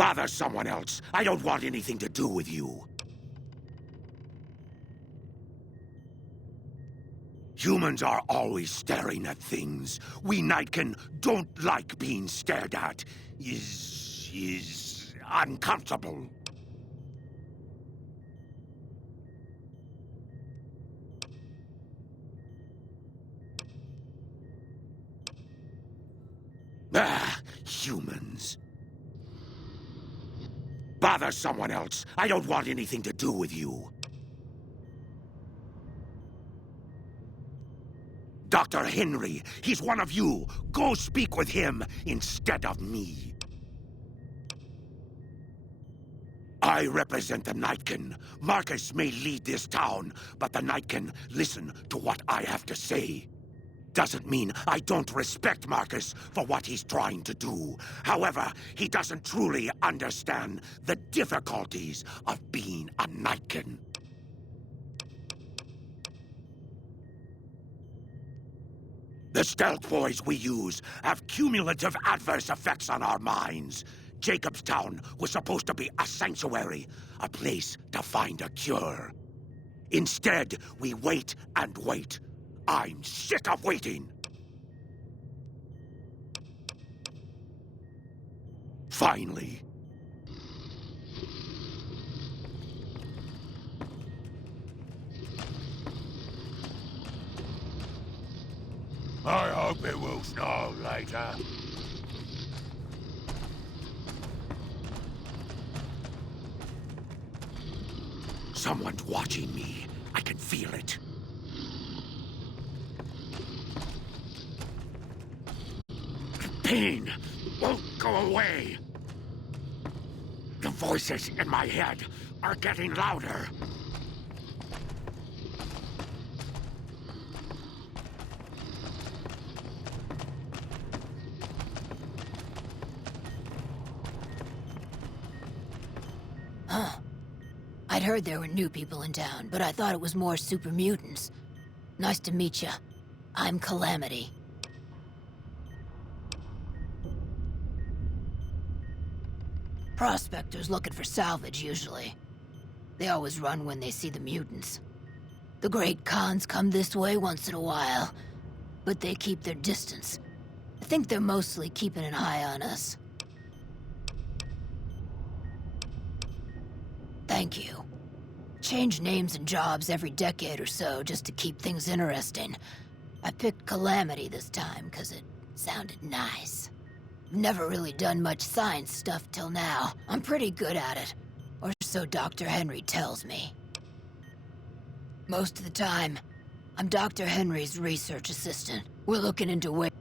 Bother someone else. I don't want anything to do with you. Humans are always staring at things. We Nightkin don't like being stared at. Is uncomfortable. Ah, humans. Bother someone else. I don't want anything to do with you. Dr. Henry, he's one of you. Go speak with him instead of me. I represent the Nightkin. Marcus may lead this town, but the Nightkin listen to what I have to say. Doesn't mean I don't respect Marcus for what he's trying to do. However, he doesn't truly understand the difficulties of being a Nightkin. The stealth boys we use have cumulative adverse effects on our minds. Jacobstown was supposed to be a sanctuary, a place to find a cure. Instead, we wait and wait. I'm sick of waiting. Finally. I hope it will snow later. Someone's watching me. I can feel it. The pain won't go away. The voices in my head are getting louder. I'd heard there were new people in town, but I thought it was more super mutants. Nice to meet you. I'm Calamity. Prospectors looking for salvage, usually. They always run when they see the mutants. The Great Khans come this way once in a while, but they keep their distance. I think they're mostly keeping an eye on us. Thank you. Change names and jobs every decade or so just to keep things interesting. I picked Calamity this time because it sounded nice. Never really done much science stuff till now. I'm pretty good at it, or so Dr. Henry tells me. Most of the time, I'm Dr. Henry's research assistant. We're looking into ways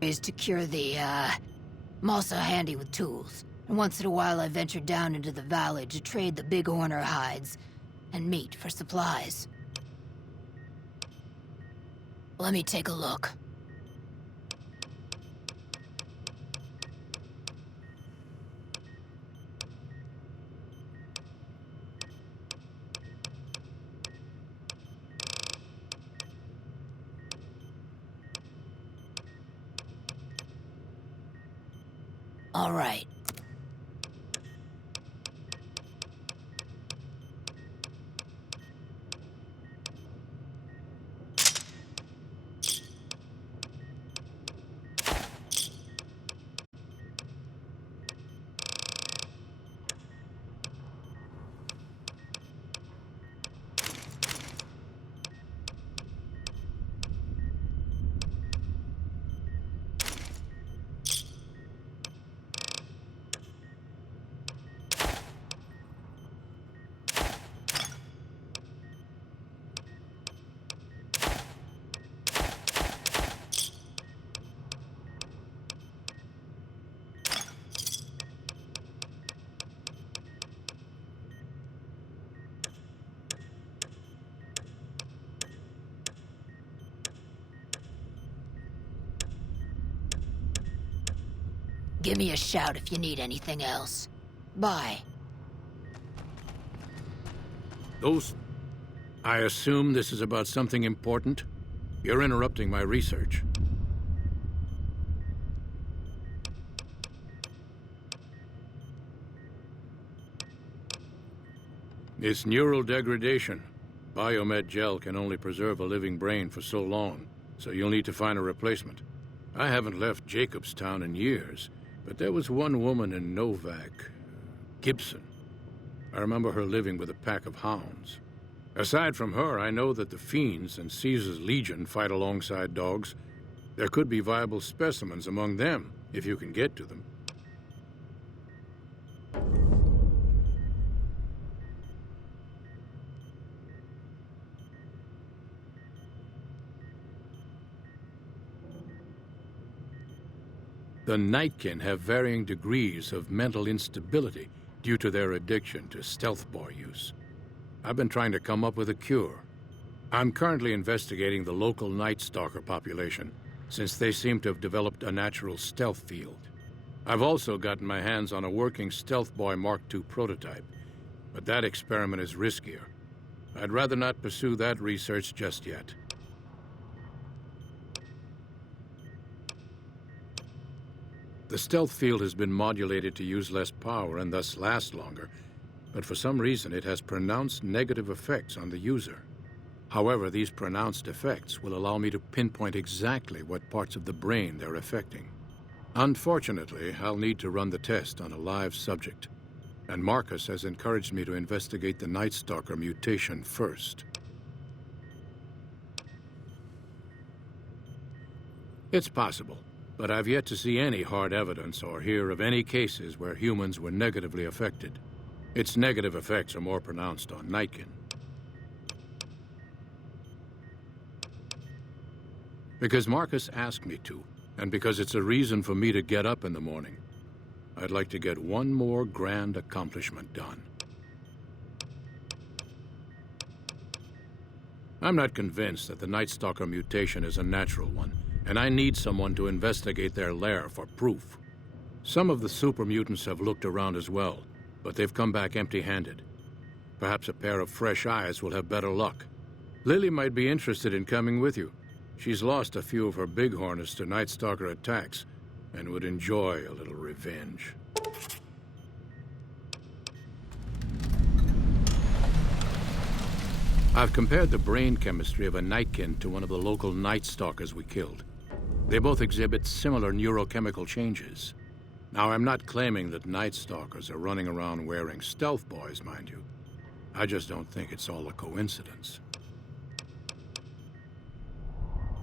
to cure the, I'm also handy with tools. And once in a while I venture down into the valley to trade the big Horner hides and meat for supplies. Let me take a look. All right. Give me a shout if you need anything else. Bye. I assume this is about something important? You're interrupting my research. It's neural degradation. Biomed gel can only preserve a living brain for so long, so you'll need to find a replacement. I haven't left Jacobstown in years, but there was one woman in Novak, Gibson. I remember her living with a pack of hounds. Aside from her, I know that the Fiends and Caesar's Legion fight alongside dogs. There could be viable specimens among them, if you can get to them. The Nightkin have varying degrees of mental instability due to their addiction to stealth boy use. I've been trying to come up with a cure. I'm currently investigating the local Night Stalker population, since they seem to have developed a natural stealth field. I've also gotten my hands on a working Stealth Boy Mark II prototype, but that experiment is riskier. I'd rather not pursue that research just yet. The stealth field has been modulated to use less power and thus last longer, but for some reason it has pronounced negative effects on the user. However, these pronounced effects will allow me to pinpoint exactly what parts of the brain they're affecting. Unfortunately, I'll need to run the test on a live subject, and Marcus has encouraged me to investigate the Night Stalker mutation first. It's possible, but I've yet to see any hard evidence or hear of any cases where humans were negatively affected. Its negative effects are more pronounced on Nightkin. Because Marcus asked me to, and because it's a reason for me to get up in the morning, I'd like to get one more grand accomplishment done. I'm not convinced that the Night Stalker mutation is a natural one, and I need someone to investigate their lair for proof. Some of the super mutants have looked around as well, but they've come back empty-handed. Perhaps a pair of fresh eyes will have better luck. Lily might be interested in coming with you. She's lost a few of her bighorners to Night Stalker attacks and would enjoy a little revenge. I've compared the brain chemistry of a Nightkin to one of the local Night Stalkers we killed. They both exhibit similar neurochemical changes. Now, I'm not claiming that Night Stalkers are running around wearing stealth boys, mind you. I just don't think it's all a coincidence.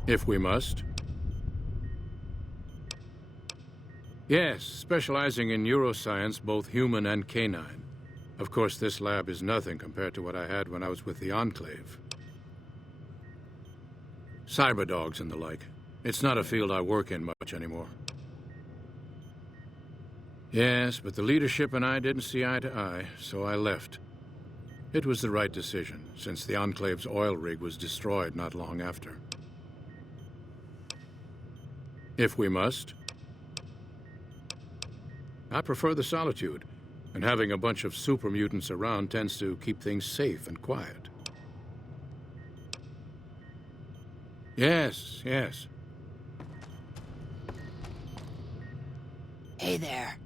If we must. Yes, specializing in neuroscience, both human and canine. Of course, this lab is nothing compared to what I had when I was with the Enclave. Cyberdogs and the like. It's not a field I work in much anymore. Yes, but the leadership and I didn't see eye to eye, so I left. It was the right decision, since the Enclave's oil rig was destroyed not long after. If we must. I prefer the solitude, and having a bunch of super mutants around tends to keep things safe and quiet. Yes, yes. Hey there.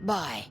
Bye.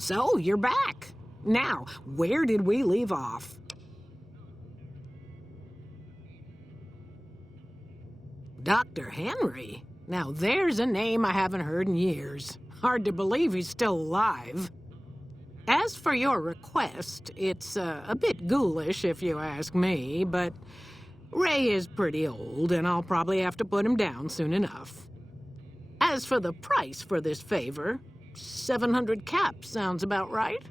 So, you're back. Now, where did we leave off? Dr. Henry? Now, there's a name I haven't heard in years. Hard to believe he's still alive. As for your request, it's a bit ghoulish if you ask me, but Ray is pretty old, and I'll probably have to put him down soon enough. As for the price for this favor, 700 caps sounds about right.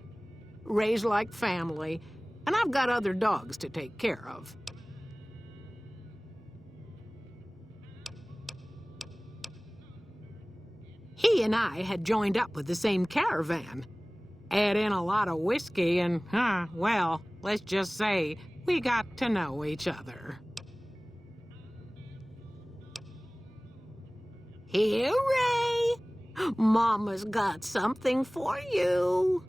Ray's like family, and I've got other dogs to take care of. He and I had joined up with the same caravan. Add in a lot of whiskey and, well, let's just say we got to know each other. Here, Ray. Mama's got something for you.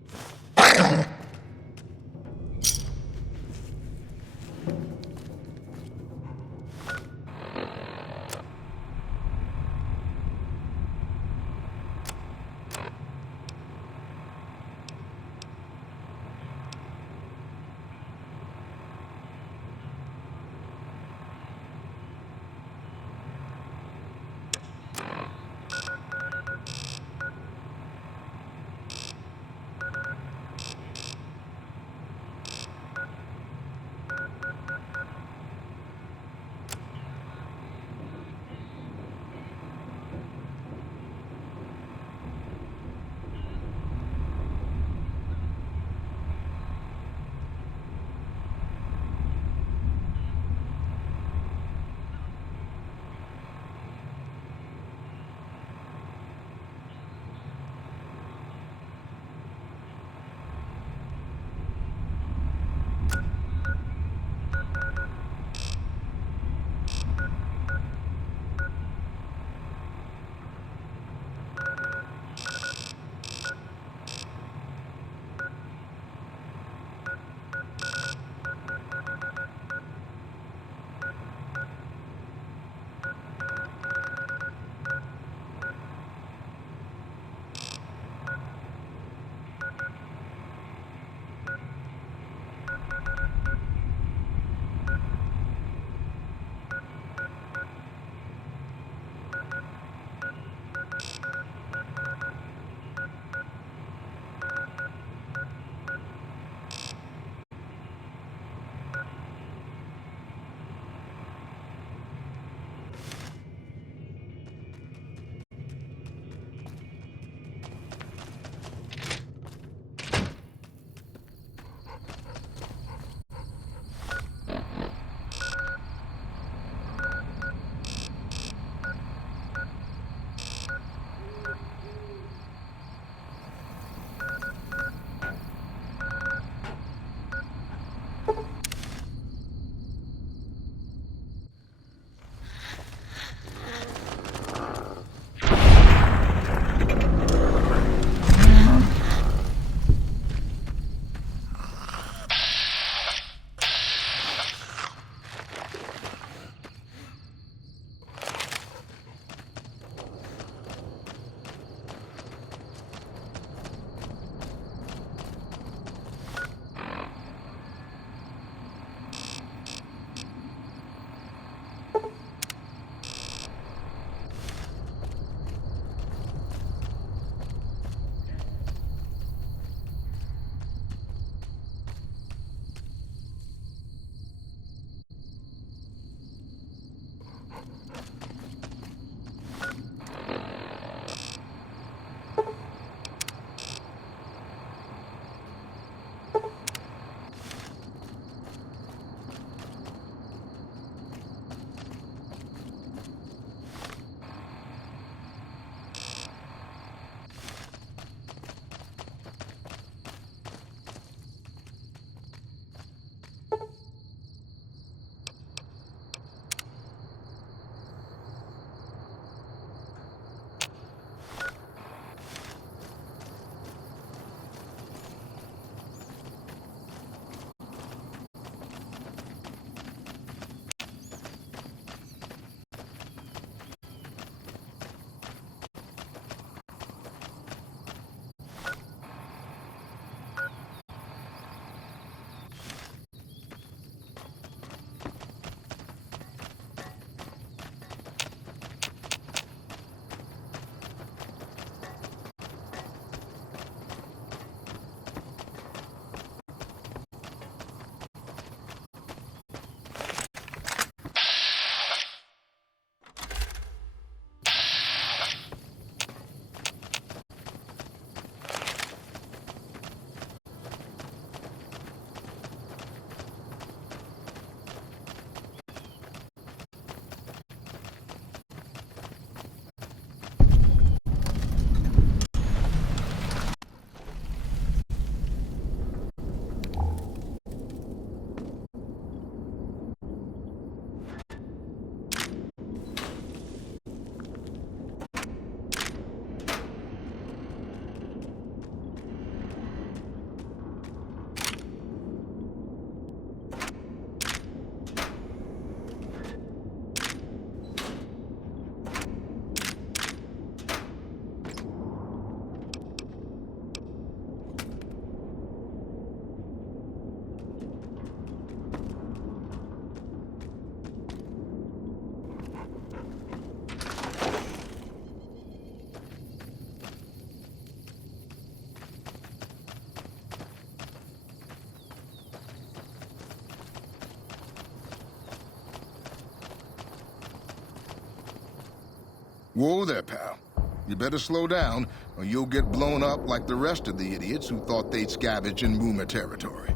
Whoa there, pal. You better slow down, or you'll get blown up like the rest of the idiots who thought they'd scavenge in Boomer territory.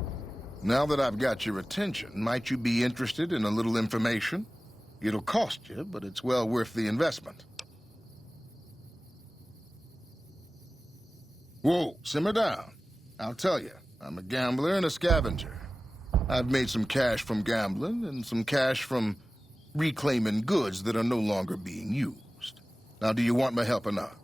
Now that I've got your attention, might you be interested in a little information? It'll cost you, but it's well worth the investment. Whoa, simmer down. I'll tell you, I'm a gambler and a scavenger. I've made some cash from gambling and some cash from reclaiming goods that are no longer being used. Now, do you want my help or not?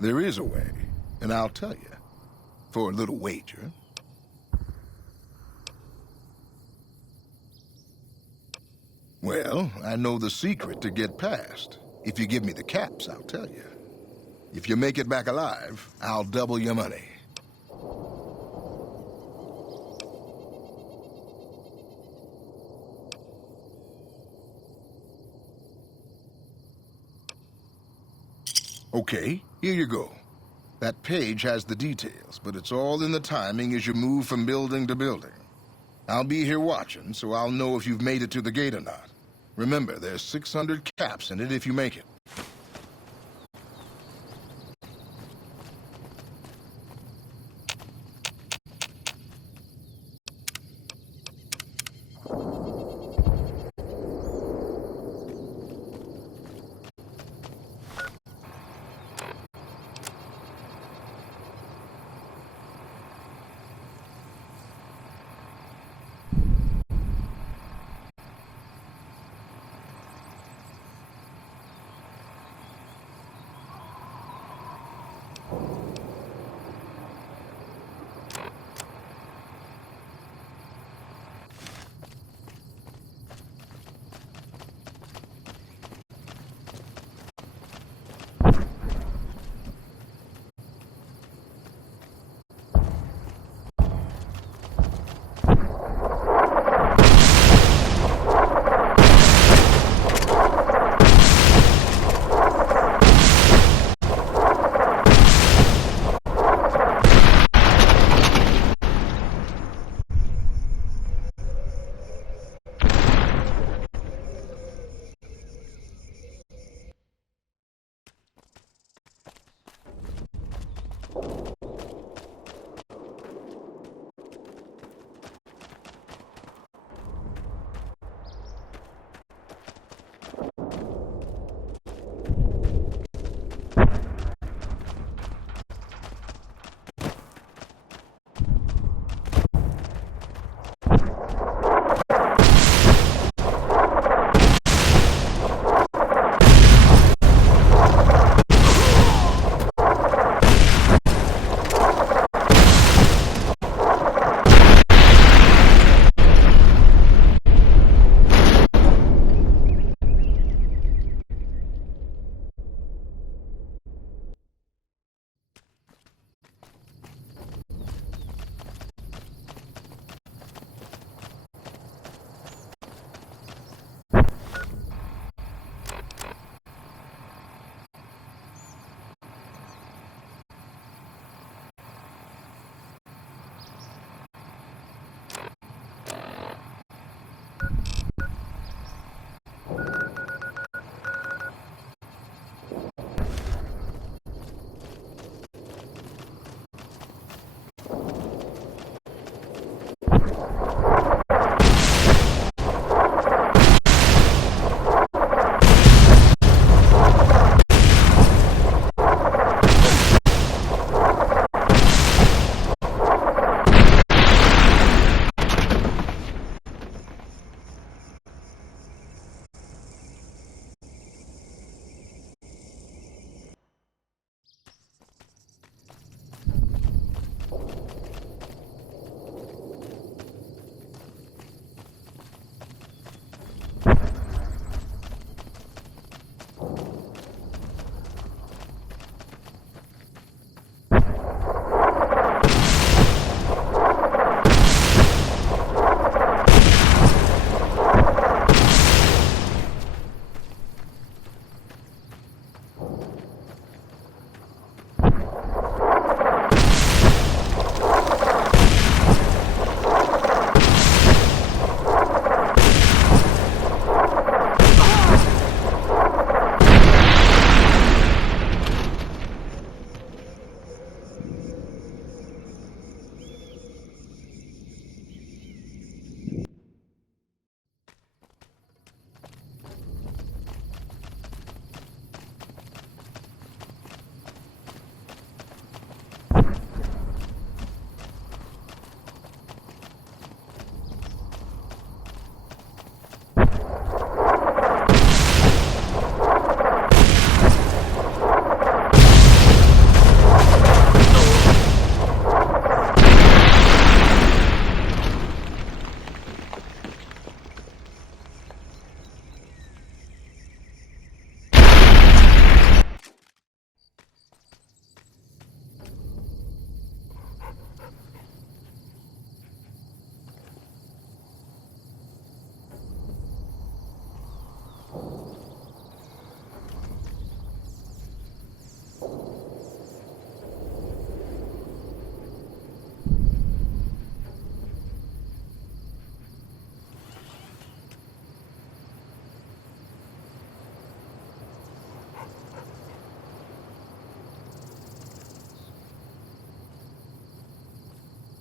There is a way, and I'll tell you. For a little wager. Well, I know the secret to get past. If you give me the caps, I'll tell you. If you make it back alive, I'll double your money. Okay, here you go. That page has the details, but it's all in the timing as you move from building to building. I'll be here watching, so I'll know if you've made it to the gate or not. Remember, there's 600 caps in it if you make it.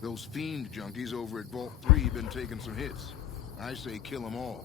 Those fiend junkies over at Vault 3 been taking some hits. I say kill them all.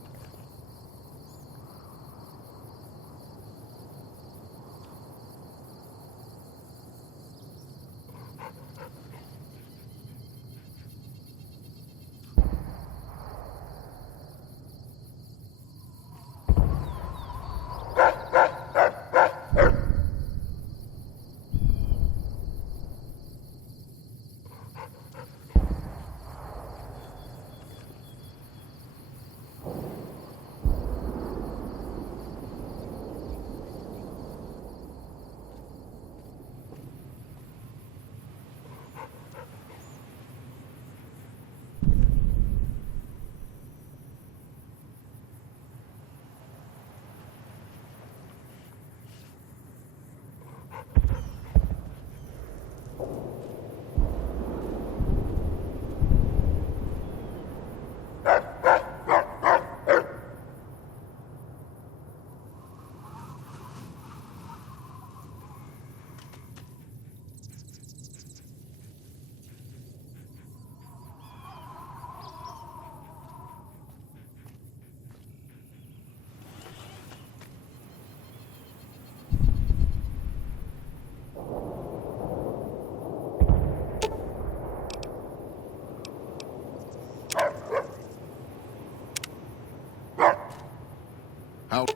How?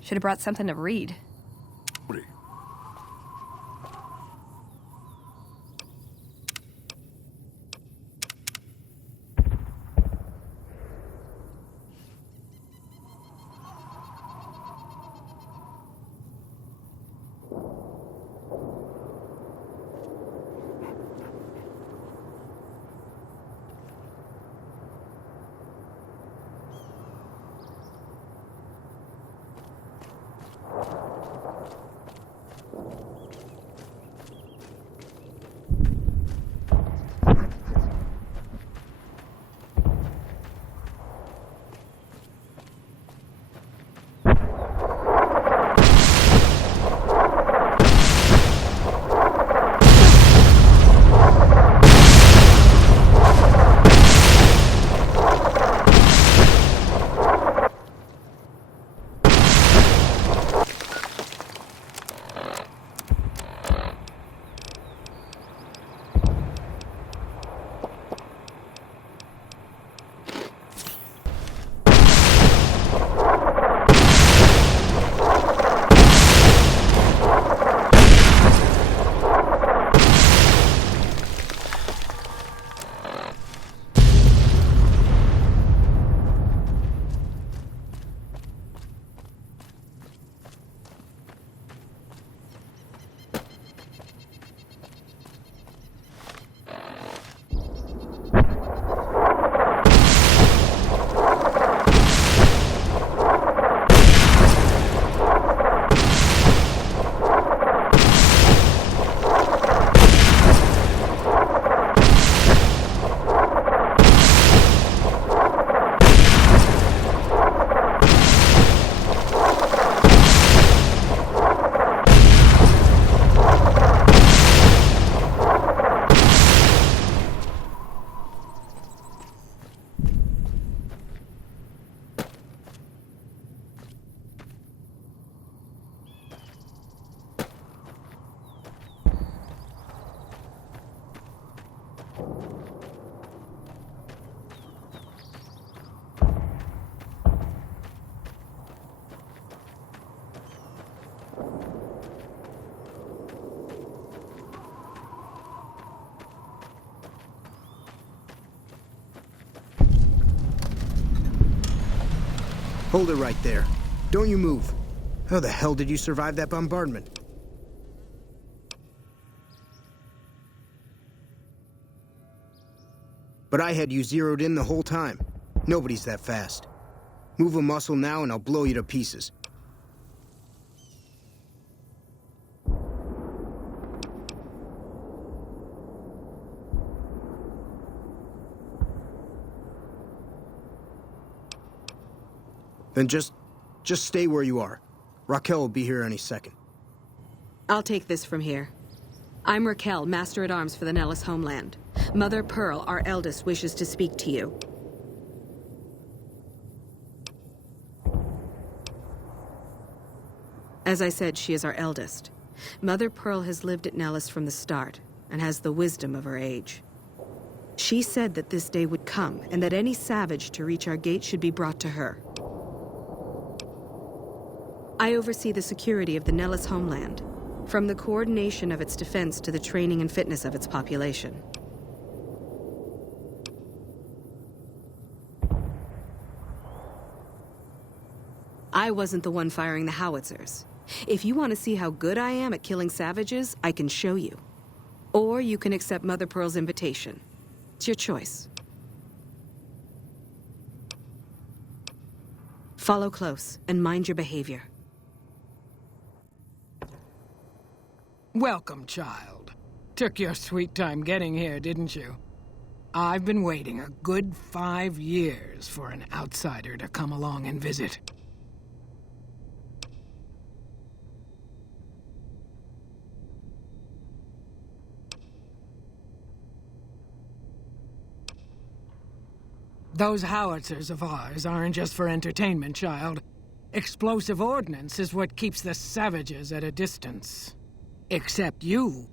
Should have brought something to read. Hold it right there. Don't you move. How the hell did you survive that bombardment? But I had you zeroed in the whole time. Nobody's that fast. Move a muscle now and I'll blow you to pieces. Then just stay where you are. Raquel will be here any second. I'll take this from here. I'm Raquel, Master-at-Arms for the Nellis homeland. Mother Pearl, our eldest, wishes to speak to you. As I said, she is our eldest. Mother Pearl has lived at Nellis from the start, and has the wisdom of her age. She said that this day would come, and that any savage to reach our gate should be brought to her. I oversee the security of the Nellis homeland, from the coordination of its defense to the training and fitness of its population. I wasn't the one firing the howitzers. If you want to see how good I am at killing savages, I can show you. Or you can accept Mother Pearl's invitation. It's your choice. Follow close and mind your behavior. Welcome, child. Took your sweet time getting here, didn't you? I've been waiting a good 5 years for an outsider to come along and visit. Those howitzers of ours aren't just for entertainment, child. Explosive ordnance is what keeps the savages at a distance. Except you.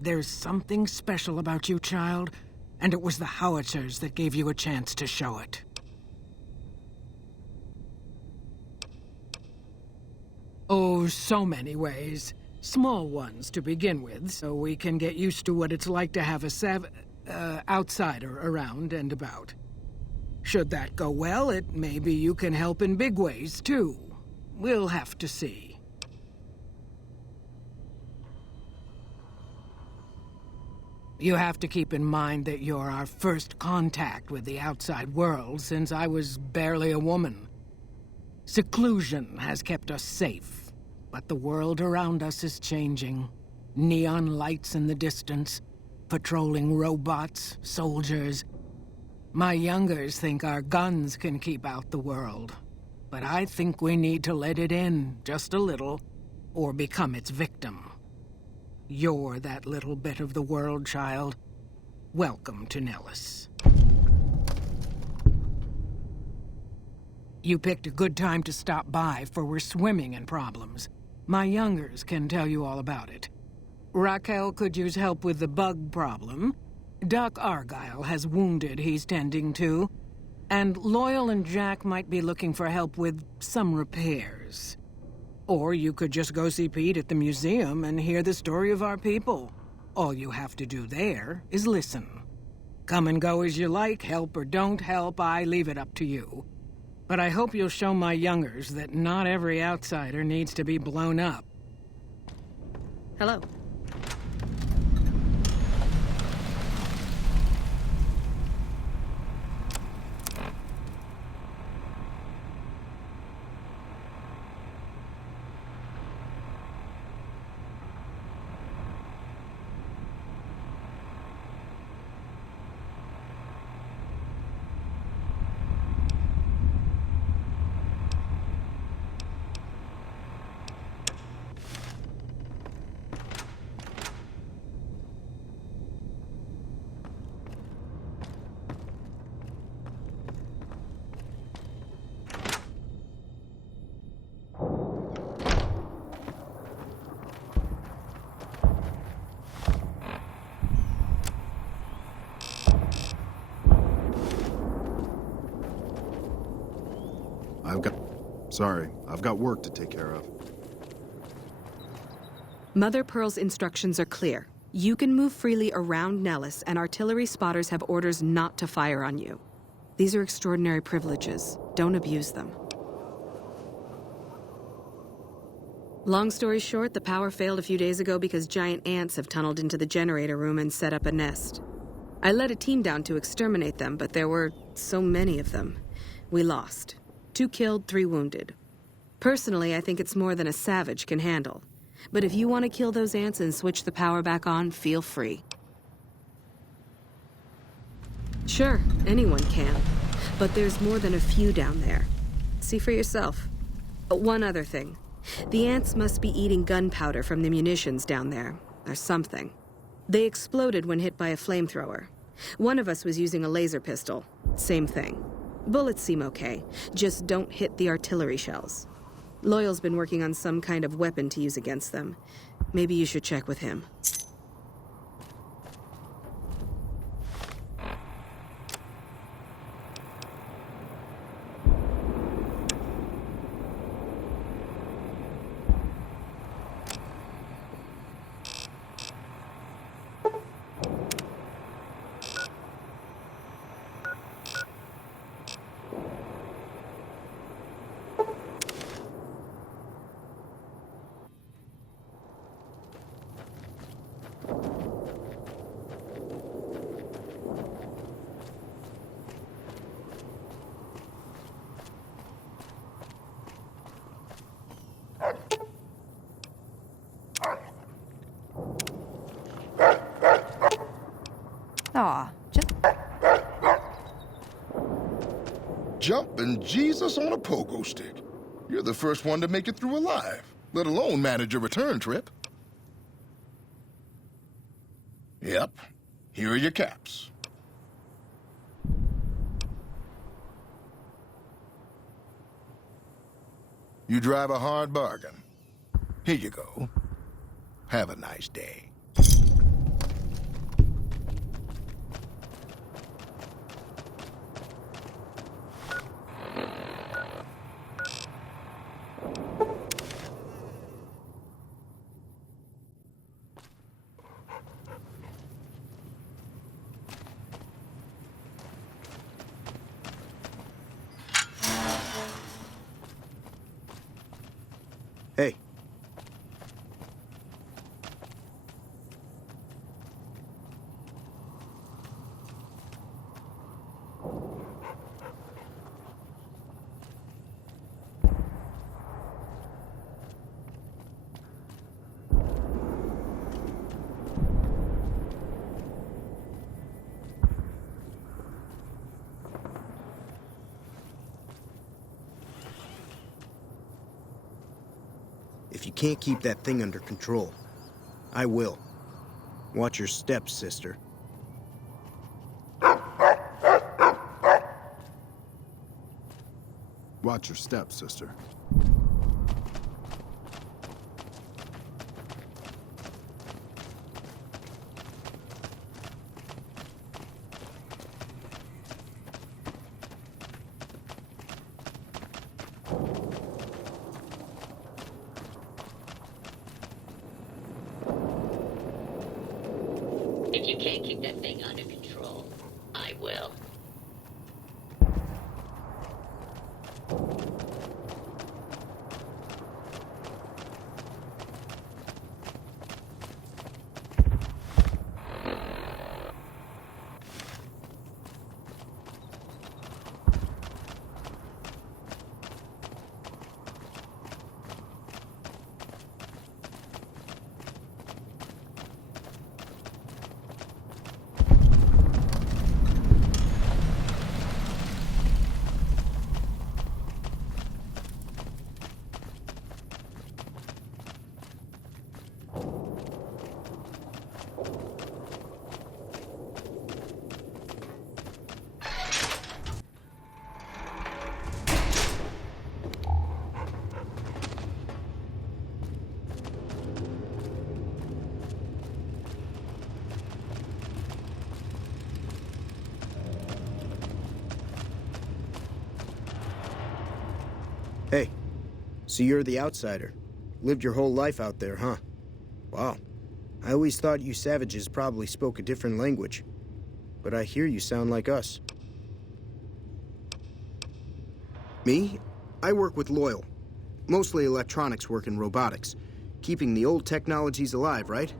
There's something special about you, child, and it was the howitzers that gave you a chance to show it. Oh, so many ways. Small ones to begin with, so we can get used to what it's like to have a outsider around and about. Should that go well, maybe you can help in big ways, too. We'll have to see. You have to keep in mind that you're our first contact with the outside world since I was barely a woman. Seclusion has kept us safe, but the world around us is changing. Neon lights in the distance, patrolling robots, soldiers. My youngers think our guns can keep out the world, but I think we need to let it in just a little, or become its victim. You're that little bit of the world, child. Welcome to Nellis. You picked a good time to stop by, for we're swimming in problems. My youngers can tell you all about it. Raquel could use help with the bug problem. Doc Argyle has wounded he's tending to. And Loyal and Jack might be looking for help with some repairs. Or you could just go see Pete at the museum and hear the story of our people. All you have to do there is listen. Come and go as you like, help or don't help, I leave it up to you. But I hope you'll show my youngers that not every outsider needs to be blown up. Hello. I've got work to take care of. Mother Pearl's instructions are clear. You can move freely around Nellis, and artillery spotters have orders not to fire on you. These are extraordinary privileges. Don't abuse them. Long story short, the power failed a few days ago because giant ants have tunneled into the generator room and set up a nest. I led a team down to exterminate them, but there were so many of them. We lost. 2 killed, 3 wounded. Personally, I think it's more than a savage can handle. But if you want to kill those ants and switch the power back on, feel free. Sure, anyone can. But there's more than a few down there. See for yourself. One other thing. The ants must be eating gunpowder from the munitions down there, or something. They exploded when hit by a flamethrower. One of us was using a laser pistol. Same thing. Bullets seem okay. Just don't hit the artillery shells. Loyal's been working on some kind of weapon to use against them. Maybe you should check with him. Aw, just... Jumping Jesus on a pogo stick. You're the first one to make it through alive, let alone manage a return trip. Yep, here are your caps. You drive a hard bargain. Here you go. Have a nice day. Hey. If you can't keep that thing under control, I will. Watch your steps, sister. Watch your step, sister. If you can't keep that thing under control, I will. Hey, so you're the outsider. Lived your whole life out there, huh? Wow. I always thought you savages probably spoke a different language. But I hear you sound like us. Me? I work with Loyal. Mostly electronics work and robotics. Keeping the old technologies alive, right?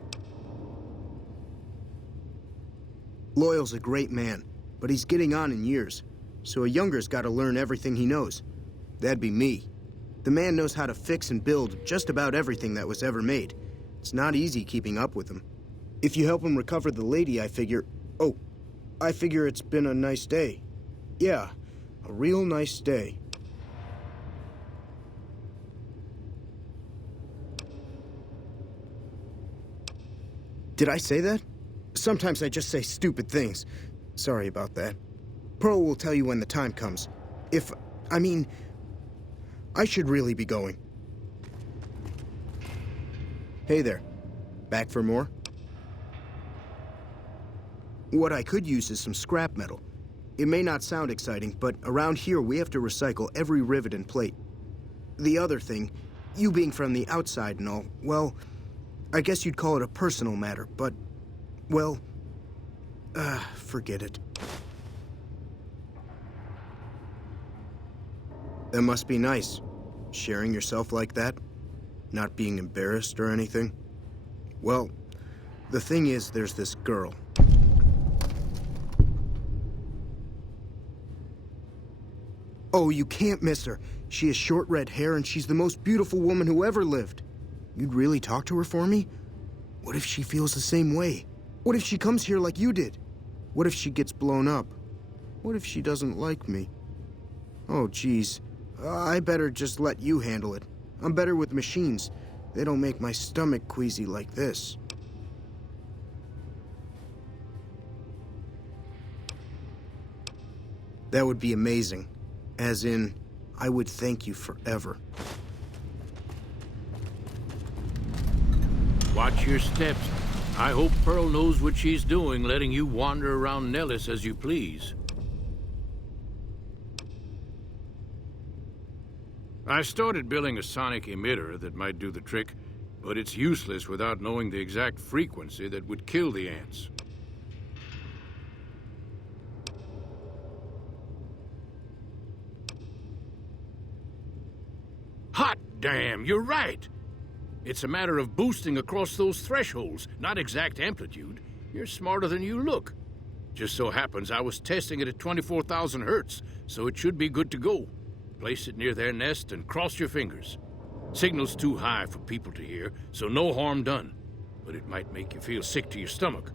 Loyal's a great man, but he's getting on in years. So a younger's gotta learn everything he knows. That'd be me. The man knows how to fix and build just about everything that was ever made. It's not easy keeping up with him. If you help him recover the lady, I figure... Oh, I figure it's been a nice day. Yeah, a real nice day. Did I say that? Sometimes I just say stupid things. Sorry about that. Pearl will tell you when the time comes. I should really be going. Hey there. Back for more? What I could use is some scrap metal. It may not sound exciting, but around here we have to recycle every rivet and plate. The other thing, you being from the outside and all, well, I guess you'd call it a personal matter, but, well, forget it. That must be nice, sharing yourself like that, not being embarrassed or anything. Well, the thing is, there's this girl. Oh, you can't miss her. She has short red hair and she's the most beautiful woman who ever lived. You'd really talk to her for me? What if she feels the same way? What if she comes here like you did? What if she gets blown up? What if she doesn't like me? Oh, geez. I better just let you handle it. I'm better with machines. They don't make my stomach queasy like this. That would be amazing. As in, I would thank you forever. Watch your steps. I hope Pearl knows what she's doing, letting you wander around Nellis as you please. I started building a sonic emitter that might do the trick, but it's useless without knowing the exact frequency that would kill the ants. Hot damn, you're right! It's a matter of boosting across those thresholds, not exact amplitude. You're smarter than you look. Just so happens I was testing it at 24,000 hertz, so it should be good to go. Place it near their nest and cross your fingers. Signal's too high for people to hear, so no harm done. But it might make you feel sick to your stomach.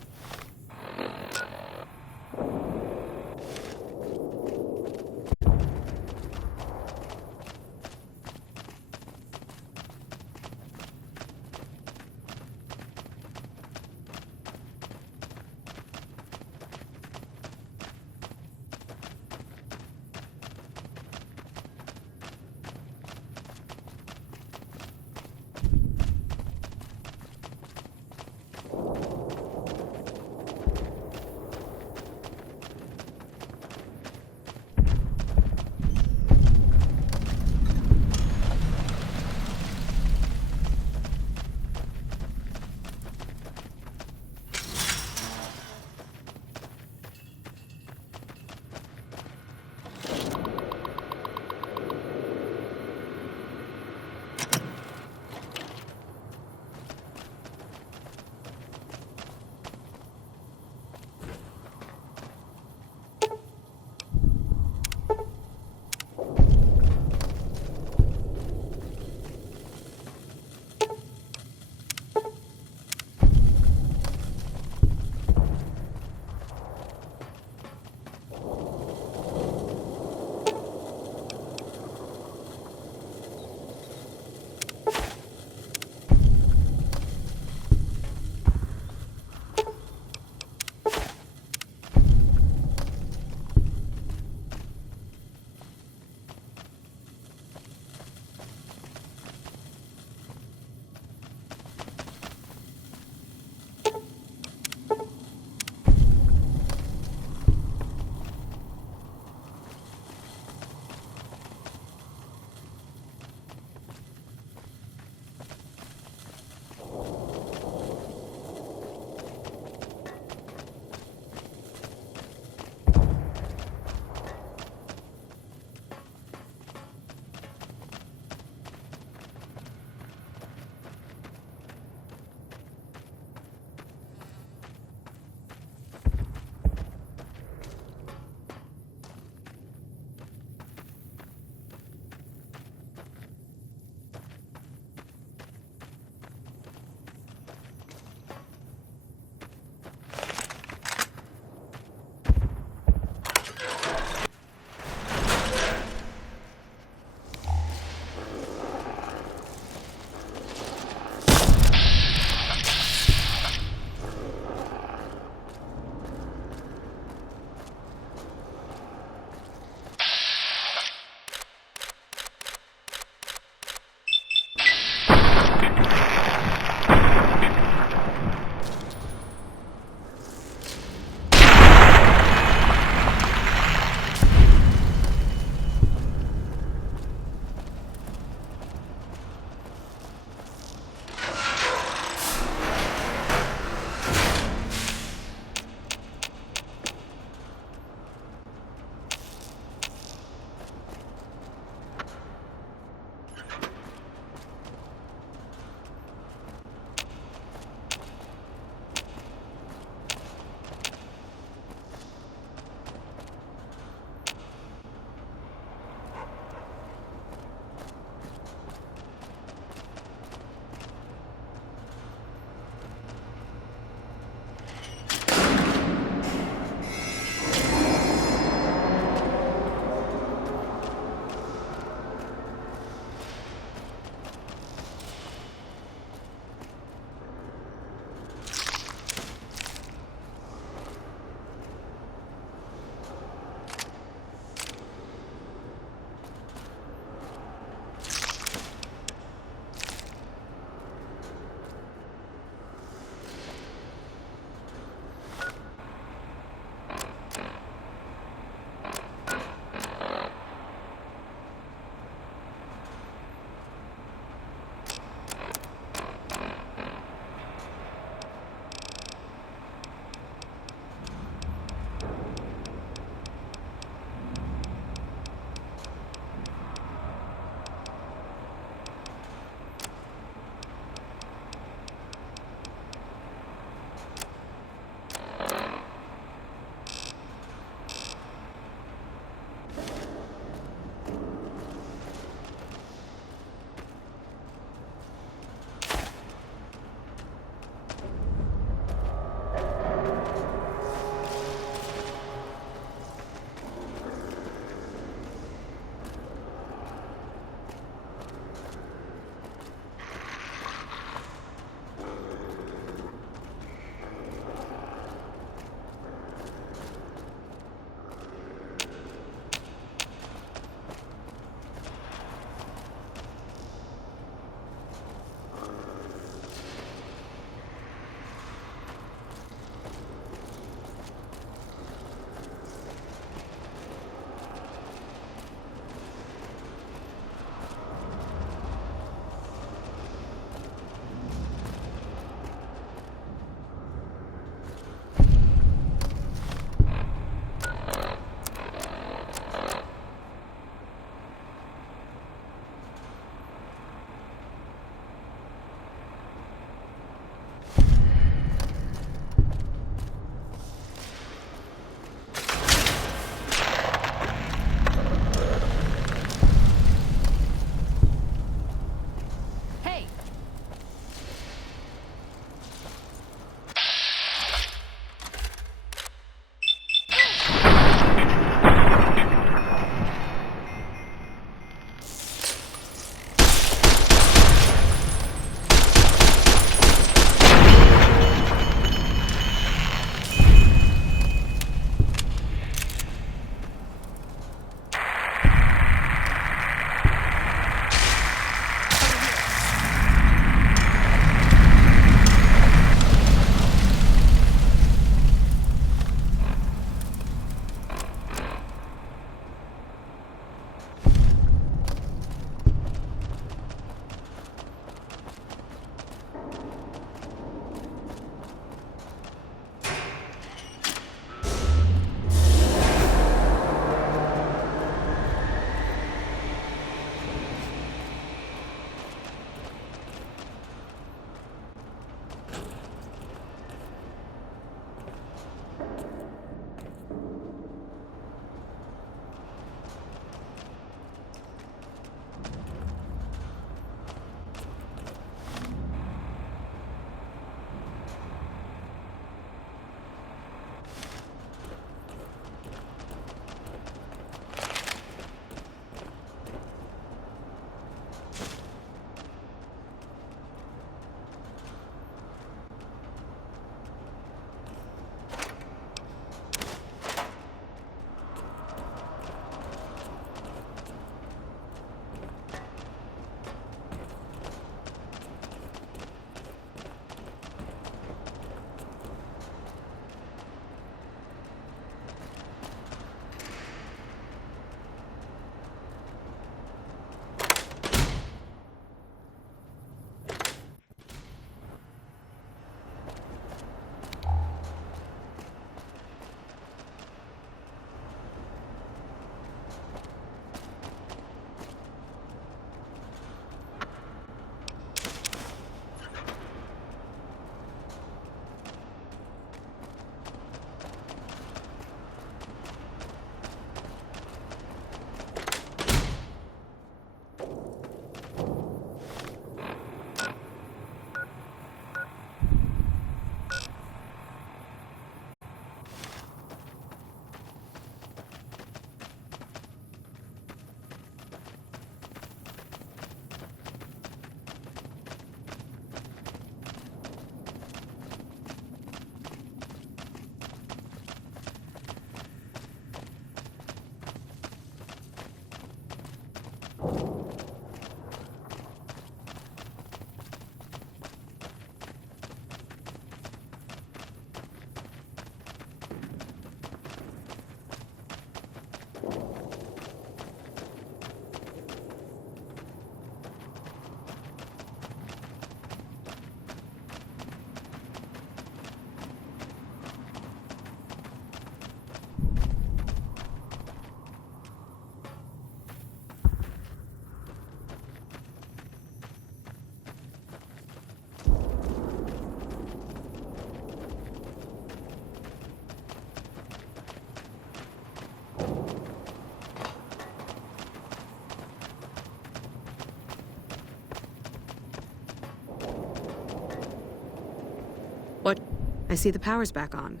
What? I see the power's back on.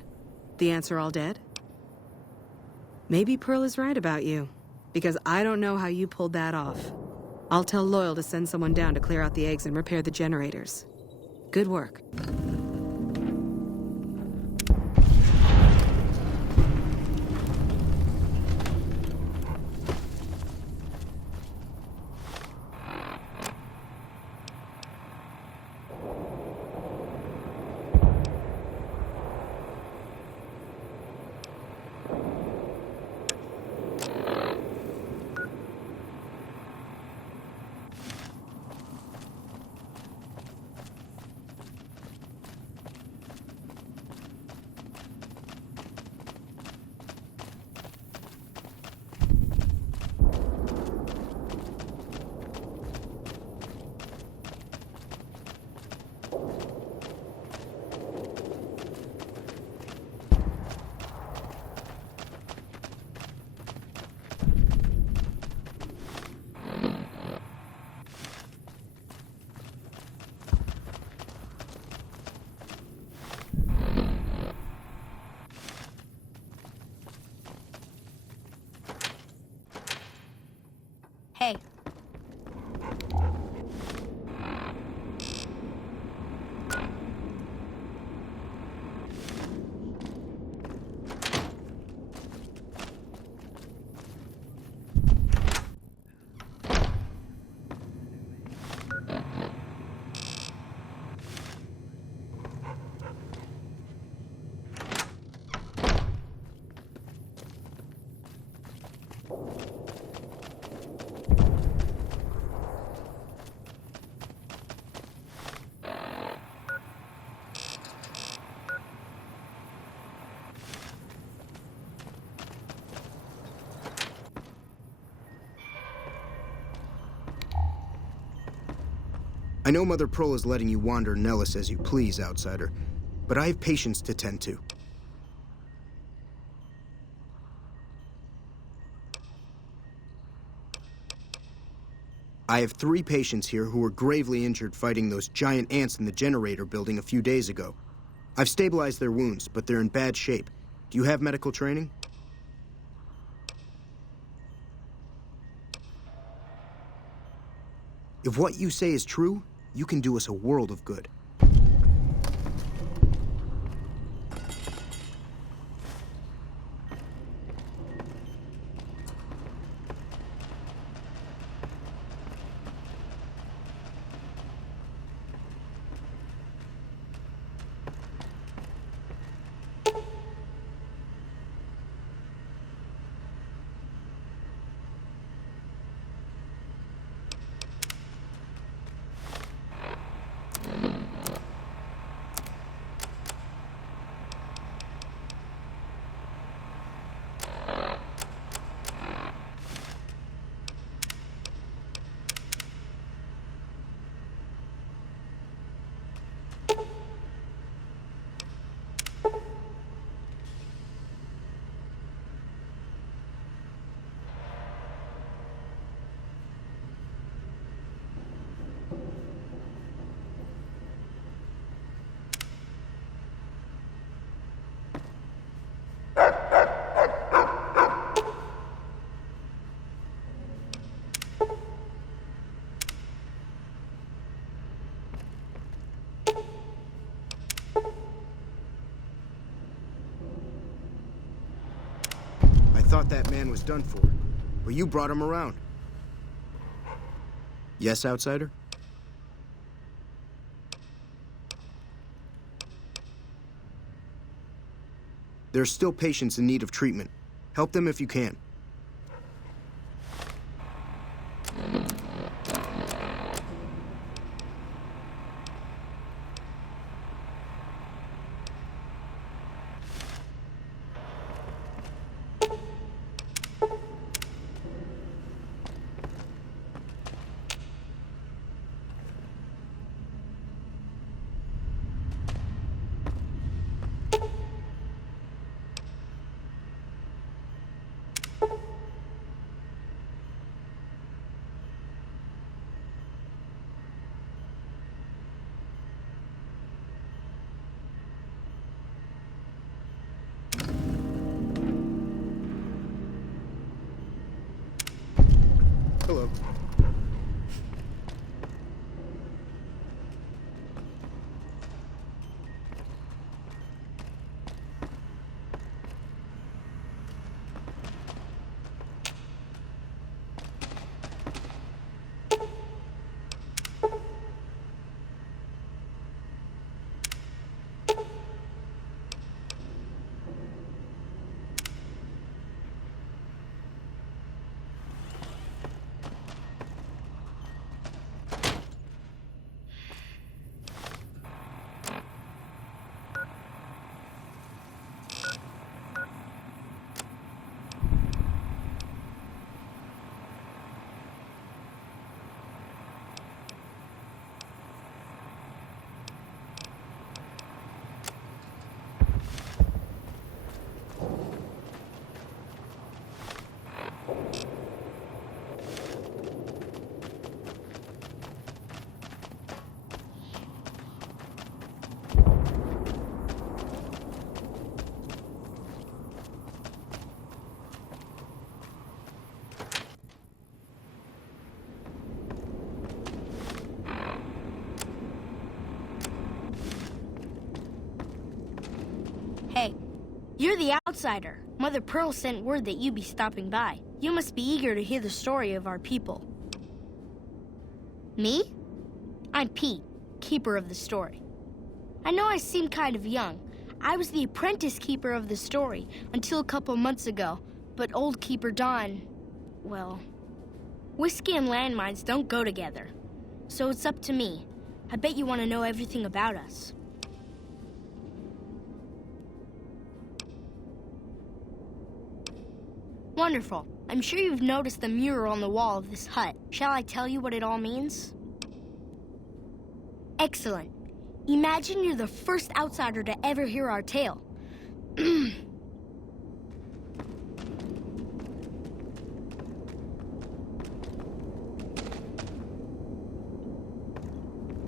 The ants are all dead? Maybe Pearl is right about you, because I don't know how you pulled that off. I'll tell Loyal to send someone down to clear out the eggs and repair the generators. Good work. Hey. I know Mother Pearl is letting you wander Nellis as you please, Outsider, but I have patients to tend to. I have 3 patients here who were gravely injured fighting those giant ants in the generator building a few days ago. I've stabilized their wounds, but they're in bad shape. Do you have medical training? If what you say is true, you can do us a world of good. I thought that man was done for, but you brought him around. Yes, Outsider? There are still patients in need of treatment. Help them if you can. You're the outsider. Mother Pearl sent word that you'd be stopping by. You must be eager to hear the story of our people. Me? I'm Pete, keeper of the story. I know I seem kind of young. I was the apprentice keeper of the story until a couple months ago, but old Keeper Don, well, whiskey and landmines don't go together. So it's up to me. I bet you want to know everything about us. Wonderful. I'm sure you've noticed the mural on the wall of this hut. Shall I tell you what it all means? Excellent. Imagine you're the first outsider to ever hear our tale.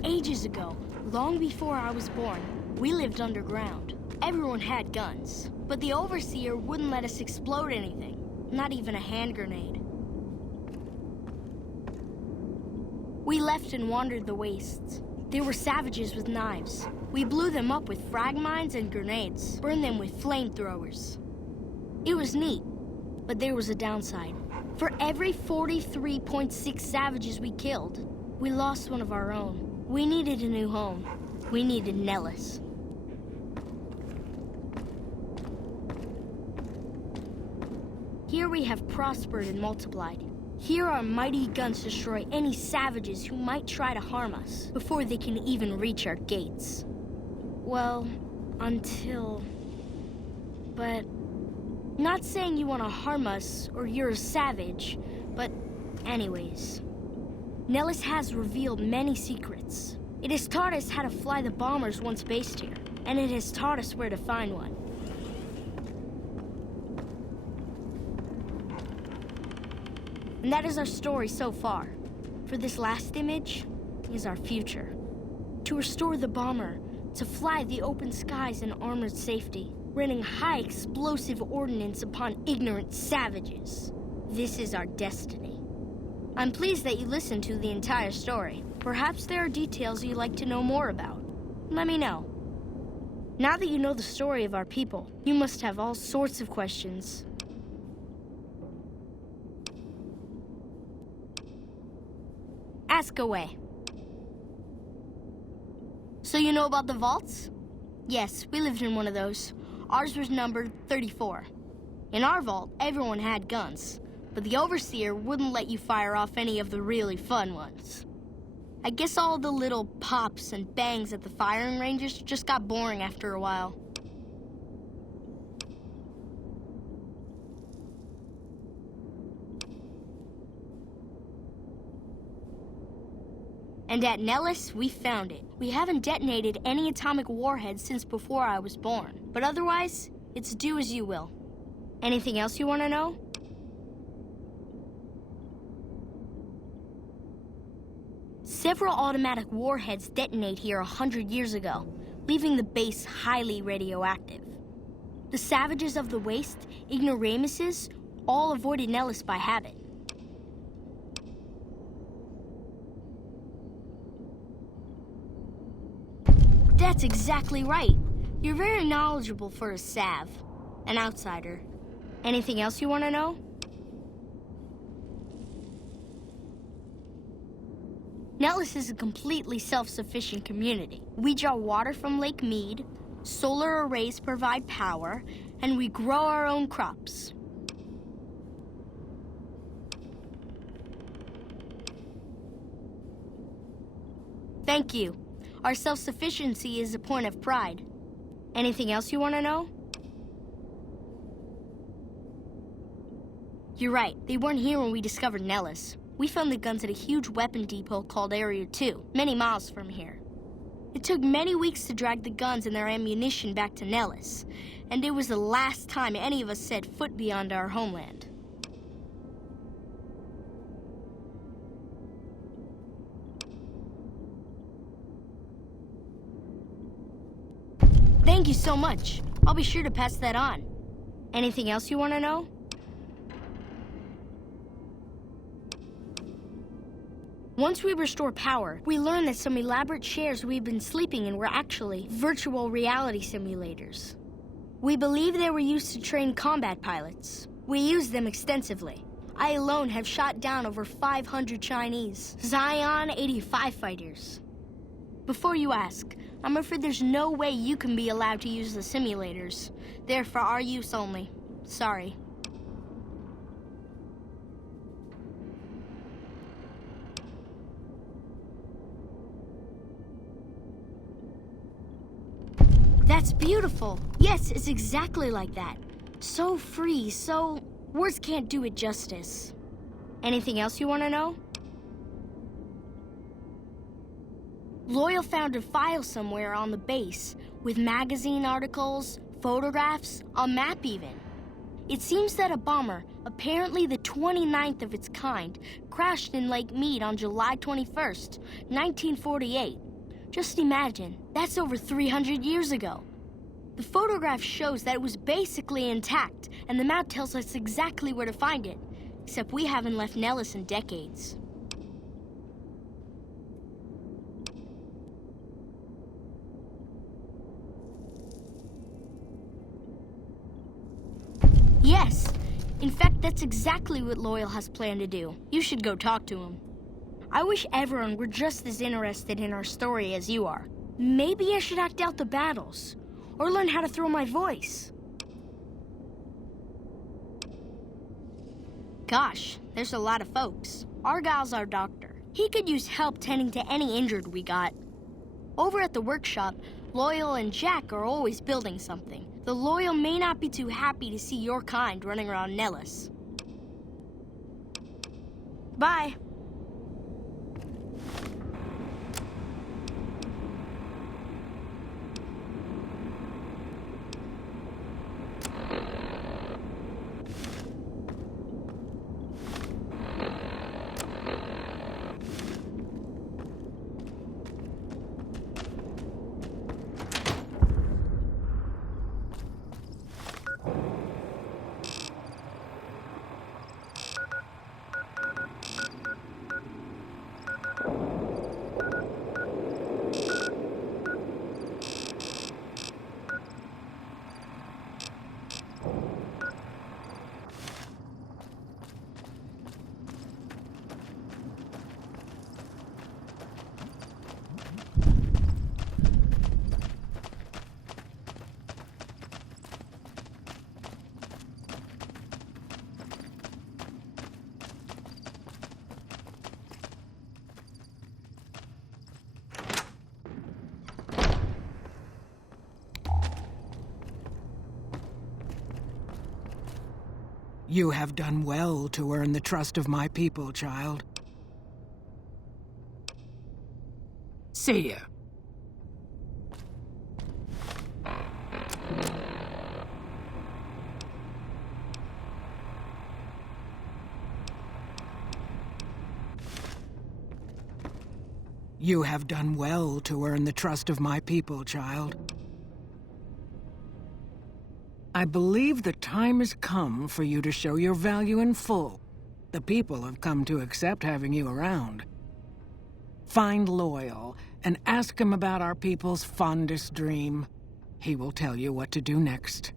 Ages ago, long before I was born, we lived underground. Everyone had guns, but the Overseer wouldn't let us explode anything, not even a hand grenade. We left and wandered the wastes. There were savages with knives. We blew them up with frag mines and grenades, burned them with flamethrowers. It was neat, but there was a downside. For every 43.6 savages we killed, we lost one of our own. We needed a new home. We needed Nellis. Here we have prospered and multiplied. Here our mighty guns destroy any savages who might try to harm us before they can even reach our gates. Well, until... But... Not saying you want to harm us or you're a savage, but anyways. Nellis has revealed many secrets. It has taught us how to fly the bombers once based here, and it has taught us where to find one. And that is our story so far. For this last image is our future. To restore the bomber, to fly the open skies in armored safety, raining high explosive ordnance upon ignorant savages. This is our destiny. I'm pleased that you listened to the entire story. Perhaps there are details you'd like to know more about. Let me know. Now that you know the story of our people, you must have all sorts of questions. Ask away. So you know about the vaults? Yes, we lived in one of those. Ours was numbered 34. In our vault, everyone had guns, but the Overseer wouldn't let you fire off any of the really fun ones. I guess all the little pops and bangs at the firing ranges just got boring after a while. And at Nellis, we found it. We haven't detonated any atomic warheads since before I was born. But otherwise, it's do as you will. Anything else you want to know? Several automatic warheads detonate here 100 years ago, leaving the base highly radioactive. The savages of the Waste, ignoramuses, all avoided Nellis by habit. That's exactly right. You're very knowledgeable for a Sav, an outsider. Anything else you want to know? Nellis is a completely self-sufficient community. We draw water from Lake Mead, solar arrays provide power, and we grow our own crops. Thank you. Our self-sufficiency is a point of pride. Anything else you want to know? You're right. They weren't here when we discovered Nellis. We found the guns at a huge weapon depot called Area 2, many miles from here. It took many weeks to drag the guns and their ammunition back to Nellis, and it was the last time any of us set foot beyond our homeland. Thank you so much. I'll be sure to pass that on. Anything else you want to know? Once we restore power, we learn that some elaborate chairs we've been sleeping in were actually virtual reality simulators. We believe they were used to train combat pilots. We use them extensively. I alone have shot down over 500 Chinese Zion 85 fighters. Before you ask, I'm afraid there's no way you can be allowed to use the simulators. They're for our use only. Sorry. That's beautiful. Yes, it's exactly like that. So free, so... words can't do it justice. Anything else you want to know? Loyal found a file somewhere on the base with magazine articles, photographs, a map even. It seems that a bomber, apparently the 29th of its kind, crashed in Lake Mead on July 21st, 1948. Just imagine, that's over 300 years ago. The photograph shows that it was basically intact, and the map tells us exactly where to find it, except we haven't left Nellis in decades. Yes. In fact, that's exactly what Loyal has planned to do. You should go talk to him. I wish everyone were just as interested in our story as you are. Maybe I should act out the battles, or learn how to throw my voice. Gosh, there's a lot of folks. Argyle's our doctor. He could use help tending to any injured we got. Over at the workshop, Loyal and Jack are always building something. The Loyal may not be too happy to see your kind running around Nellis. Bye. You have done well to earn the trust of my people, child. See ya. You have done well to earn the trust of my people, child. I believe the time has come for you to show your value in full. The people have come to accept having you around. Find Loyal and ask him about our people's fondest dream. He will tell you what to do next.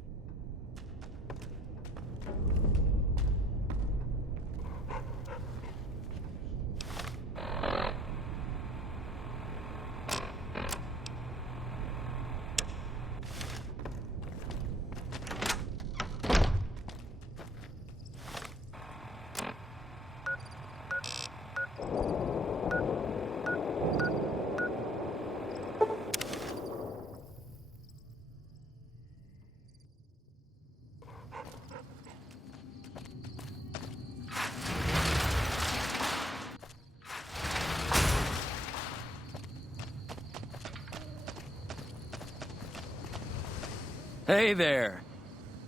Hey there.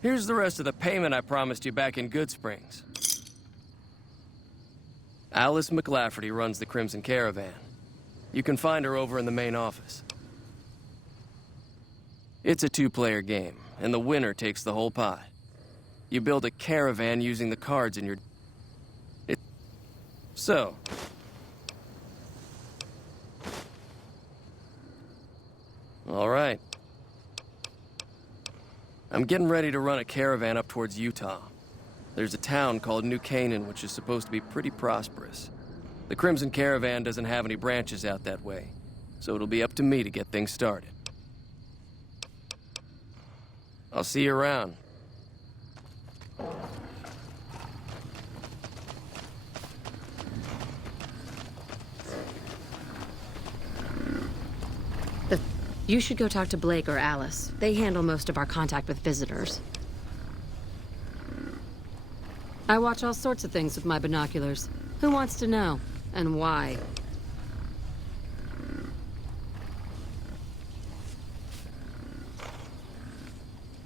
Here's the rest of the payment I promised you back in Goodsprings. Alice McLafferty runs the Crimson Caravan. You can find her over in the main office. It's a two-player game, and the winner takes the whole pie. You build a caravan using the cards in your... So... All right. I'm getting ready to run a caravan up towards Utah. There's a town called New Canaan, which is supposed to be pretty prosperous. The Crimson Caravan doesn't have any branches out that way, so it'll be up to me to get things started. I'll see you around. You should go talk to Blake or Alice. They handle most of our contact with visitors. I watch all sorts of things with my binoculars. Who wants to know? And why?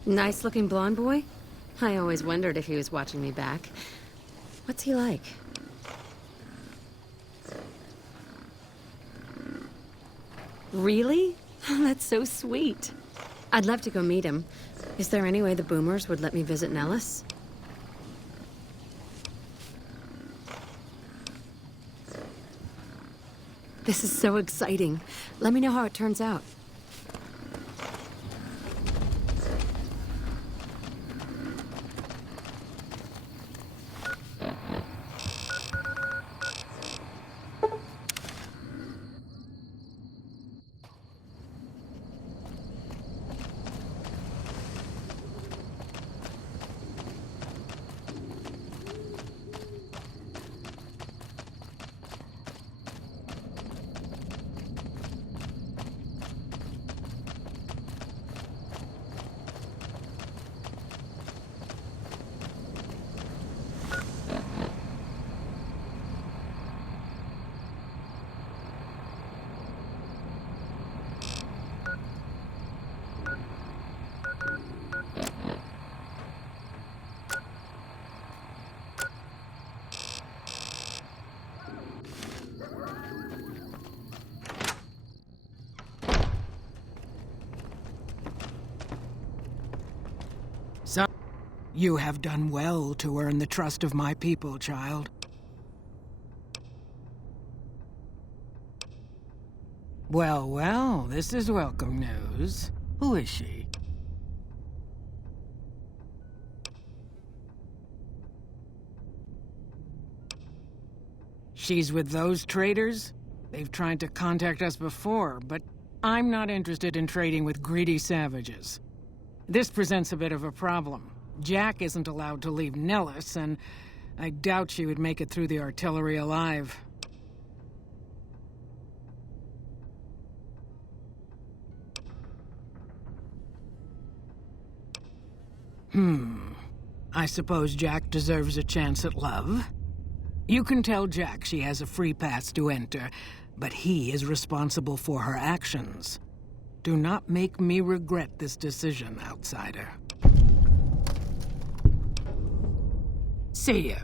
Nice-looking blonde boy? I always wondered if he was watching me back. What's he like? Really? That's so sweet. I'd love to go meet him. Is there any way the Boomers would let me visit Nellis? This is so exciting. Let me know how it turns out. You have done well to earn the trust of my people, child. Well, well, this is welcome news. Who is she? She's with those traders? They've tried to contact us before, but I'm not interested in trading with greedy savages. This presents a bit of a problem. Jack isn't allowed to leave Nellis, and I doubt she would make it through the artillery alive. I suppose Jack deserves a chance at love. You can tell Jack she has a free pass to enter, but he is responsible for her actions. Do not make me regret this decision, outsider. See ya.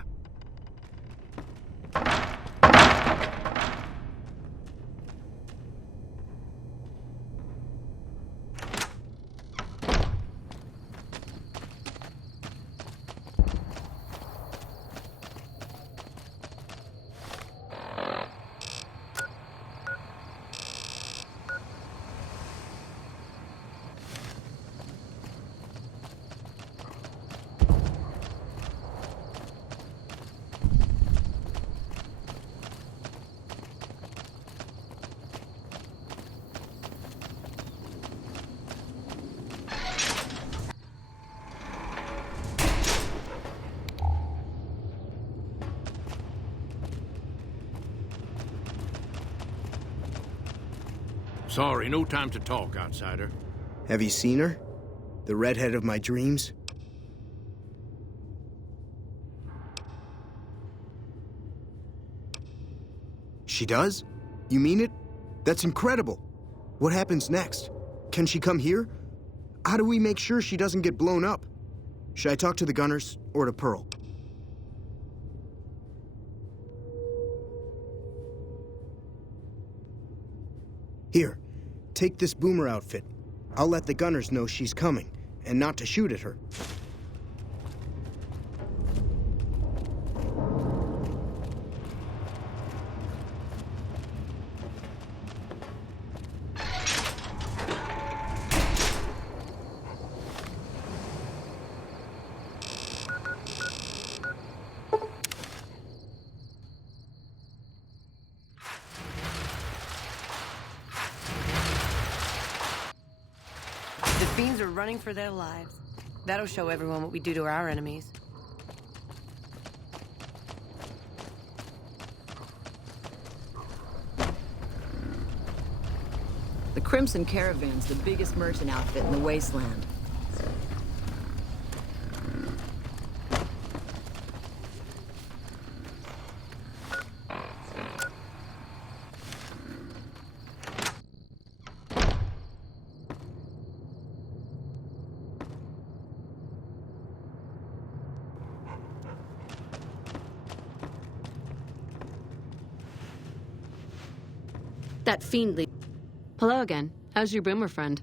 Sorry, no time to talk, outsider. Have you seen her? The redhead of my dreams? She does? You mean it? That's incredible. What happens next? Can she come here? How do we make sure she doesn't get blown up? Should I talk to the Gunners or to Pearl? Here, take this Boomer outfit. I'll let the Gunners know she's coming, and not to shoot at her. Fiends are running for their lives. That'll show everyone what we do to our enemies. The Crimson Caravan's the biggest merchant outfit in the Wasteland. That fiendly... Hello again. How's your boomer friend?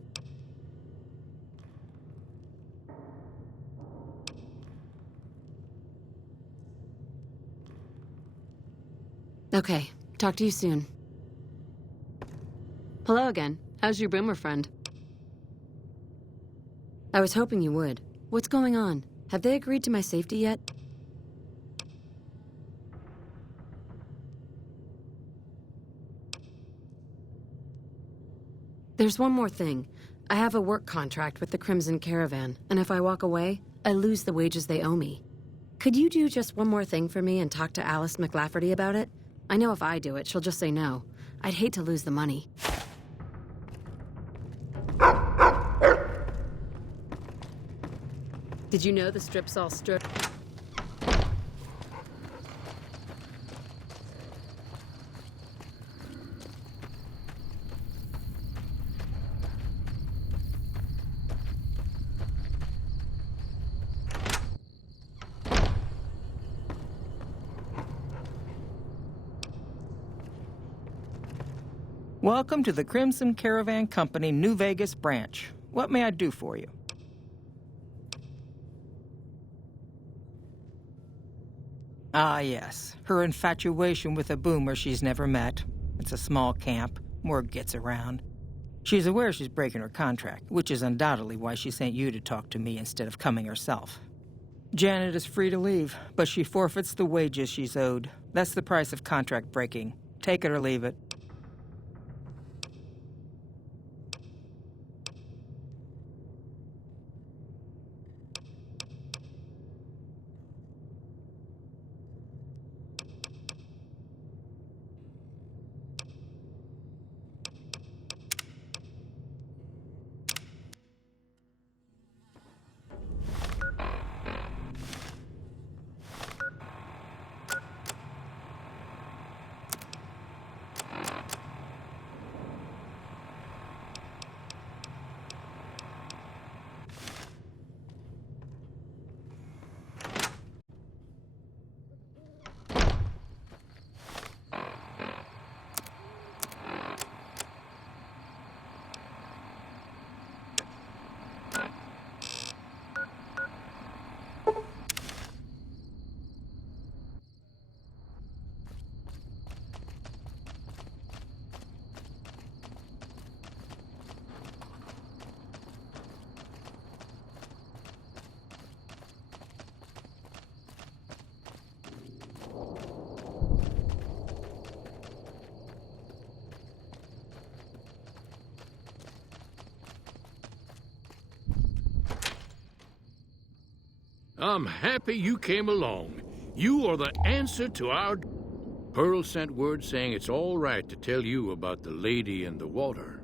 Okay. Talk to you soon. Hello again. How's your boomer friend? I was hoping you would. What's going on? Have they agreed to my safety yet? There's one more thing. I have a work contract with the Crimson Caravan, and if I walk away, I lose the wages they owe me. Could you do just one more thing for me and talk to Alice McLafferty about it? I know if I do it, she'll just say no. I'd hate to lose the money. Did you know the strip's all stripped? Welcome to the Crimson Caravan Company New Vegas branch. What may I do for you? Ah, yes. Her infatuation with a boomer she's never met. It's a small camp. Word gets around. She's aware she's breaking her contract, which is undoubtedly why she sent you to talk to me instead of coming herself. Janet is free to leave, but she forfeits the wages she's owed. That's the price of contract breaking. Take it or leave it. I'm happy you came along. You are the answer to our... Pearl sent word saying it's all right to tell you about the lady in the water.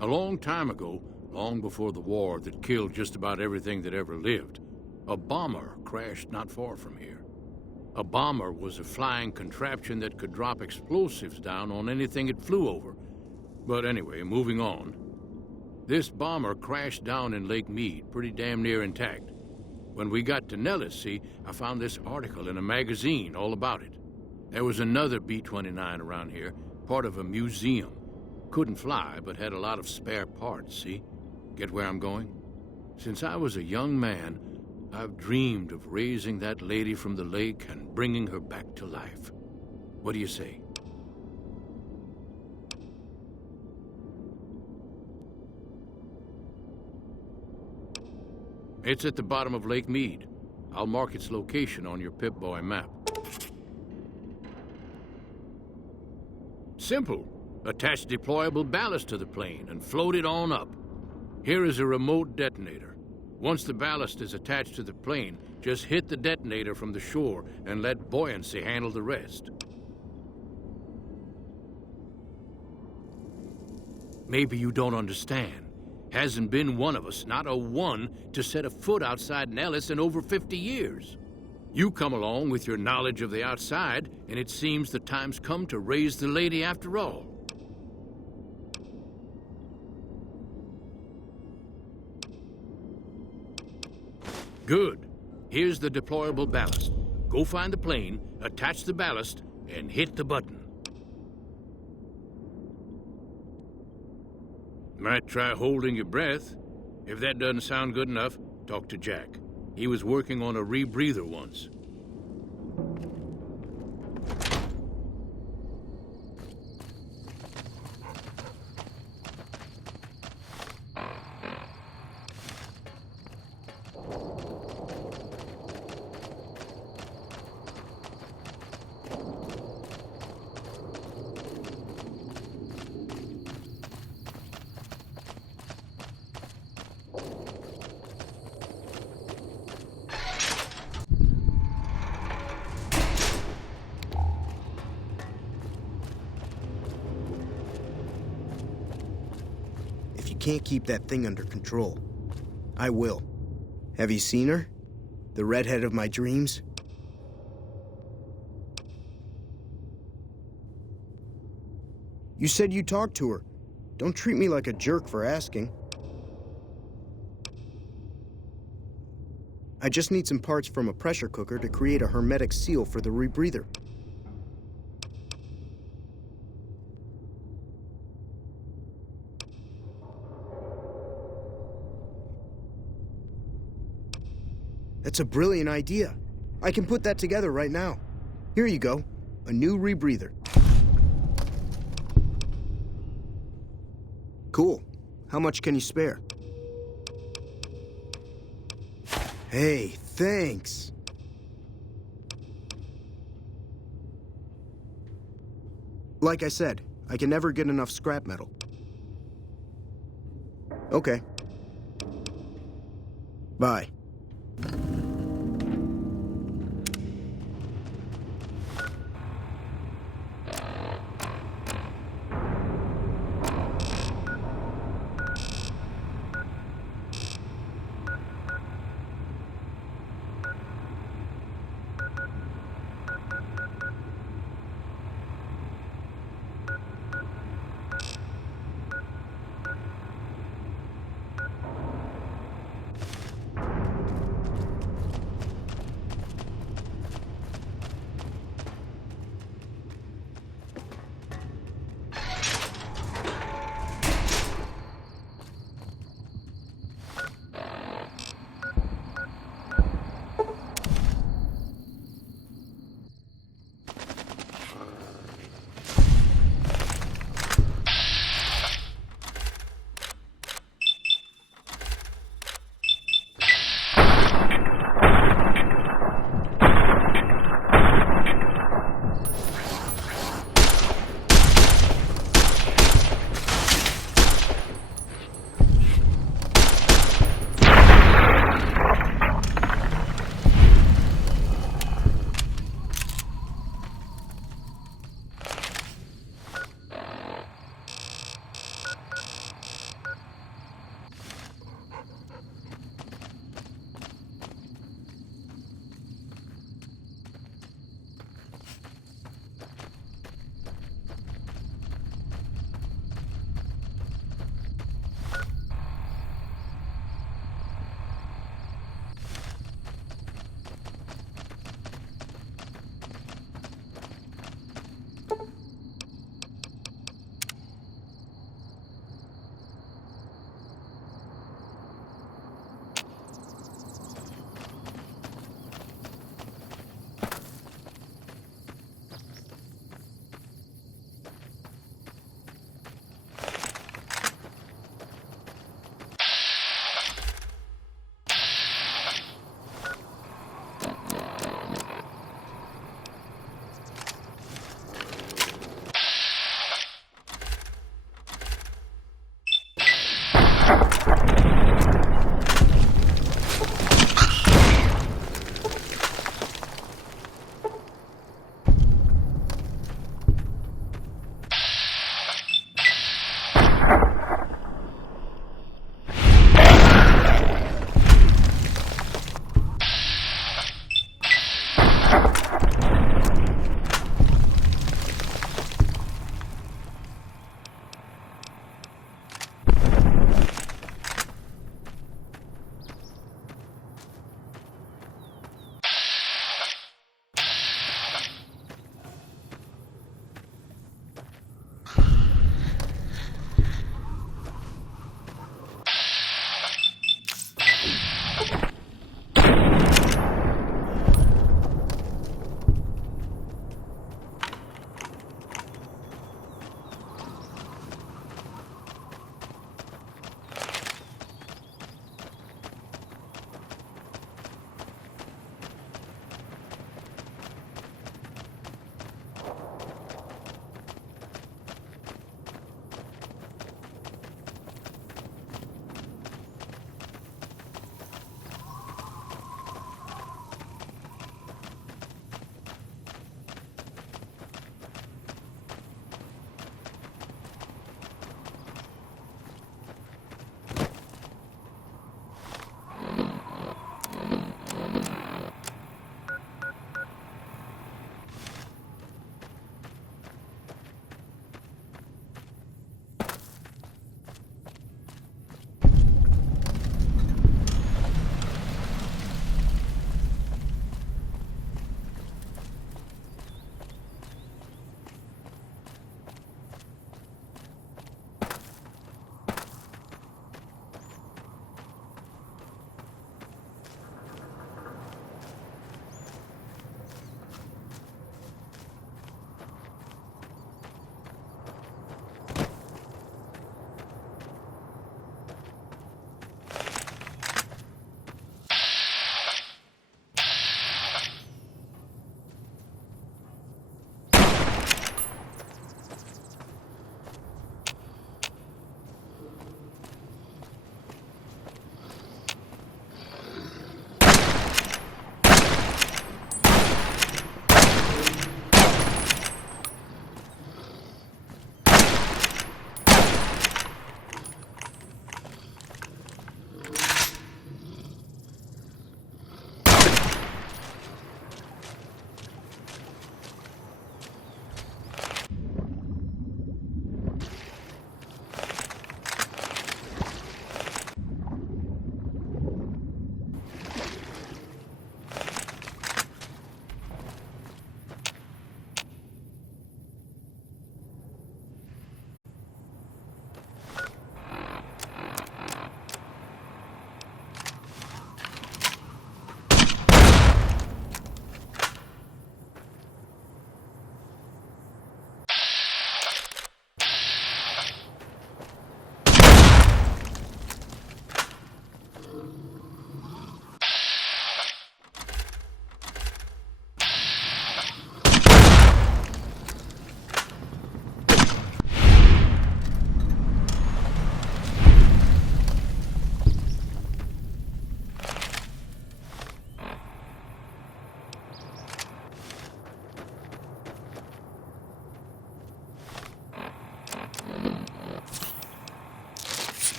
A long time ago, long before the war that killed just about everything that ever lived, a bomber crashed not far from here. A bomber was a flying contraption that could drop explosives down on anything it flew over. But anyway, moving on. This bomber crashed down in Lake Mead, pretty damn near intact. When we got to Nellis, see, I found this article in a magazine all about it. There was another B-29 around here, part of a museum. Couldn't fly, but had a lot of spare parts, see? Get where I'm going? Since I was a young man, I've dreamed of raising that lady from the lake and bringing her back to life. What do you say? It's at the bottom of Lake Mead. I'll mark its location on your Pip-Boy map. Simple. Attach deployable ballast to the plane and float it on up. Here is a remote detonator. Once the ballast is attached to the plane, just hit the detonator from the shore and let buoyancy handle the rest. Maybe you don't understand. Hasn't been one of us, not a one, to set a foot outside Nellis in over 50 years. You come along with your knowledge of the outside, and it seems the time's come to raise the lady after all. Good. Here's the deployable ballast. Go find the plane, attach the ballast, and hit the button. Might try holding your breath. If that doesn't sound good enough, talk to Jack. He was working on a rebreather once. Can't keep that thing under control. I will. Have you seen her? The redhead of my dreams? You said you talked to her. Don't treat me like a jerk for asking. I just need some parts from a pressure cooker to create a hermetic seal for the rebreather. That's a brilliant idea. I can put that together right now. Here you go. A new rebreather. Cool. How much can you spare? Hey, thanks. Like I said, I can never get enough scrap metal. Okay. Bye.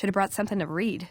Should have brought something to read.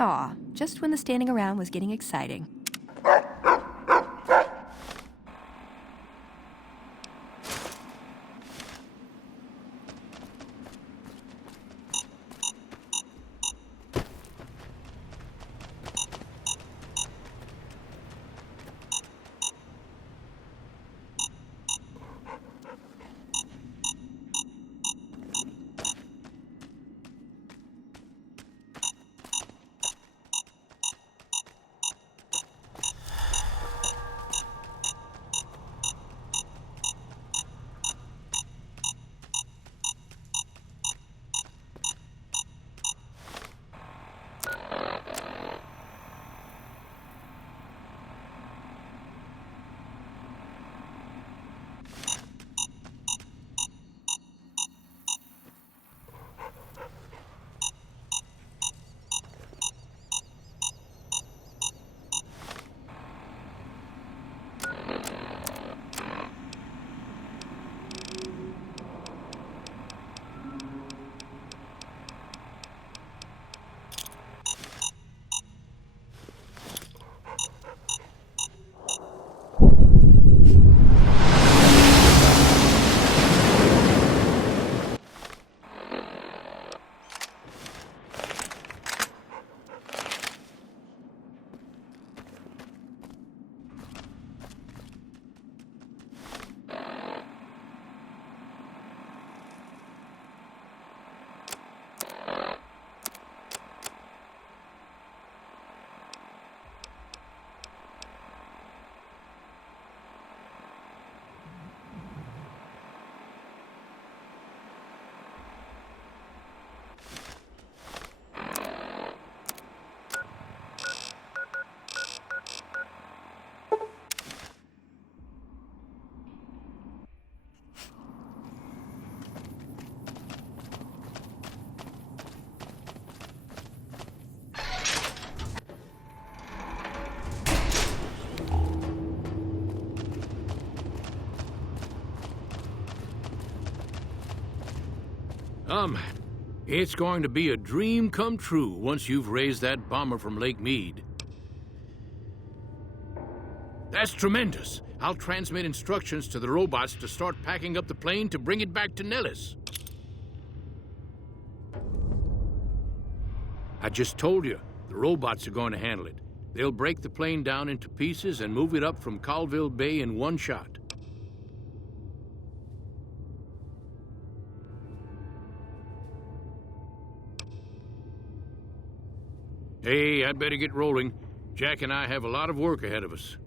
Aw, just when the standing around was getting exciting. It's going to be a dream come true once you've raised that bomber from Lake Mead. That's tremendous. I'll transmit instructions to the robots to start packing up the plane to bring it back to Nellis. I just told you, the robots are going to handle it. They'll break the plane down into pieces and move it up from Colville Bay in one shot. Hey, I'd better get rolling. Jack and I have a lot of work ahead of us.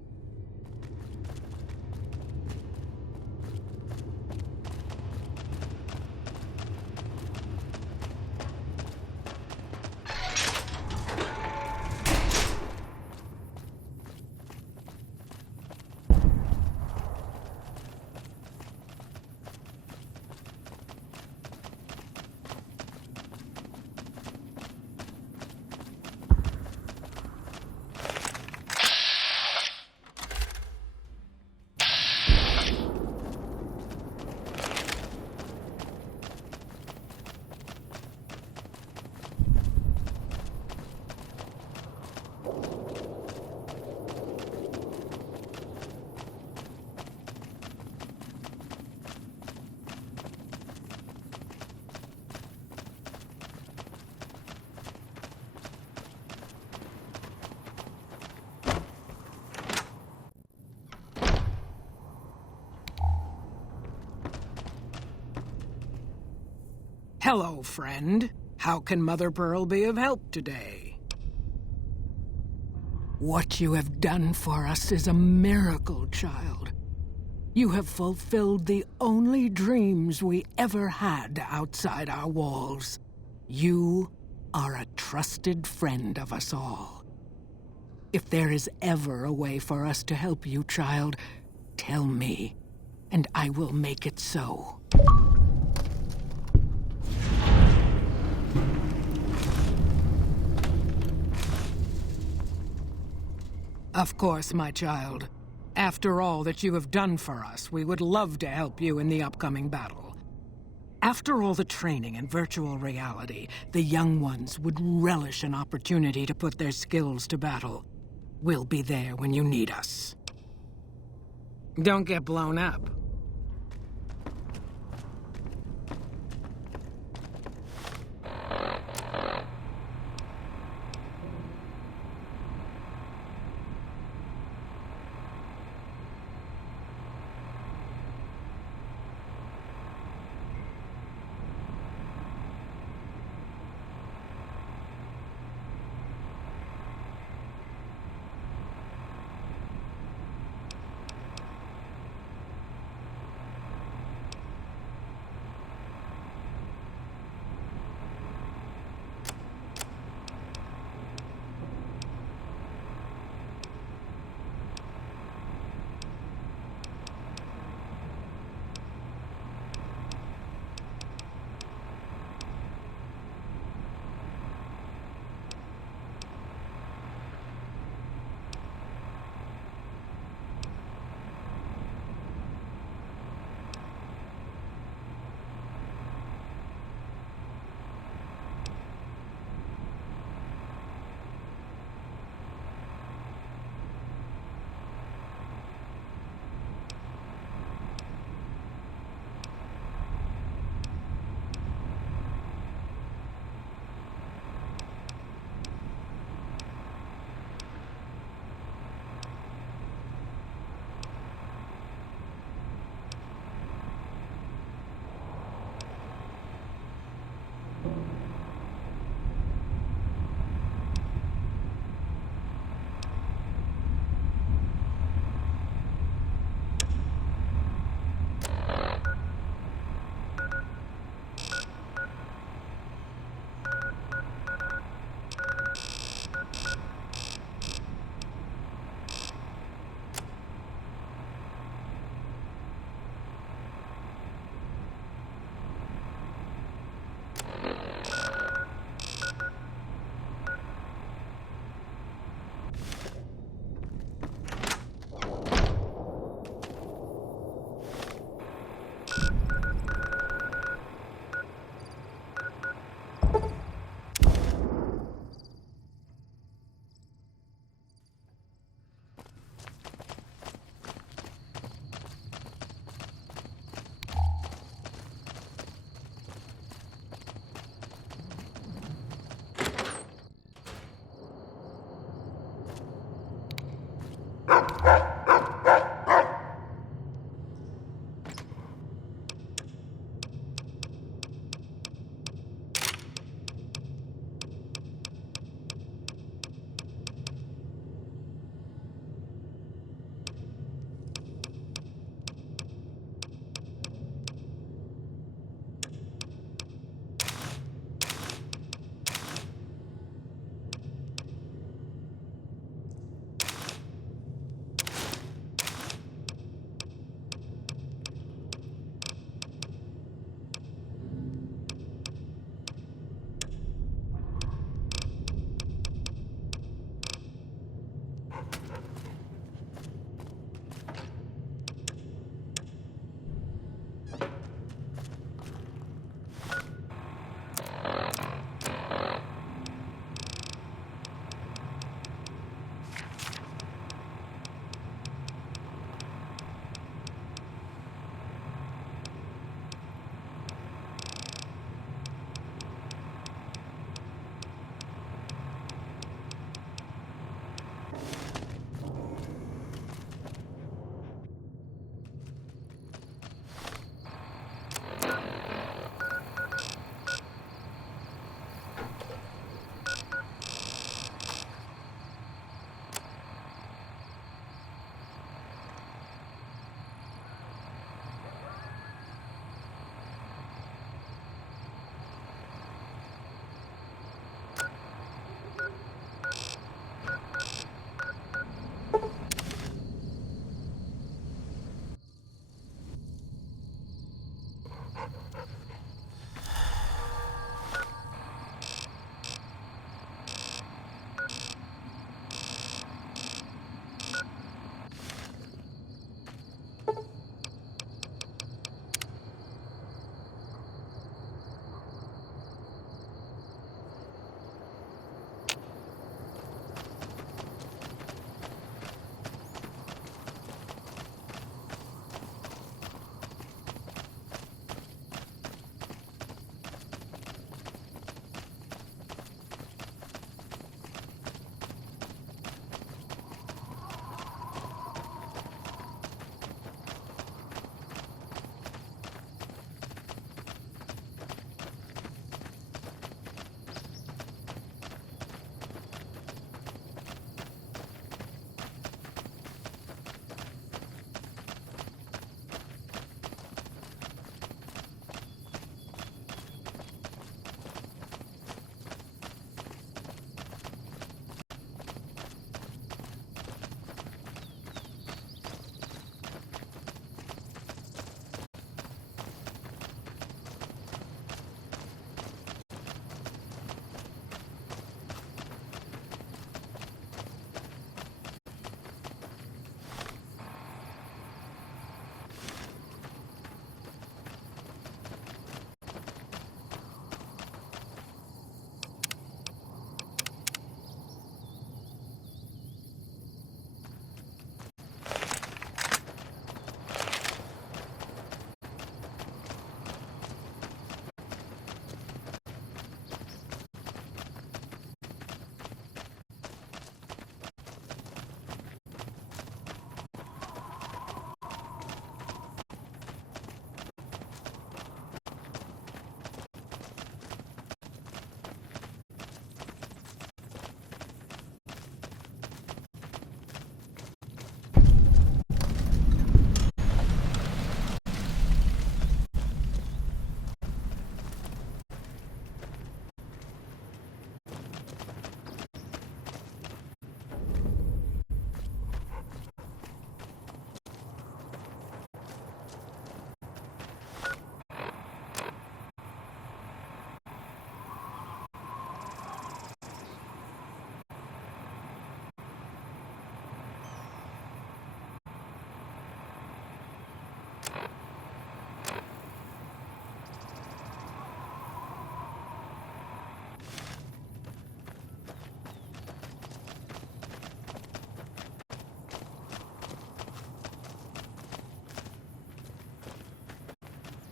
Hello, friend. How can Mother Pearl be of help today? What you have done for us is a miracle, child. You have fulfilled the only dreams we ever had outside our walls. You are a trusted friend of us all. If there is ever a way for us to help you, child, tell me, and I will make it so. Of course, my child. After all that you have done for us, we would love to help you in the upcoming battle. After all the training in virtual reality, the young ones would relish an opportunity to put their skills to battle. We'll be there when you need us. Don't get blown up.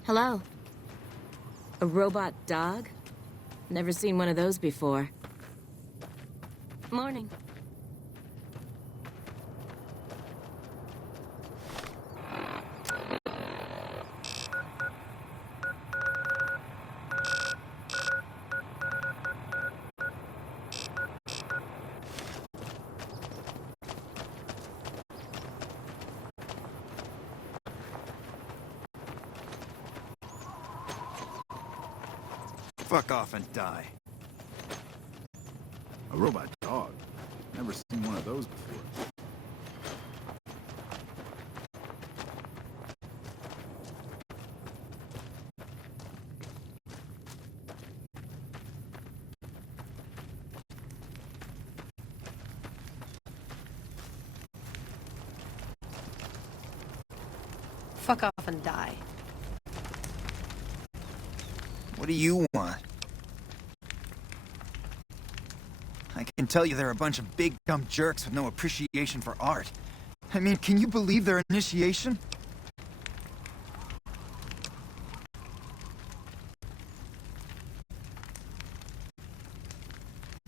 Hello. A robot dog? Never seen one of those before. Morning. Fuck off and die. A robot dog? Never seen one of those before. Fuck off and die. What do you want? I can tell you they're a bunch of big dumb jerks with no appreciation for art. I mean, can you believe their initiation?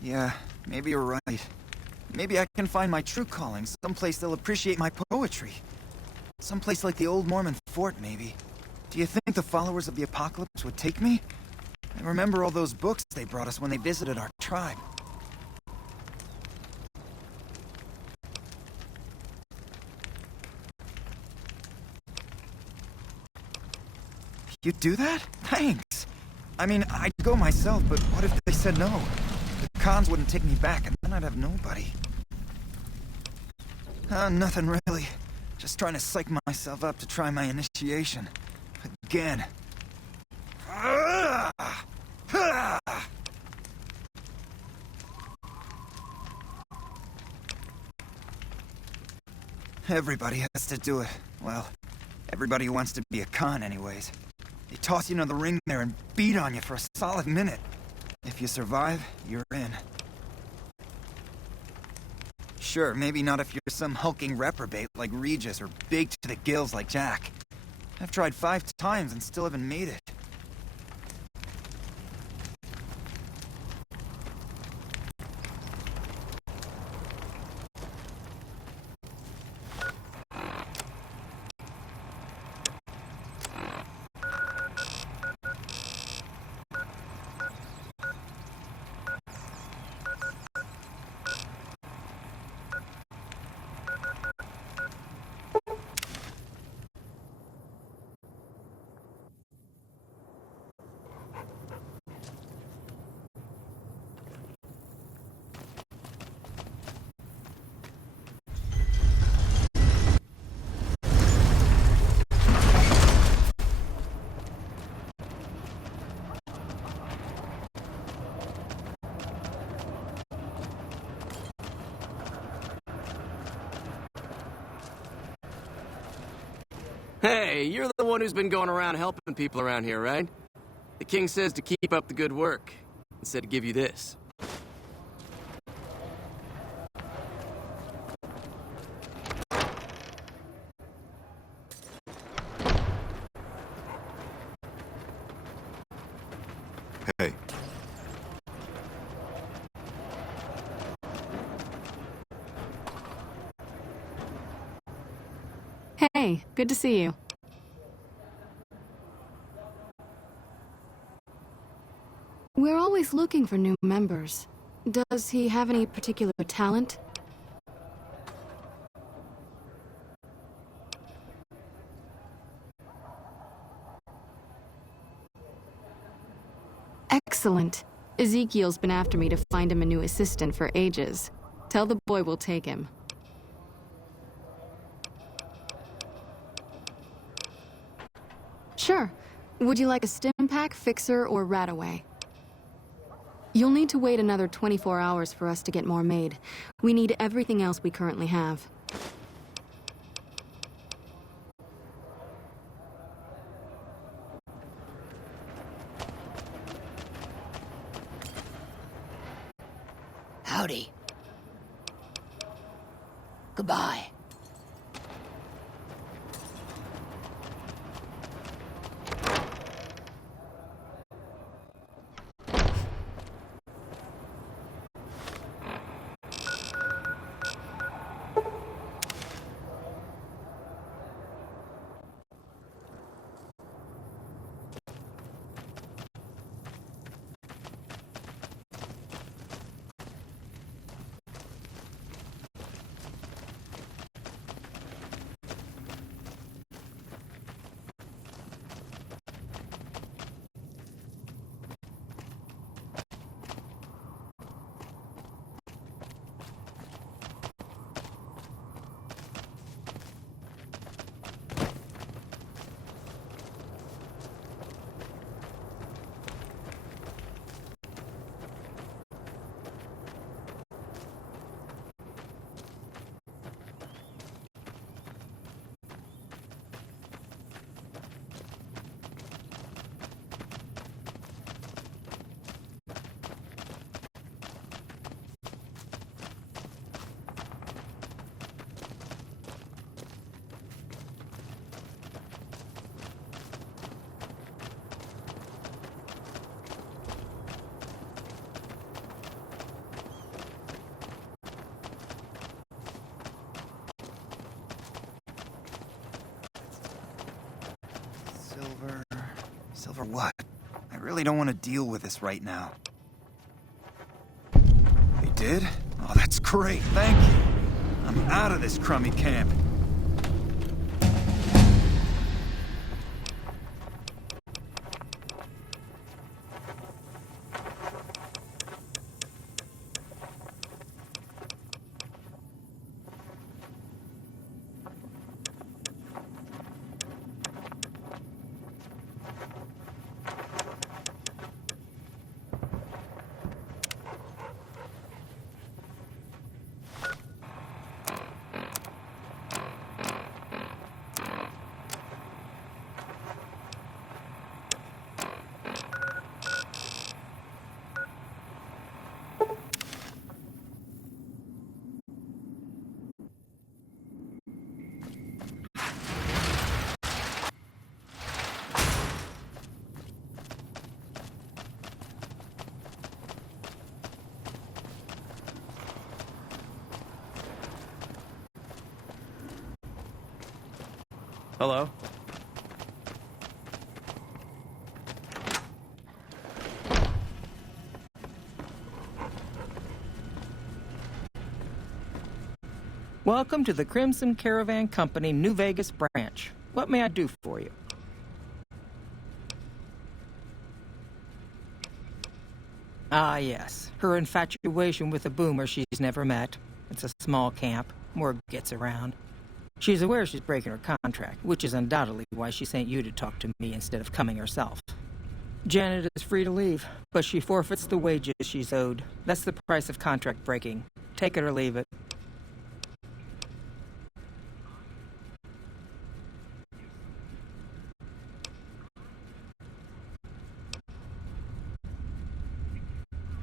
Yeah, maybe you're right. Maybe I can find my true calling, someplace they'll appreciate my poetry. Someplace like the old Mormon fort, maybe. Do you think the followers of the apocalypse would take me? I remember all those books they brought us when they visited our tribe. You'd do that? Thanks! I mean, I'd go myself, but what if they said no? The cons wouldn't take me back, and then I'd have nobody. Nothing really. Just trying to psych myself up to try my initiation. Again. Everybody has to do it. Well, everybody who wants to be a con anyways. They toss you into the ring there and beat on you for a solid minute. If you survive, you're in. Sure, maybe not if you're some hulking reprobate like Regis or baked to the gills like Jack. I've tried 5 times and still haven't made it. Hey, you're the one who's been going around helping people around here, right? The king says to keep up the good work, and said to give you this. Hey. Hey, good to see you. We're always looking for new members. Does he have any particular talent? Excellent. Ezekiel's been after me to find him a new assistant for ages. Tell the boy we'll take him. Sure. Would you like a stim pack, fixer, or Rataway? You'll need to wait another 24 hours for us to get more made. We need everything else we currently have. Howdy. Goodbye. Silver what? I really don't want to deal with this right now. They did? Oh, that's great, thank you. I'm out of this crummy camp. Hello? Welcome to the Crimson Caravan Company, New Vegas branch. What may I do for you? Ah, yes. Her infatuation with a boomer she's never met. It's a small camp. Word gets around. She's aware she's breaking her contract, which is undoubtedly why she sent you to talk to me instead of coming herself. Janet is free to leave, but she forfeits the wages she's owed. That's the price of contract breaking. Take it or leave it.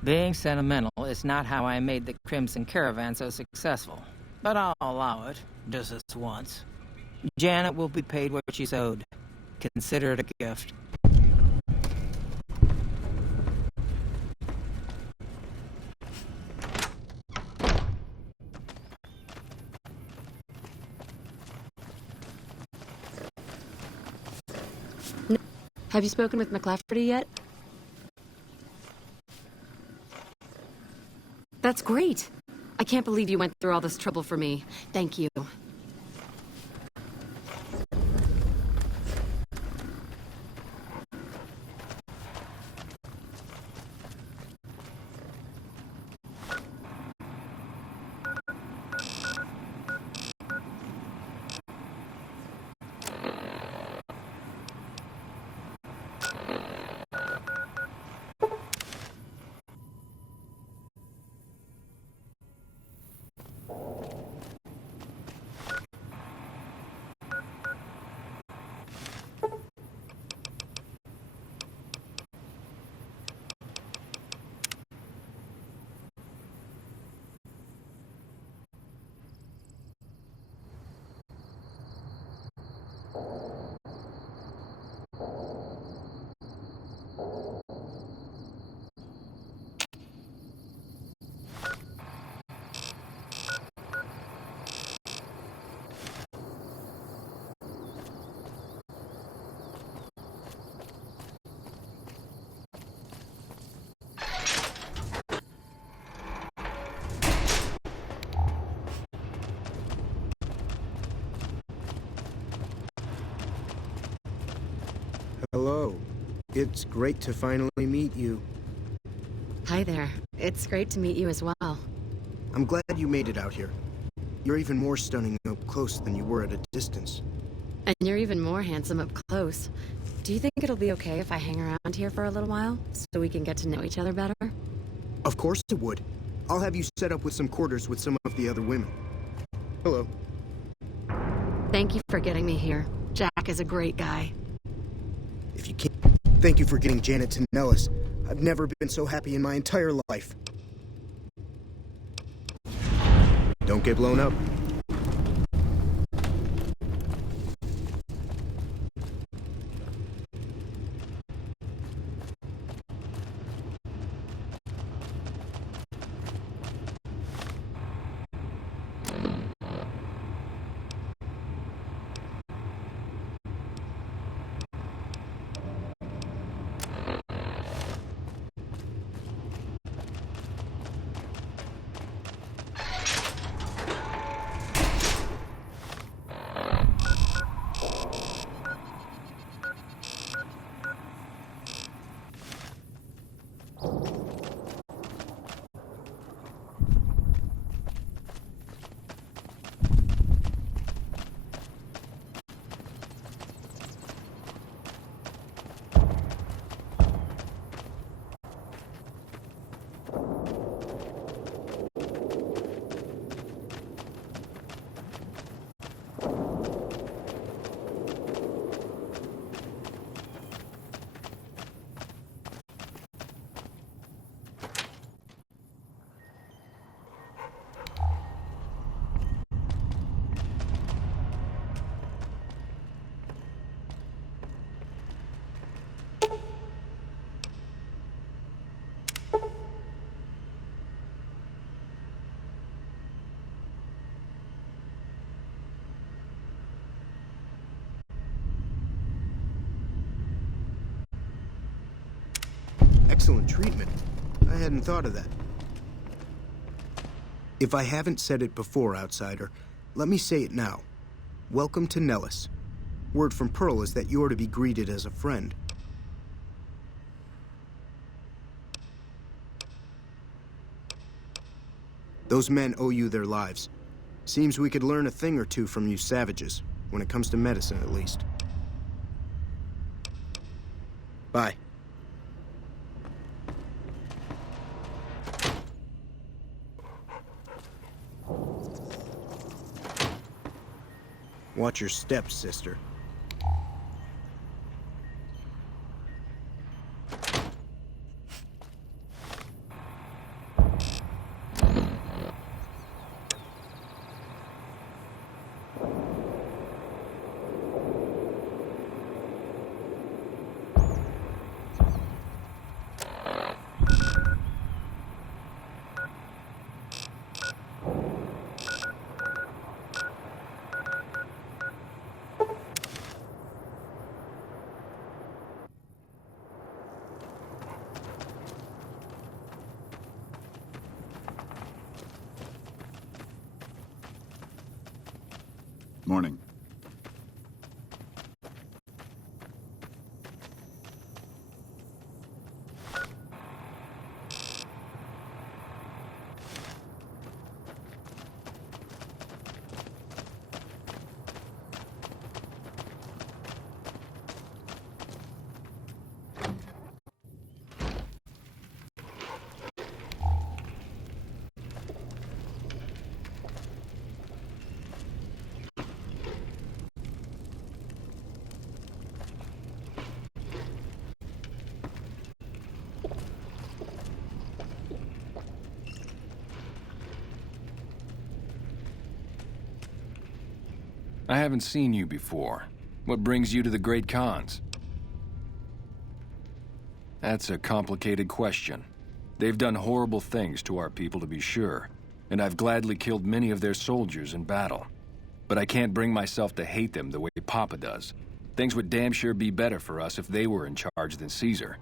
Being sentimental is not how I made the Crimson Caravan so successful. But I'll allow it, just this once. Janet will be paid what she's owed. Consider it a gift. Have you spoken with McLafferty yet? That's great. I can't believe you went through all this trouble for me. Thank you. Hello. It's great to finally meet you. Hi there. It's great to meet you as well. I'm glad you made it out here. You're even more stunning up close than you were at a distance. And you're even more handsome up close. Do you think it'll be okay if I hang around here for a little while, so we can get to know each other better? Of course it would. I'll have you set up with some quarters with some of the other women. Hello. Thank you for getting me here. Jack is a great guy. If you can't... Thank you for getting Janet to Nellis. I've never been so happy in my entire life. Don't get blown up. excellent treatment. I hadn't thought of that. If I haven't said it before, outsider, let me say it now. Welcome to Nellis. Word from Pearl is that you're to be greeted as a friend. Those men owe you their lives. Seems we could learn a thing or two from you savages, when it comes to medicine at least. Bye. Watch your steps, sister. Morning. I haven't seen you before. What brings you to the Great Khans? That's a complicated question. They've done horrible things to our people, to be sure, and I've gladly killed many of their soldiers in battle. But I can't bring myself to hate them the way Papa does. Things would damn sure be better for us if they were in charge than Caesar.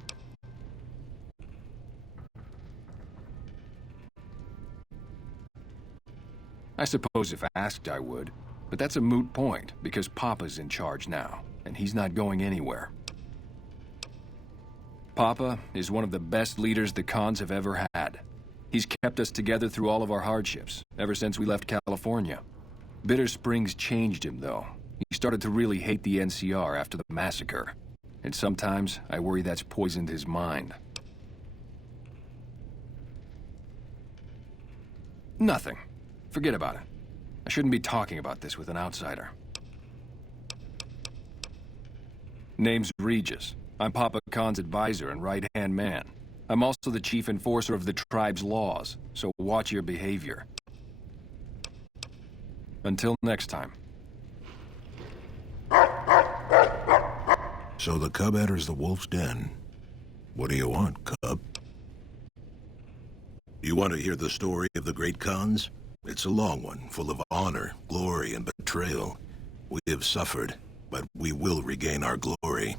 I suppose if asked, I would. But that's a moot point, because Papa's in charge now, and he's not going anywhere. Papa is one of the best leaders the Khans have ever had. He's kept us together through all of our hardships, ever since we left California. Bitter Springs changed him, though. He started to really hate the NCR after the massacre. And sometimes, I worry that's poisoned his mind. Nothing. Forget about it. I shouldn't be talking about this with an outsider. Name's Regis. I'm Papa Khan's advisor and right-hand man. I'm also the chief enforcer of the tribe's laws, so watch your behavior. Until next time. So the cub enters the wolf's den. What do you want, cub? You want to hear the story of the Great Khans? It's a long one, full of honor, glory, and betrayal. We have suffered, but we will regain our glory.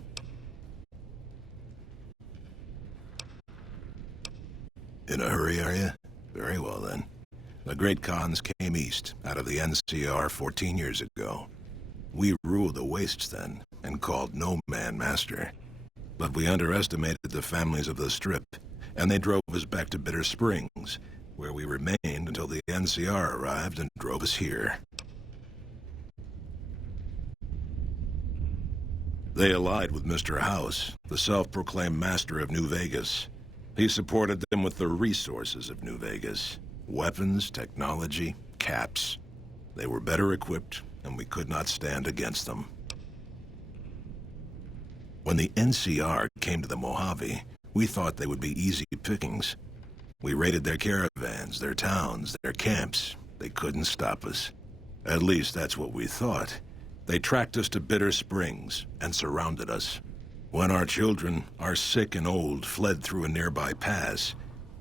In a hurry, are you? Very well, then. The Great Khans came east, out of the NCR 14 years ago. We ruled the wastes then, and called no man master. But we underestimated the families of the Strip, and they drove us back to Bitter Springs, where we remained until the NCR arrived and drove us here. They allied with Mr. House, the self-proclaimed master of New Vegas. He supported them with the resources of New Vegas. Weapons, technology, caps. They were better equipped, and we could not stand against them. When the NCR came to the Mojave, we thought they would be easy pickings. We raided their caravans, their towns, their camps. They couldn't stop us. At least that's what we thought. They tracked us to Bitter Springs and surrounded us. When our children, our sick and old, fled through a nearby pass,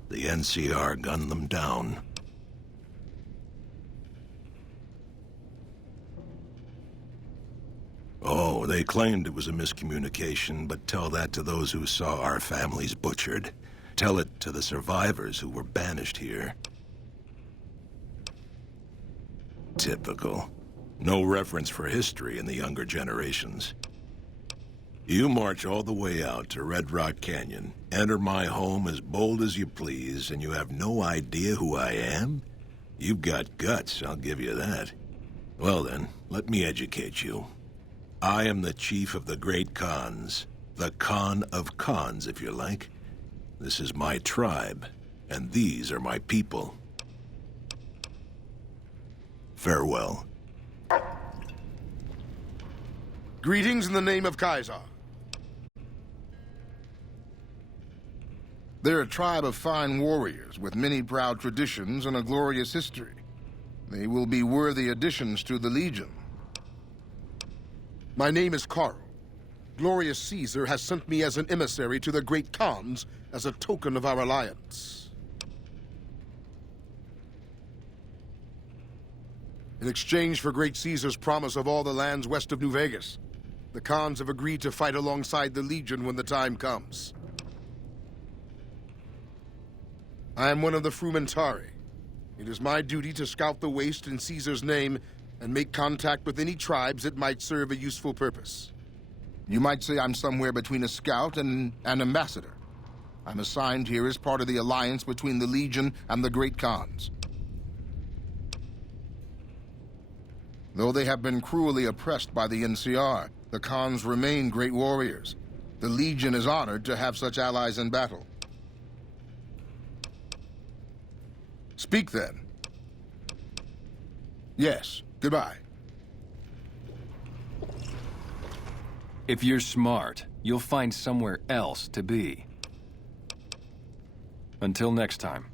the NCR gunned them down. Oh, they claimed it was a miscommunication, but tell that to those who saw our families butchered. tell it to the survivors who were banished here. Typical. No reference for history in the younger generations. You march all the way out to Red Rock Canyon, enter my home as bold as you please, and you have no idea who I am? You've got guts, I'll give you that. Well then, let me educate you. I am the chief of the Great Khans. The Khan of Khans, if you like. This is my tribe, and these are my people. Farewell. Greetings in the name of Kaiser. They're a tribe of fine warriors with many proud traditions and a glorious history. They will be worthy additions to the Legion. My name is Carl. Glorious Caesar has sent me as an emissary to the Great Khans as a token of our alliance. In exchange for Great Caesar's promise of all the lands west of New Vegas, the Khans have agreed to fight alongside the Legion when the time comes. I am one of the Frumentari. It is my duty to scout the waste in Caesar's name and make contact with any tribes that might serve a useful purpose. You might say I'm somewhere between a scout and an ambassador. I'm assigned here as part of the alliance between the Legion and the Great Khans. Though they have been cruelly oppressed by the NCR, the Khans remain great warriors. The Legion is honored to have such allies in battle. Speak then. Yes, goodbye. If you're smart, you'll find somewhere else to be. Until next time.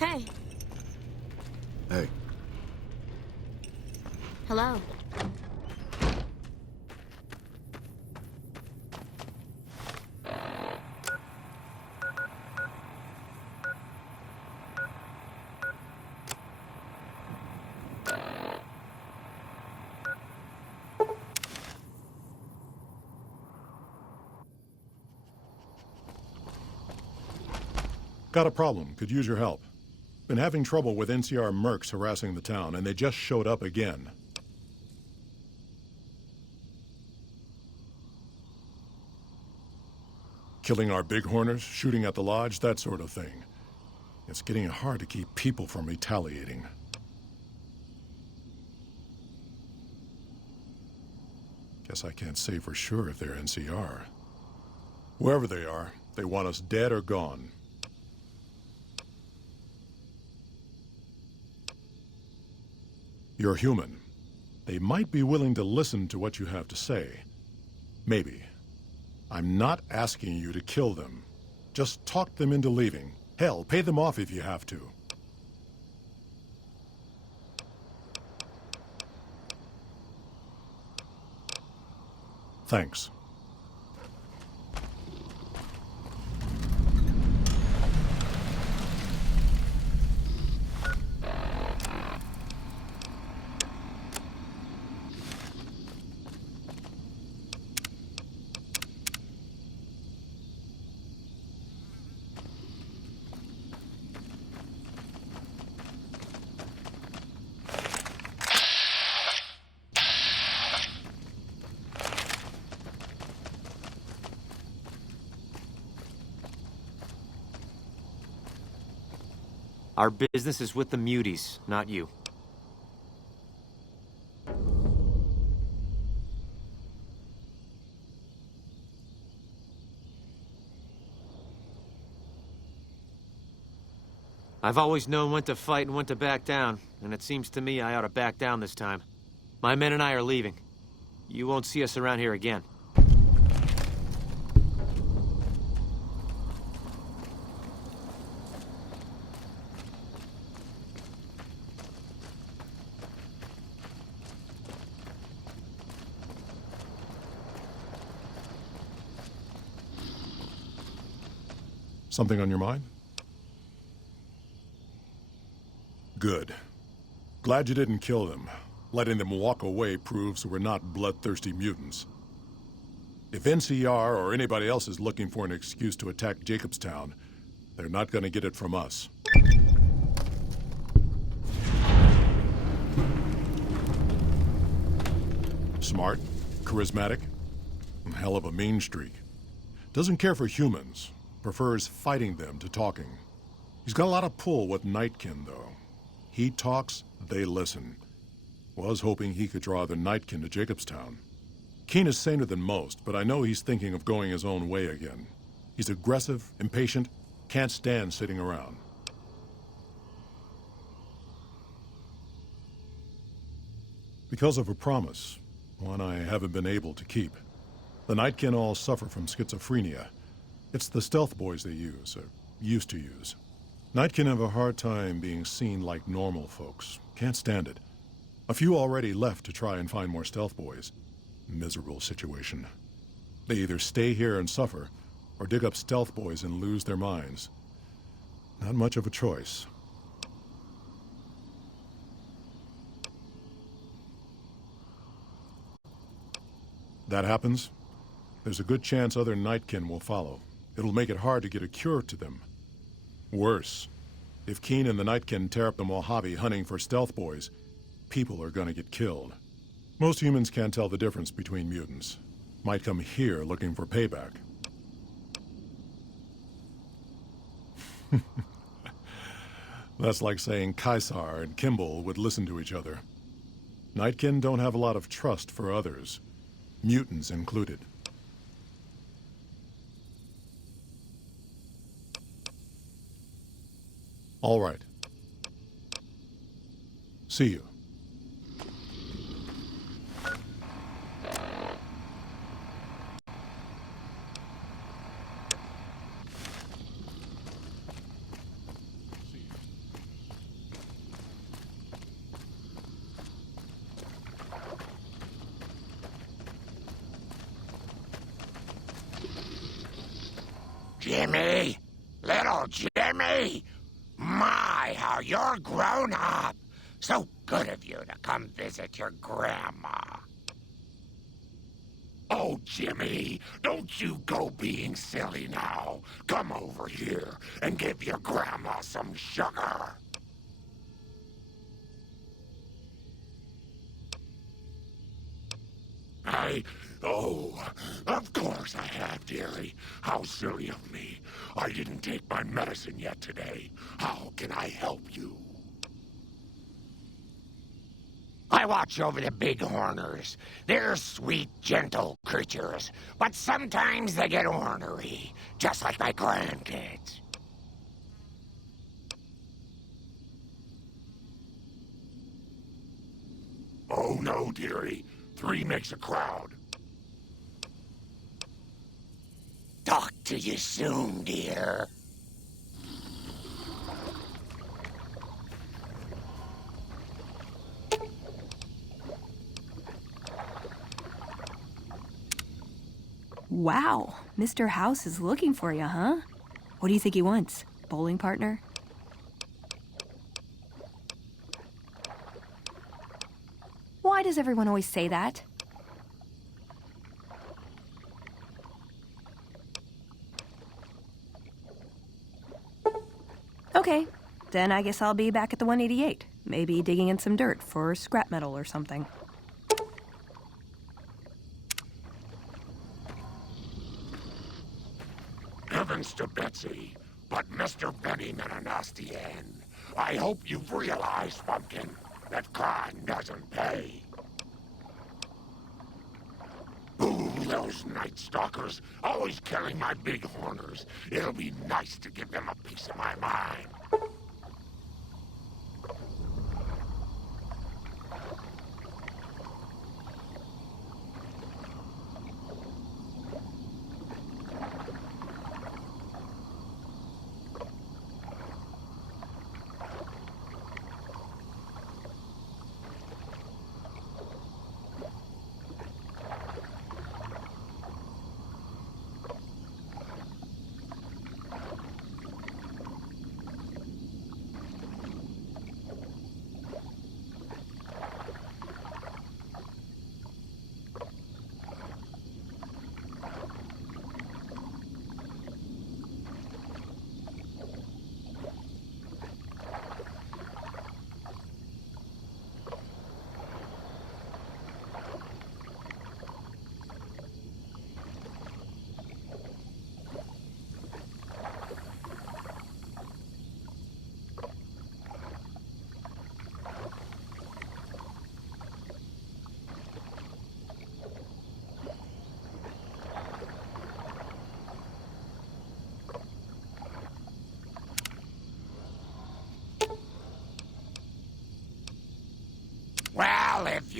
Hey. Hey. Hello. Got a problem. Could use your help. Been having trouble with NCR mercs harassing the town, and they just showed up again. Killing our bighorners, shooting at the lodge, that sort of thing. It's getting hard to keep people from retaliating. Guess I can't say for sure if they're NCR. Whoever they are, they want us dead or gone. You're human. They might be willing to listen to what you have to say. Maybe. I'm not asking you to kill them. Just talk them into leaving. Hell, pay them off if you have to. Thanks. Our business is with the Muties, not you. I've always known when to fight and when to back down, and it seems to me I ought to back down this time. My men and I are leaving. You won't see us around here again. Something on your mind? Good. Glad you didn't kill them. Letting them walk away proves we're not bloodthirsty mutants. If NCR or anybody else is looking for an excuse to attack Jacobstown, they're not going to get it from us. Smart, charismatic, and hell of a mean streak. Doesn't care for humans. Prefers fighting them to talking. He's got a lot of pull with Nightkin, though. He talks, they listen. Was hoping he could draw the Nightkin to Jacobstown. Keen is saner than most, but I know he's thinking of going his own way again. He's aggressive, impatient, can't stand sitting around. Because of a promise, one I haven't been able to keep. The Nightkin all suffer from schizophrenia. It's the stealth boys they use, or used to use. Nightkin have a hard time being seen like normal folks. Can't stand it. A few already left to try and find more stealth boys. Miserable situation. They either stay here and suffer, or dig up stealth boys and lose their minds. Not much of a choice. That happens, there's a good chance other Nightkin will follow. It'll make it hard to get a cure to them. Worse, if Keen and the Nightkin tear up the Mojave hunting for stealth boys, people are gonna get killed. Most humans can't tell the difference between mutants. Might come here looking for payback. That's like saying Caesar and Kimball would listen to each other. Nightkin don't have a lot of trust for others, mutants included. All right. See you. Jimmy! Little Jimmy! My, how you're grown up! So good of you to come visit your grandma. Oh, Jimmy, don't you go being silly now. Come over here and give your grandma some sugar. Of course I have, dearie. How silly of me. I didn't take my medicine yet today. How can I help you? I watch over the bighorners. They're sweet, gentle creatures, but sometimes they get ornery, just like my grandkids. Oh no, dearie. 3 makes a crowd. Talk to you soon, dear. Wow, Mr. House is looking for you, huh? What do you think he wants? Bowling partner? Why does everyone always say that? Okay, then I guess I'll be back at the 188. Maybe digging in some dirt for scrap metal or something. Heavens to Betsy, but Mr. Benny Menanastian, I hope you've realized, Pumpkin, that crime doesn't pay. Ooh, those Night Stalkers, always killing my bighorners. It'll be nice to give them a piece of my mind.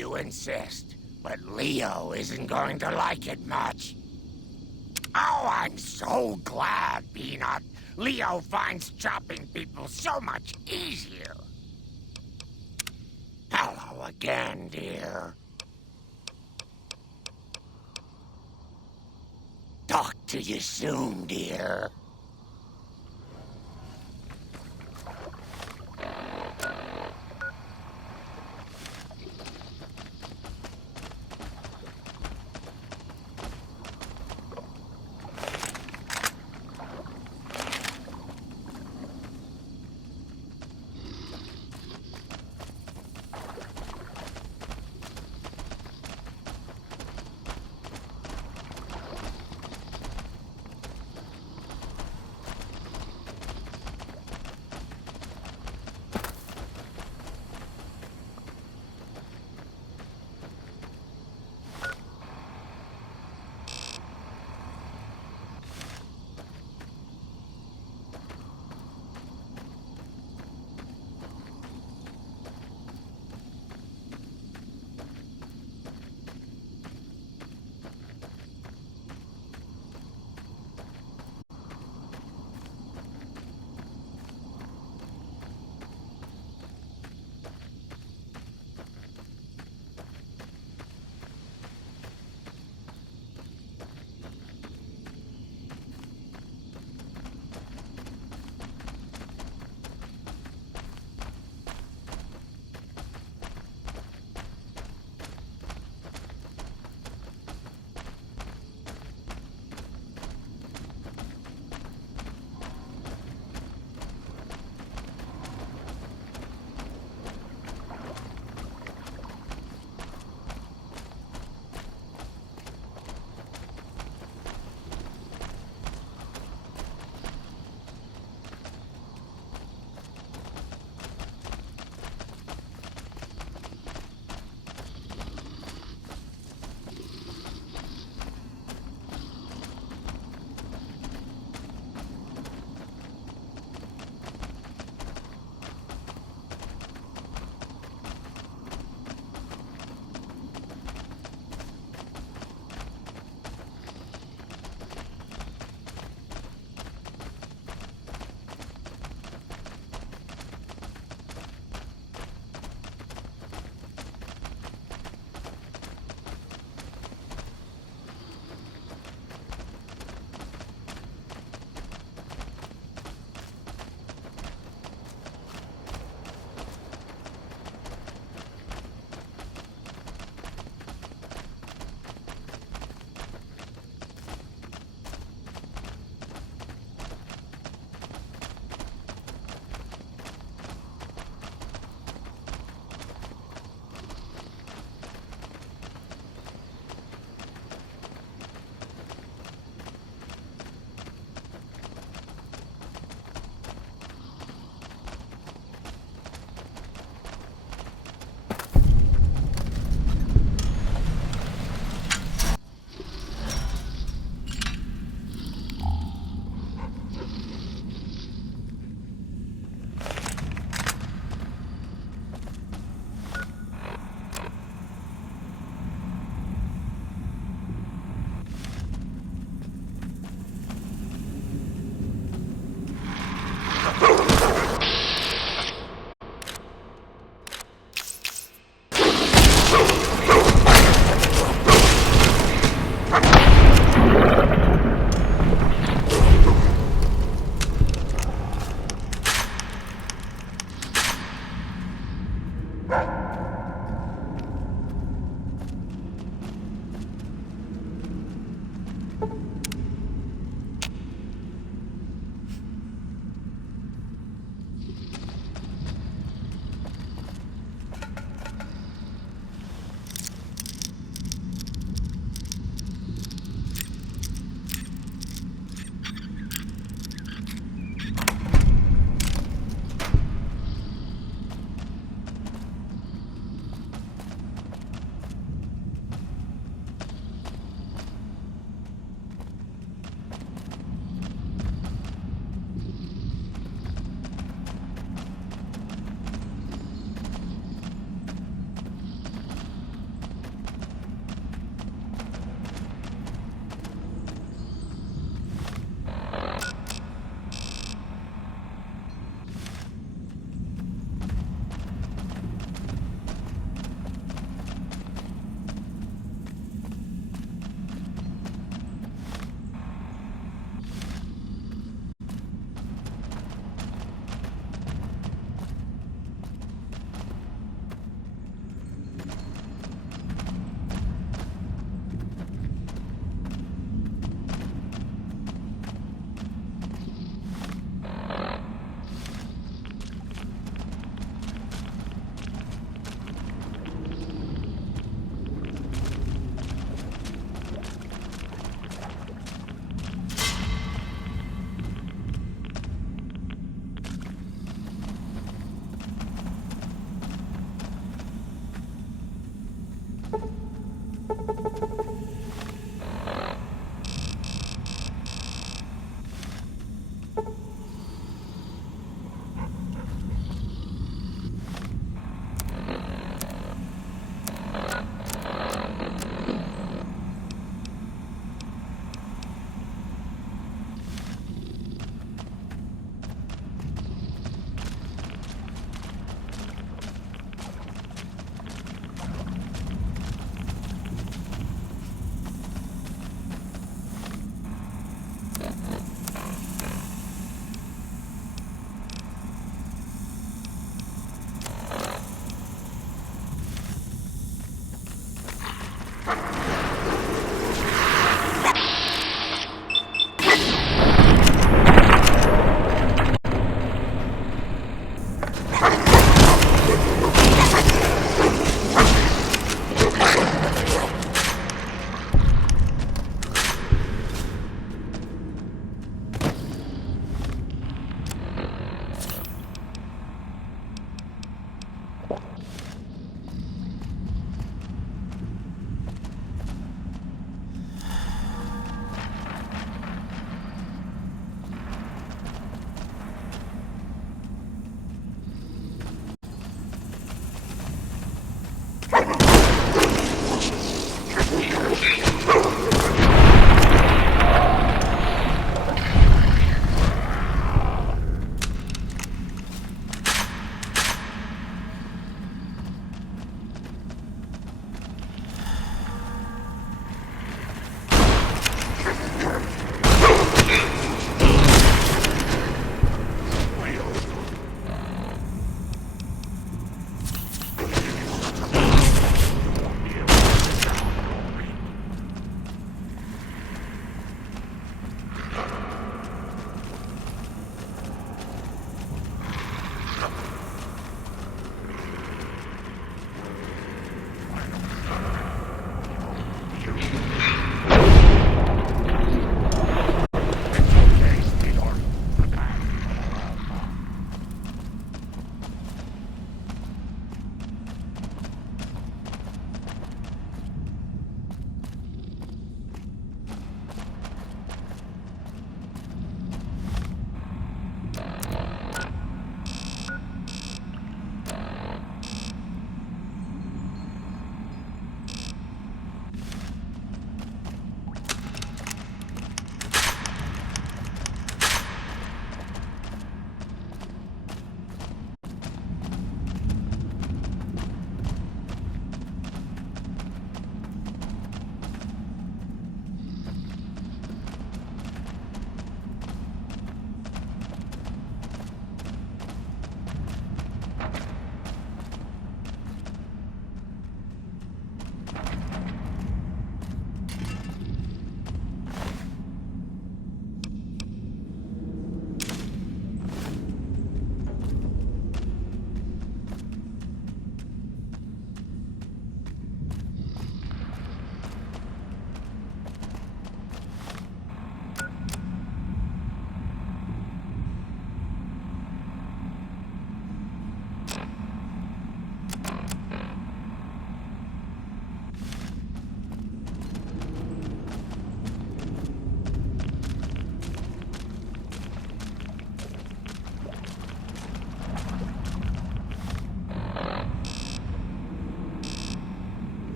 you insist, but Leo isn't going to like it much. Oh, I'm so glad, Peanut. Leo finds chopping people so much easier. Hello again, dear. Talk to you soon, dear.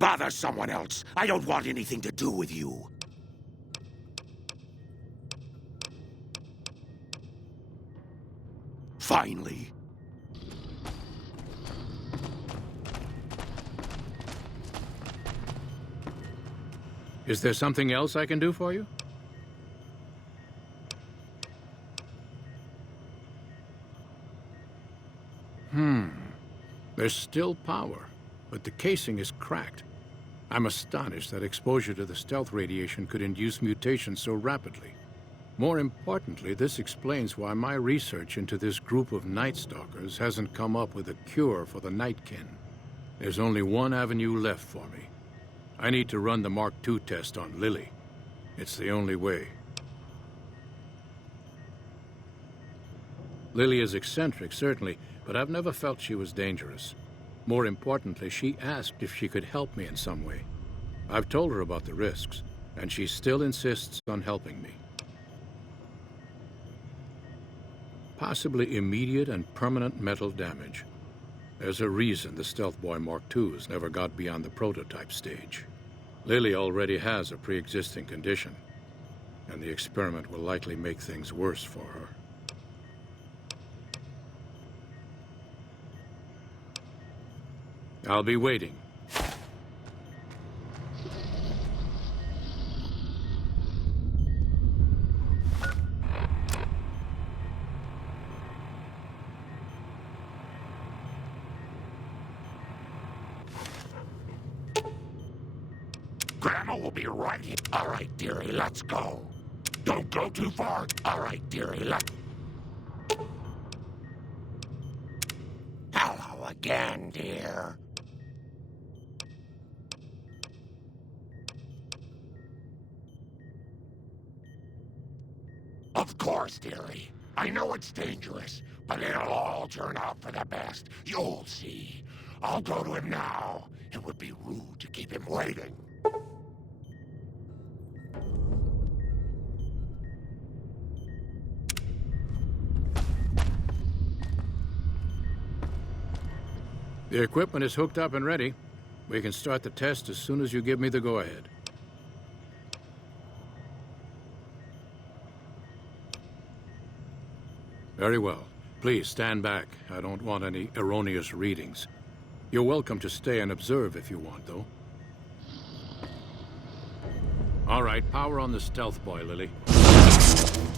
Bother someone else. I don't want anything to do with you. Finally. Is there something else I can do for you? There's still power, but the casing is cracked. I'm astonished that exposure to the stealth radiation could induce mutations so rapidly. More importantly, this explains why my research into this group of Night Stalkers hasn't come up with a cure for the Nightkin. There's only one avenue left for me. I need to run the Mark II test on Lily. It's the only way. Lily is eccentric, certainly, but I've never felt she was dangerous. More importantly, she asked if she could help me in some way. I've told her about the risks, and she still insists on helping me. Possibly immediate and permanent metal damage. There's a reason the Stealth Boy Mark IIs never got beyond the prototype stage. Lily already has a pre-existing condition, and the experiment will likely make things worse for her. I'll be waiting. Grandma will be right here. All right, dearie, let's go. Don't go too far. All right, dearie, let's... Hello again, dear. Of course, dearie. I know it's dangerous, but it'll all turn out for the best. You'll see. I'll go to him now. It would be rude to keep him waiting. The equipment is hooked up and ready. We can start the test as soon as you give me the go-ahead. Very well. Please stand back. I don't want any erroneous readings. You're welcome to stay and observe if you want, though. All right, power on the Stealth Boy, Lily.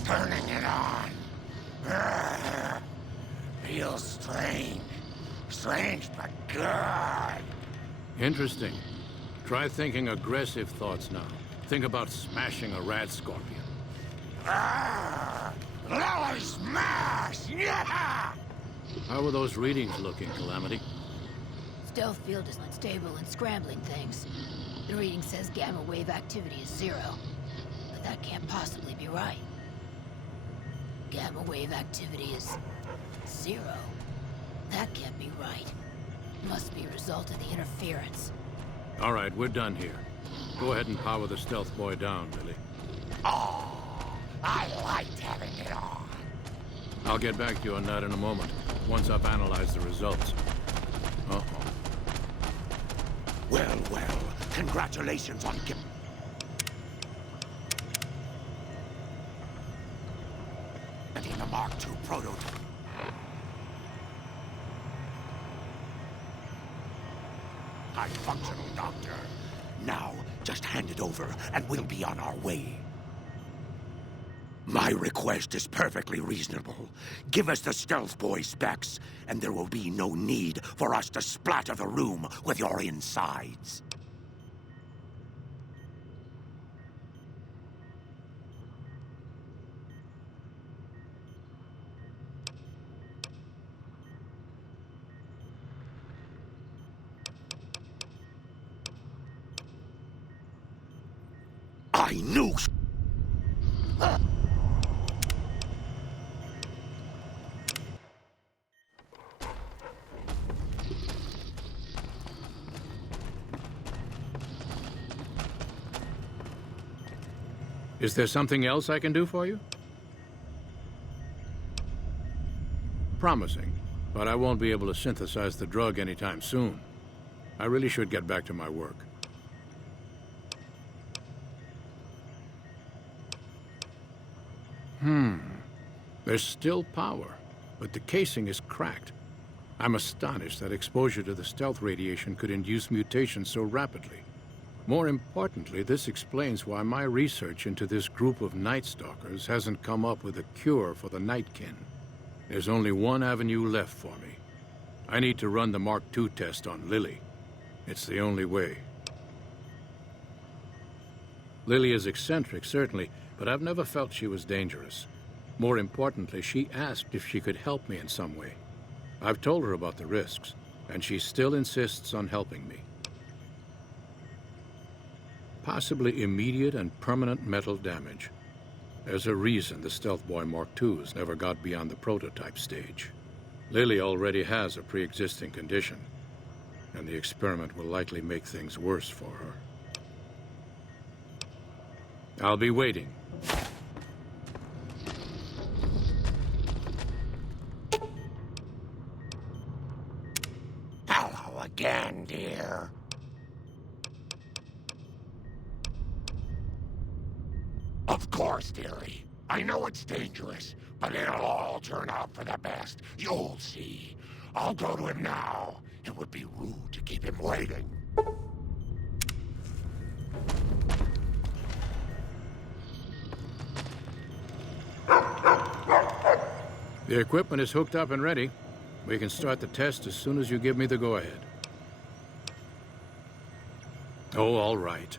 Turning it on. Feels strange. Strange, but good. Interesting. Try thinking aggressive thoughts now. Think about smashing a rad scorpion. Lily smash! Yeah! How are those readings looking, Calamity? Stealth field is unstable and scrambling things. The reading says gamma wave activity is 0. But that can't possibly be right. Gamma wave activity is 0. That can't be right. Must be a result of the interference. All right, we're done here. Go ahead and power the Stealth Boy down, Lily. Oh, I liked having it on. I'll get back to you on that in a moment, once I've analyzed the results. Uh-oh. Well, well, congratulations on getting the Mark II prototype. High-functional, Doctor. Now, just hand it over, and we'll be on our way. My request is perfectly reasonable. Give us the Stealth Boy specs, and there will be no need for us to splatter the room with your insides. I knew... Is there something else I can do for you? Promising, but I won't be able to synthesize the drug anytime soon. I really should get back to my work. There's still power, but the casing is cracked. I'm astonished that exposure to the stealth radiation could induce mutations so rapidly. More importantly, this explains why my research into this group of Night Stalkers hasn't come up with a cure for the Nightkin. There's only one avenue left for me. I need to run the Mark II test on Lily. It's the only way. Lily is eccentric, certainly, but I've never felt she was dangerous. More importantly, she asked if she could help me in some way. I've told her about the risks, and she still insists on helping me. Possibly immediate and permanent metal damage. There's a reason the Stealth Boy Mark IIs never got beyond the prototype stage. Lily already has a pre-existing condition, and the experiment will likely make things worse for her. I'll be waiting. Hello again, dear. Of course, dearie. I know it's dangerous, but it'll all turn out for the best. You'll see. I'll go to him now. It would be rude to keep him waiting. The equipment is hooked up and ready. We can start the test as soon as you give me the go-ahead. Oh, all right.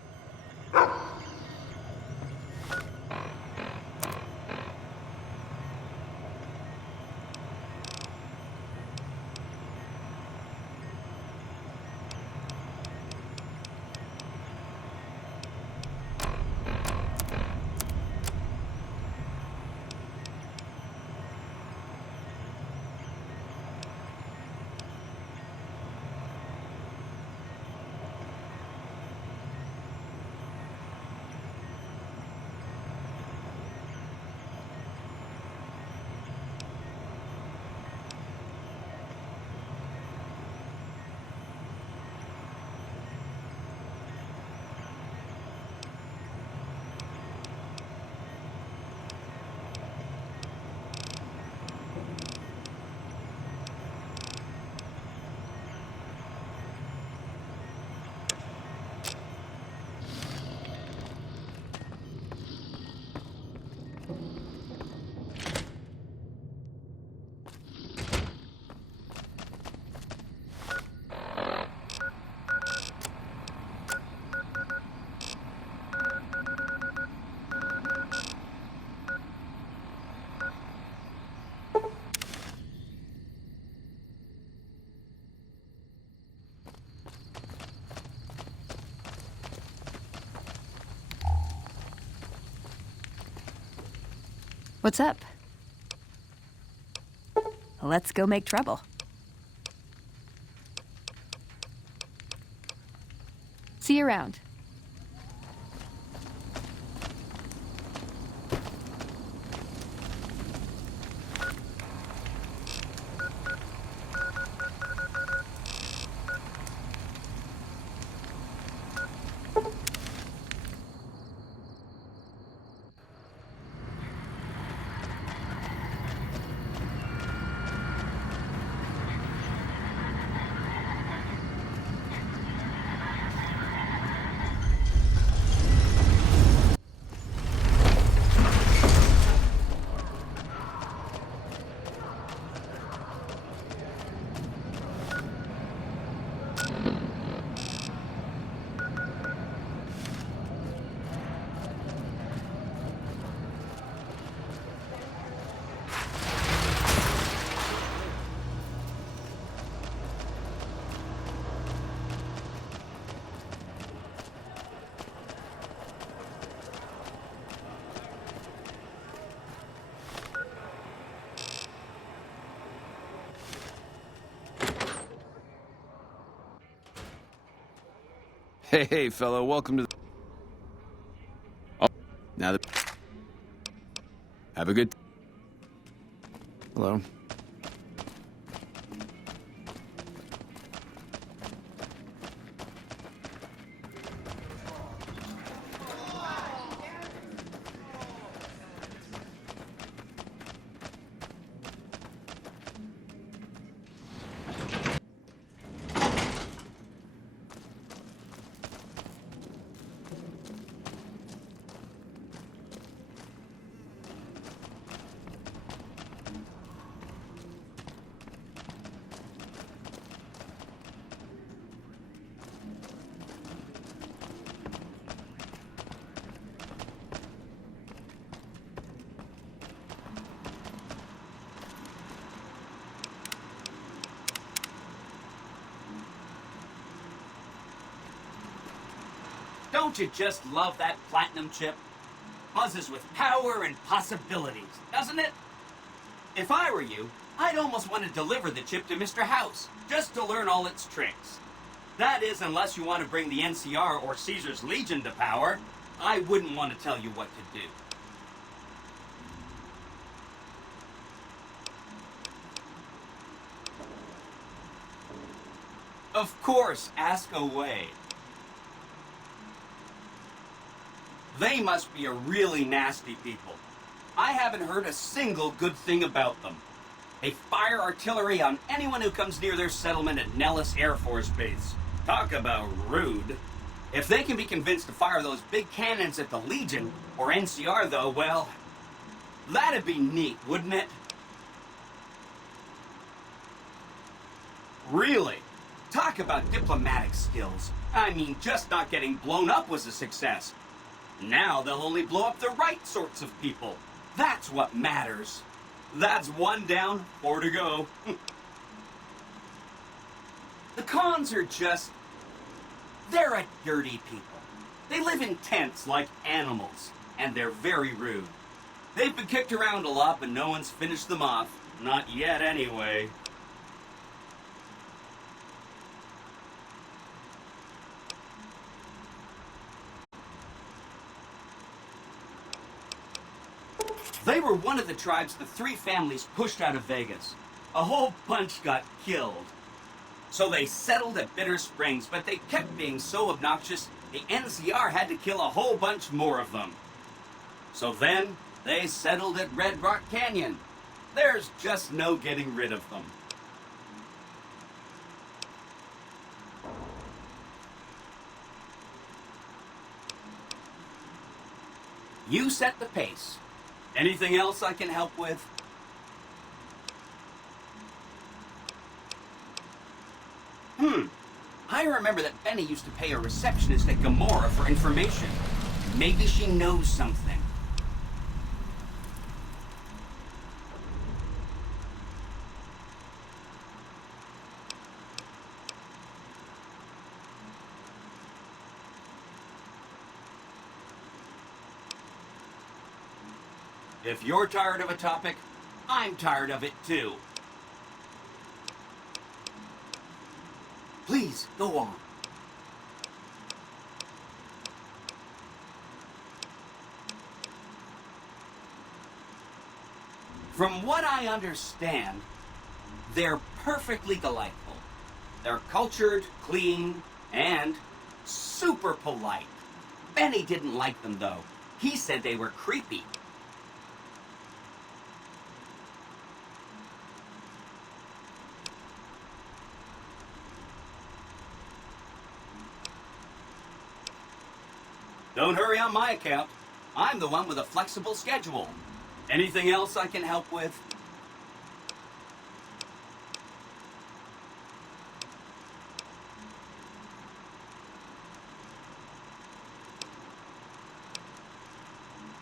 What's up? Let's go make trouble. See you around. Hey, fellow, welcome to the... Oh, now that... Have a good... Hello. Don't you just love that platinum chip? Buzzes with power and possibilities, doesn't it? If I were you, I'd almost want to deliver the chip to Mr. House, just to learn all its tricks. That is, unless you want to bring the NCR or Caesar's Legion to power. I wouldn't want to tell you what to do. Of course, ask away. They must be a really nasty people. I haven't heard a single good thing about them. They fire artillery on anyone who comes near their settlement at Nellis Air Force Base. Talk about rude. If they can be convinced to fire those big cannons at the Legion, or NCR though, well, that'd be neat, wouldn't it? Really? Talk about diplomatic skills. I mean, just not getting blown up was a success. Now they'll only blow up the right sorts of people. That's what matters. That's 1 down, 4 to go. The cons are just... they're a dirty people. They live in tents like animals, and they're very rude. They've been kicked around a lot, but no one's finished them off. Not yet, anyway. They were one of the tribes the 3 families pushed out of Vegas. A whole bunch got killed. So they settled at Bitter Springs, but they kept being so obnoxious, the NCR had to kill a whole bunch more of them. So then, they settled at Red Rock Canyon. There's just no getting rid of them. You set the pace. Anything else I can help with? I remember that Benny used to pay a receptionist at Gamora for information. Maybe she knows something. If you're tired of a topic, I'm tired of it too. Please, go on. From what I understand, they're perfectly delightful. They're cultured, clean, and super polite. Benny didn't like them, though. He said they were creepy. Don't hurry on my account. I'm the one with a flexible schedule. Anything else I can help with?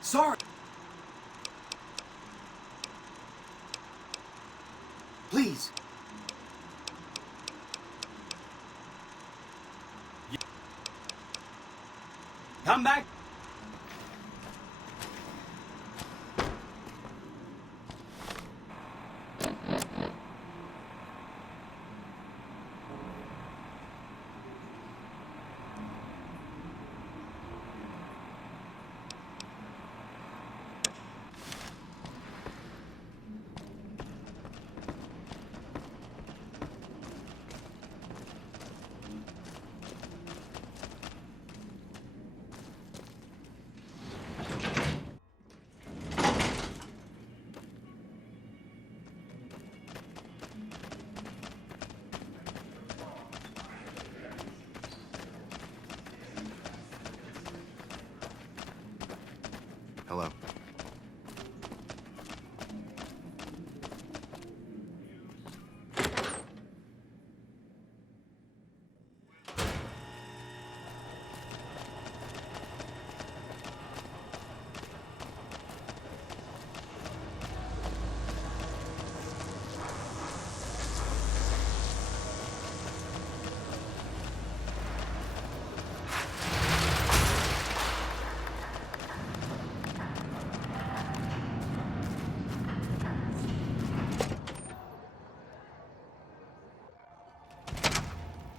Sorry. Please. Come back. Hello.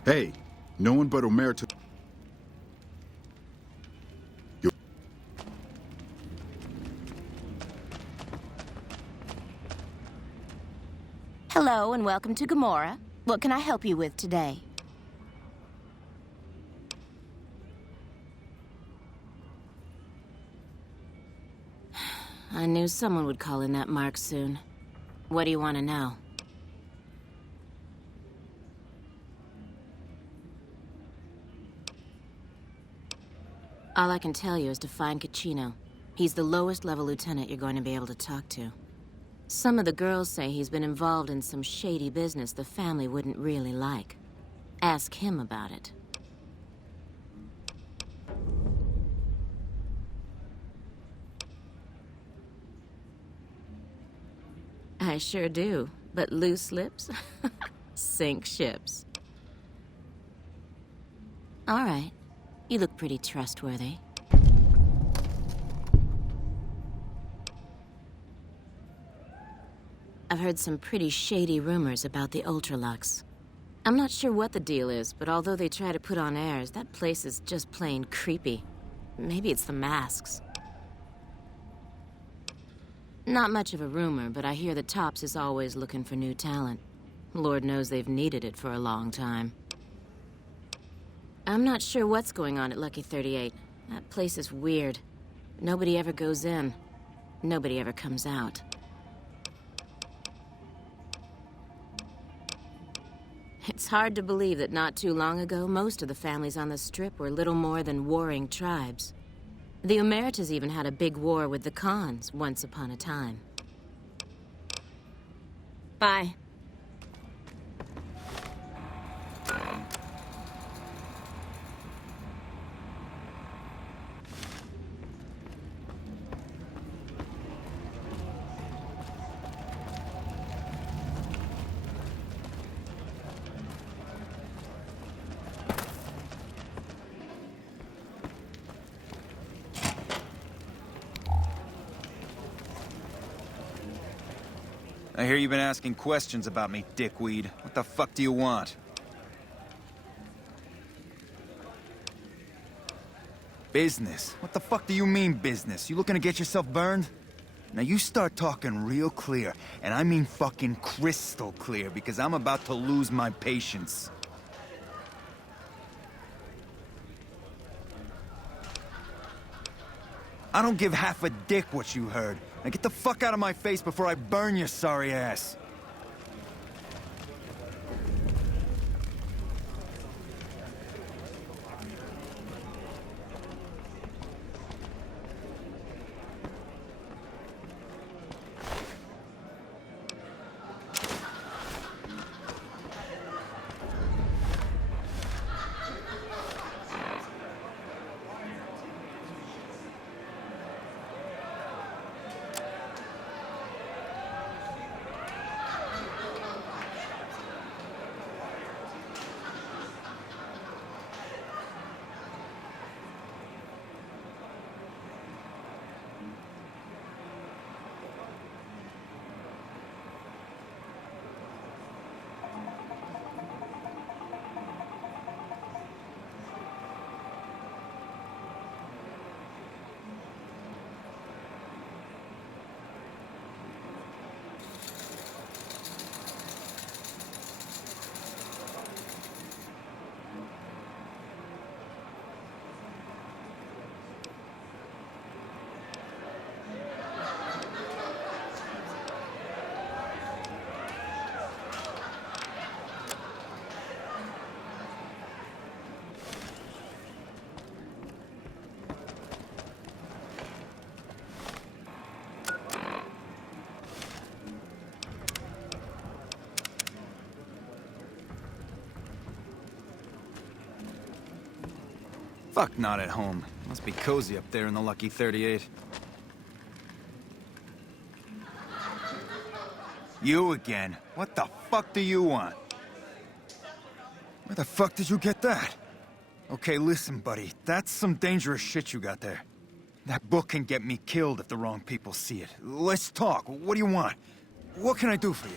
Hey, no one but Omerta. Hello and welcome to Gomorrah. What can I help you with today? I knew someone would call in that mark soon. What do you want to know? All I can tell you is to find Caccino. He's the lowest level lieutenant you're going to be able to talk to. Some of the girls say he's been involved in some shady business the family wouldn't really like. Ask him about it. I sure do, but loose lips sink ships. All right. You look pretty trustworthy. I've heard some pretty shady rumors about the Ultralux. I'm not sure what the deal is, but although they try to put on airs, that place is just plain creepy. Maybe it's the masks. Not much of a rumor, but I hear the Tops is always looking for new talent. Lord knows they've needed it for a long time. I'm not sure what's going on at Lucky 38. That place is weird. Nobody ever goes in. Nobody ever comes out. It's hard to believe that not too long ago, most of the families on the Strip were little more than warring tribes. The Omertas even had a big war with the Khans once upon a time. Bye. I hear you've been asking questions about me, dickweed. What the fuck do you want? Business? What the fuck do you mean, business? You looking to get yourself burned? Now you start talking real clear, and I mean fucking crystal clear, because I'm about to lose my patience. I don't give half a dick what you heard. Now get the fuck out of my face before I burn your sorry ass. Fuck not at home. Must be cozy up there in the Lucky 38. You again? What the fuck do you want? Where the fuck did you get that? Okay, listen, buddy. That's some dangerous shit you got there. That book can get me killed if the wrong people see it. Let's talk. What do you want? What can I do for you?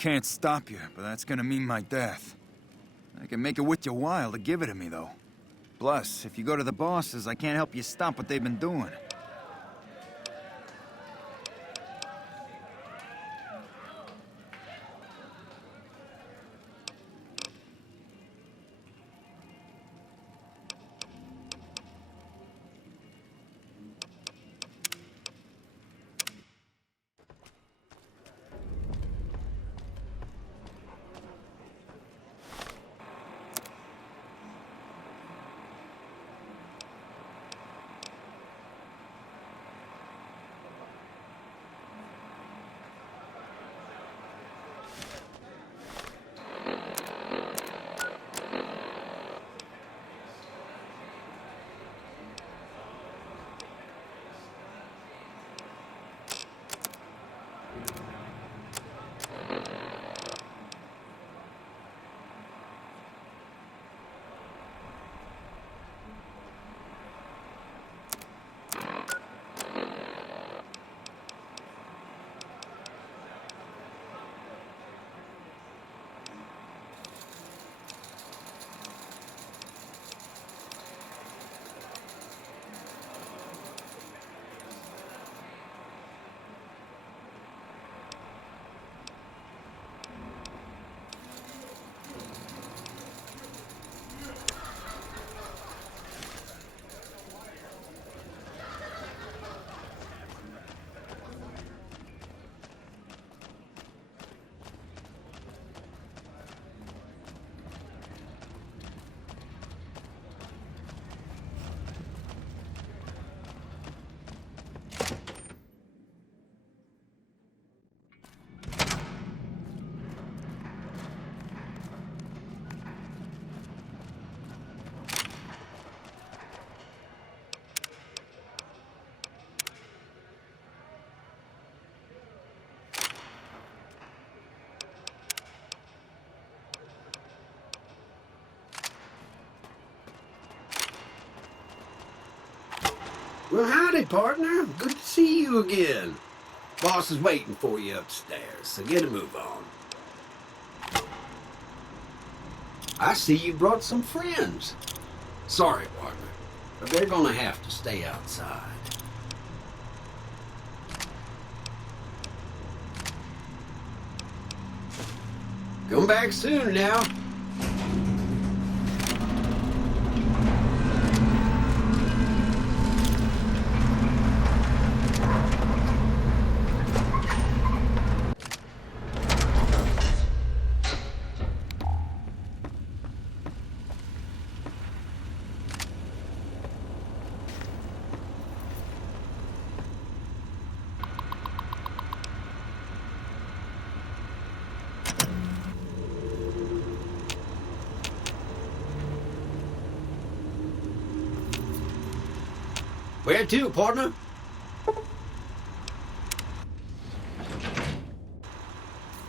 can't stop you, but that's gonna mean my death. I can make it worth your while to give it to me, though. Plus, if you go to the bosses, I can't help you stop what they've been doing. Well, howdy, partner. Good to see you again. Boss is waiting for you upstairs, so get a move on. I see you brought some friends. Sorry, partner, but they're gonna have to stay outside. Come back soon now. Where to, partner?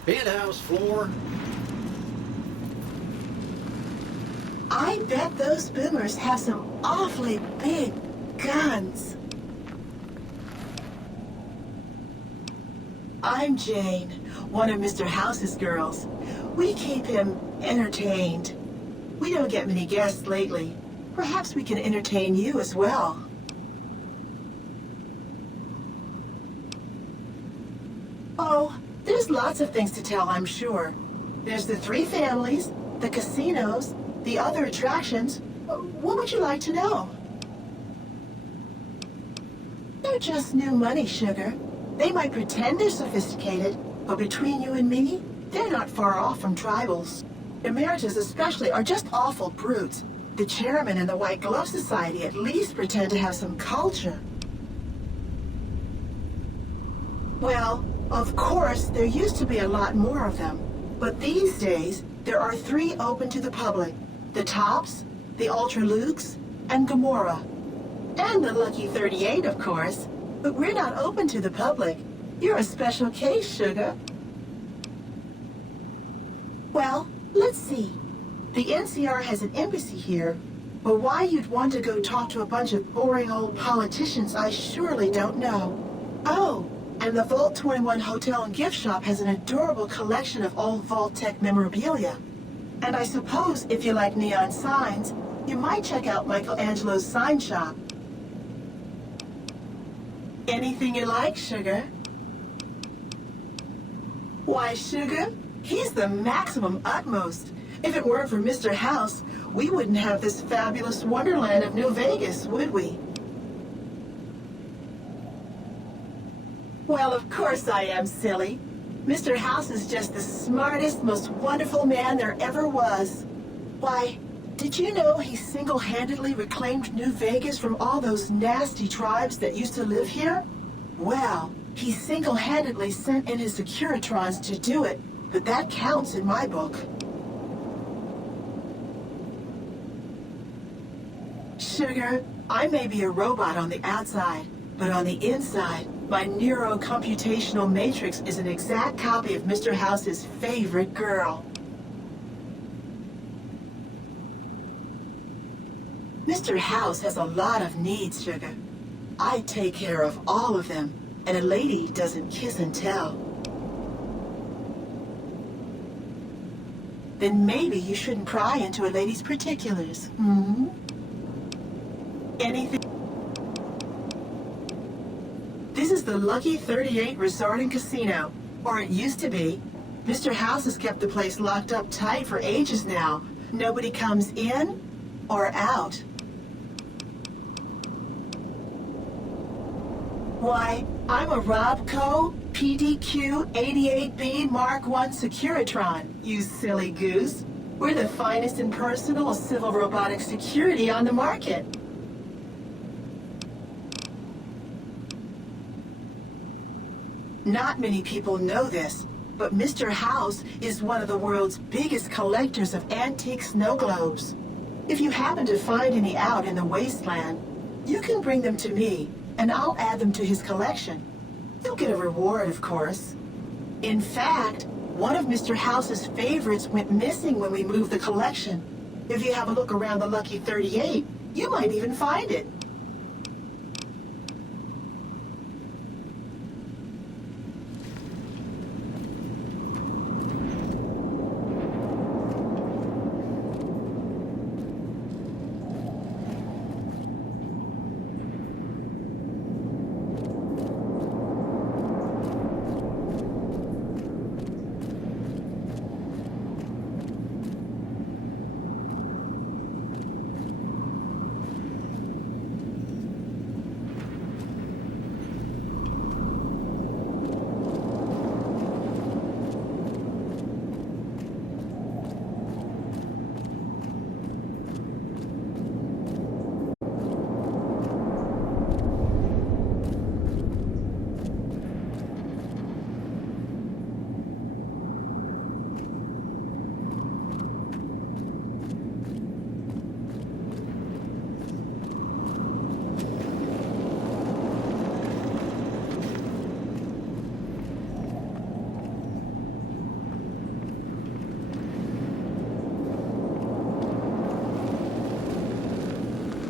Penthouse floor. I bet those boomers have some awfully big guns. I'm Jane, one of Mr. House's girls. We keep him entertained. We don't get many guests lately. Perhaps we can entertain you as well. Oh, there's lots of things to tell, I'm sure. There's the 3 families, the casinos, the other attractions. What would you like to know? They're just new money, sugar. They might pretend they're sophisticated, but between you and me, they're not far off from tribals. Emeritus especially are just awful brutes. The chairman and the White Glove Society at least pretend to have some culture. Well, of course, there used to be a lot more of them. But these days, there are 3 open to the public. The Tops, the Ultra Lukes, and Gamora. And the Lucky 38, of course. But we're not open to the public. You're a special case, sugar. Well, let's see. The NCR has an embassy here. But why you'd want to go talk to a bunch of boring old politicians, I surely don't know. Oh, And the Vault 21 Hotel and Gift Shop has an adorable collection of old Vault-Tec memorabilia. And I suppose if you like neon signs, you might check out Michelangelo's sign shop. Anything you like, Sugar? Why, Sugar, he's the maximum utmost. If it weren't for Mr. House, we wouldn't have this fabulous wonderland of New Vegas, would we? Well, of course I am, silly. Mr. House is just the smartest, most wonderful man there ever was. Why, did you know he single-handedly reclaimed New Vegas from all those nasty tribes that used to live here? Well, he single-handedly sent in his Securitrons to do it, but that counts in my book. Sugar, I may be a robot on the outside, but on the inside, my neurocomputational matrix is an exact copy of Mr. House's favorite girl. Mr. House has a lot of needs, Sugar. I take care of all of them, and a lady doesn't kiss and tell. Then maybe you shouldn't pry into a lady's particulars, hmm? Anything? This is the Lucky 38 Resort and Casino, or it used to be. Mr. House has kept the place locked up tight for ages now. Nobody comes in or out. Why, I'm a Robco PDQ 88B Mark I Securitron, you silly goose. We're the finest in personal civil robotic security on the market. Not many people know this, but Mr. House is one of the world's biggest collectors of antique snow globes. If you happen to find any out in the wasteland, you can bring them to me, and I'll add them to his collection. You'll get a reward, of course. In fact, one of Mr. House's favorites went missing when we moved the collection. If you have a look around the Lucky 38, you might even find it.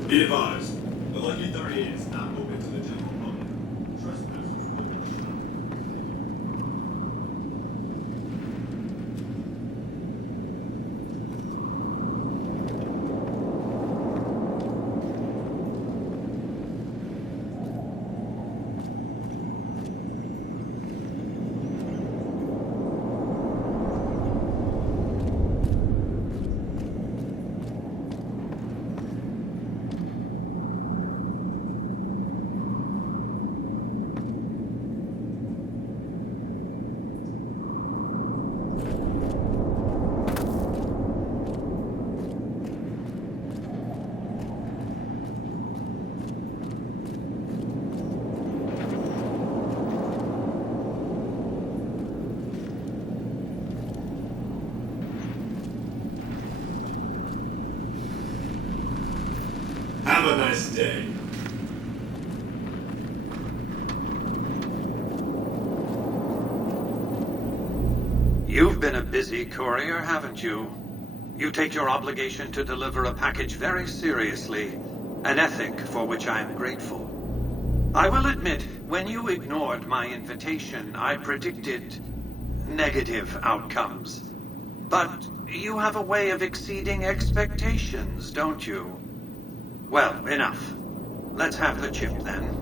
Be advised, the Lucky 38 is not open to the general public. Trespassers will be shot. Have a nice day. You've been a busy courier, haven't you? You take your obligation to deliver a package very seriously, an ethic for which I'm grateful. I will admit, when you ignored my invitation, I predicted negative outcomes. But you have a way of exceeding expectations, don't you? Well, enough. Let's have the chip, then.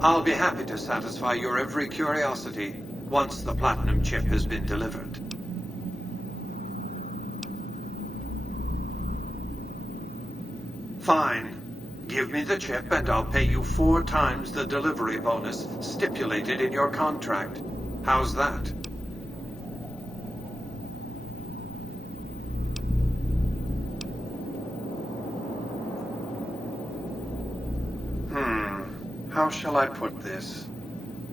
I'll be happy to satisfy your every curiosity once the platinum chip has been delivered. Fine. Give me the chip and I'll pay you 4 times the delivery bonus stipulated in your contract. How's that? How shall I put this?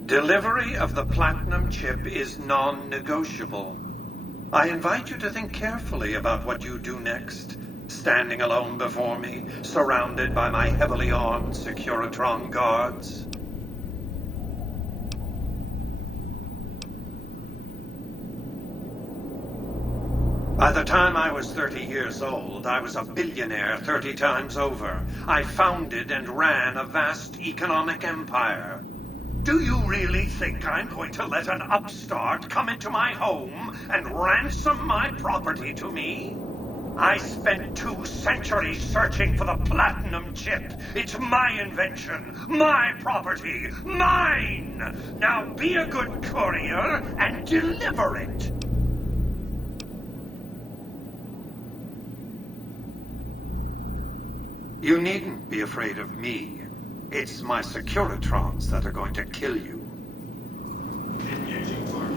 Delivery of the platinum chip is non-negotiable. I invite you to think carefully about what you do next, standing alone before me, surrounded by my heavily armed Securitron guards. By the time I was 30 years old, I was a billionaire 30 times over. I founded and ran a vast economic empire. Do you really think I'm going to let an upstart come into my home and ransom my property to me? I spent 2 centuries searching for the platinum chip. It's my invention, my property, mine! Now be a good courier and deliver it! You needn't be afraid of me. It's my Securitrons that are going to kill you. Engaging target.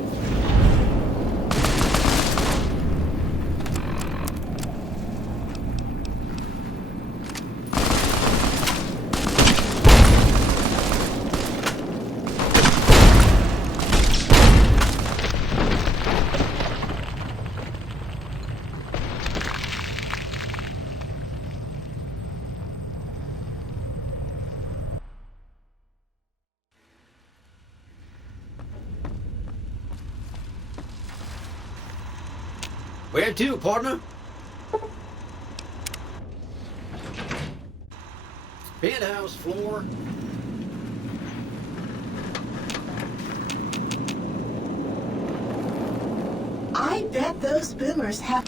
Where to, partner? Penthouse floor. I bet those boomers have...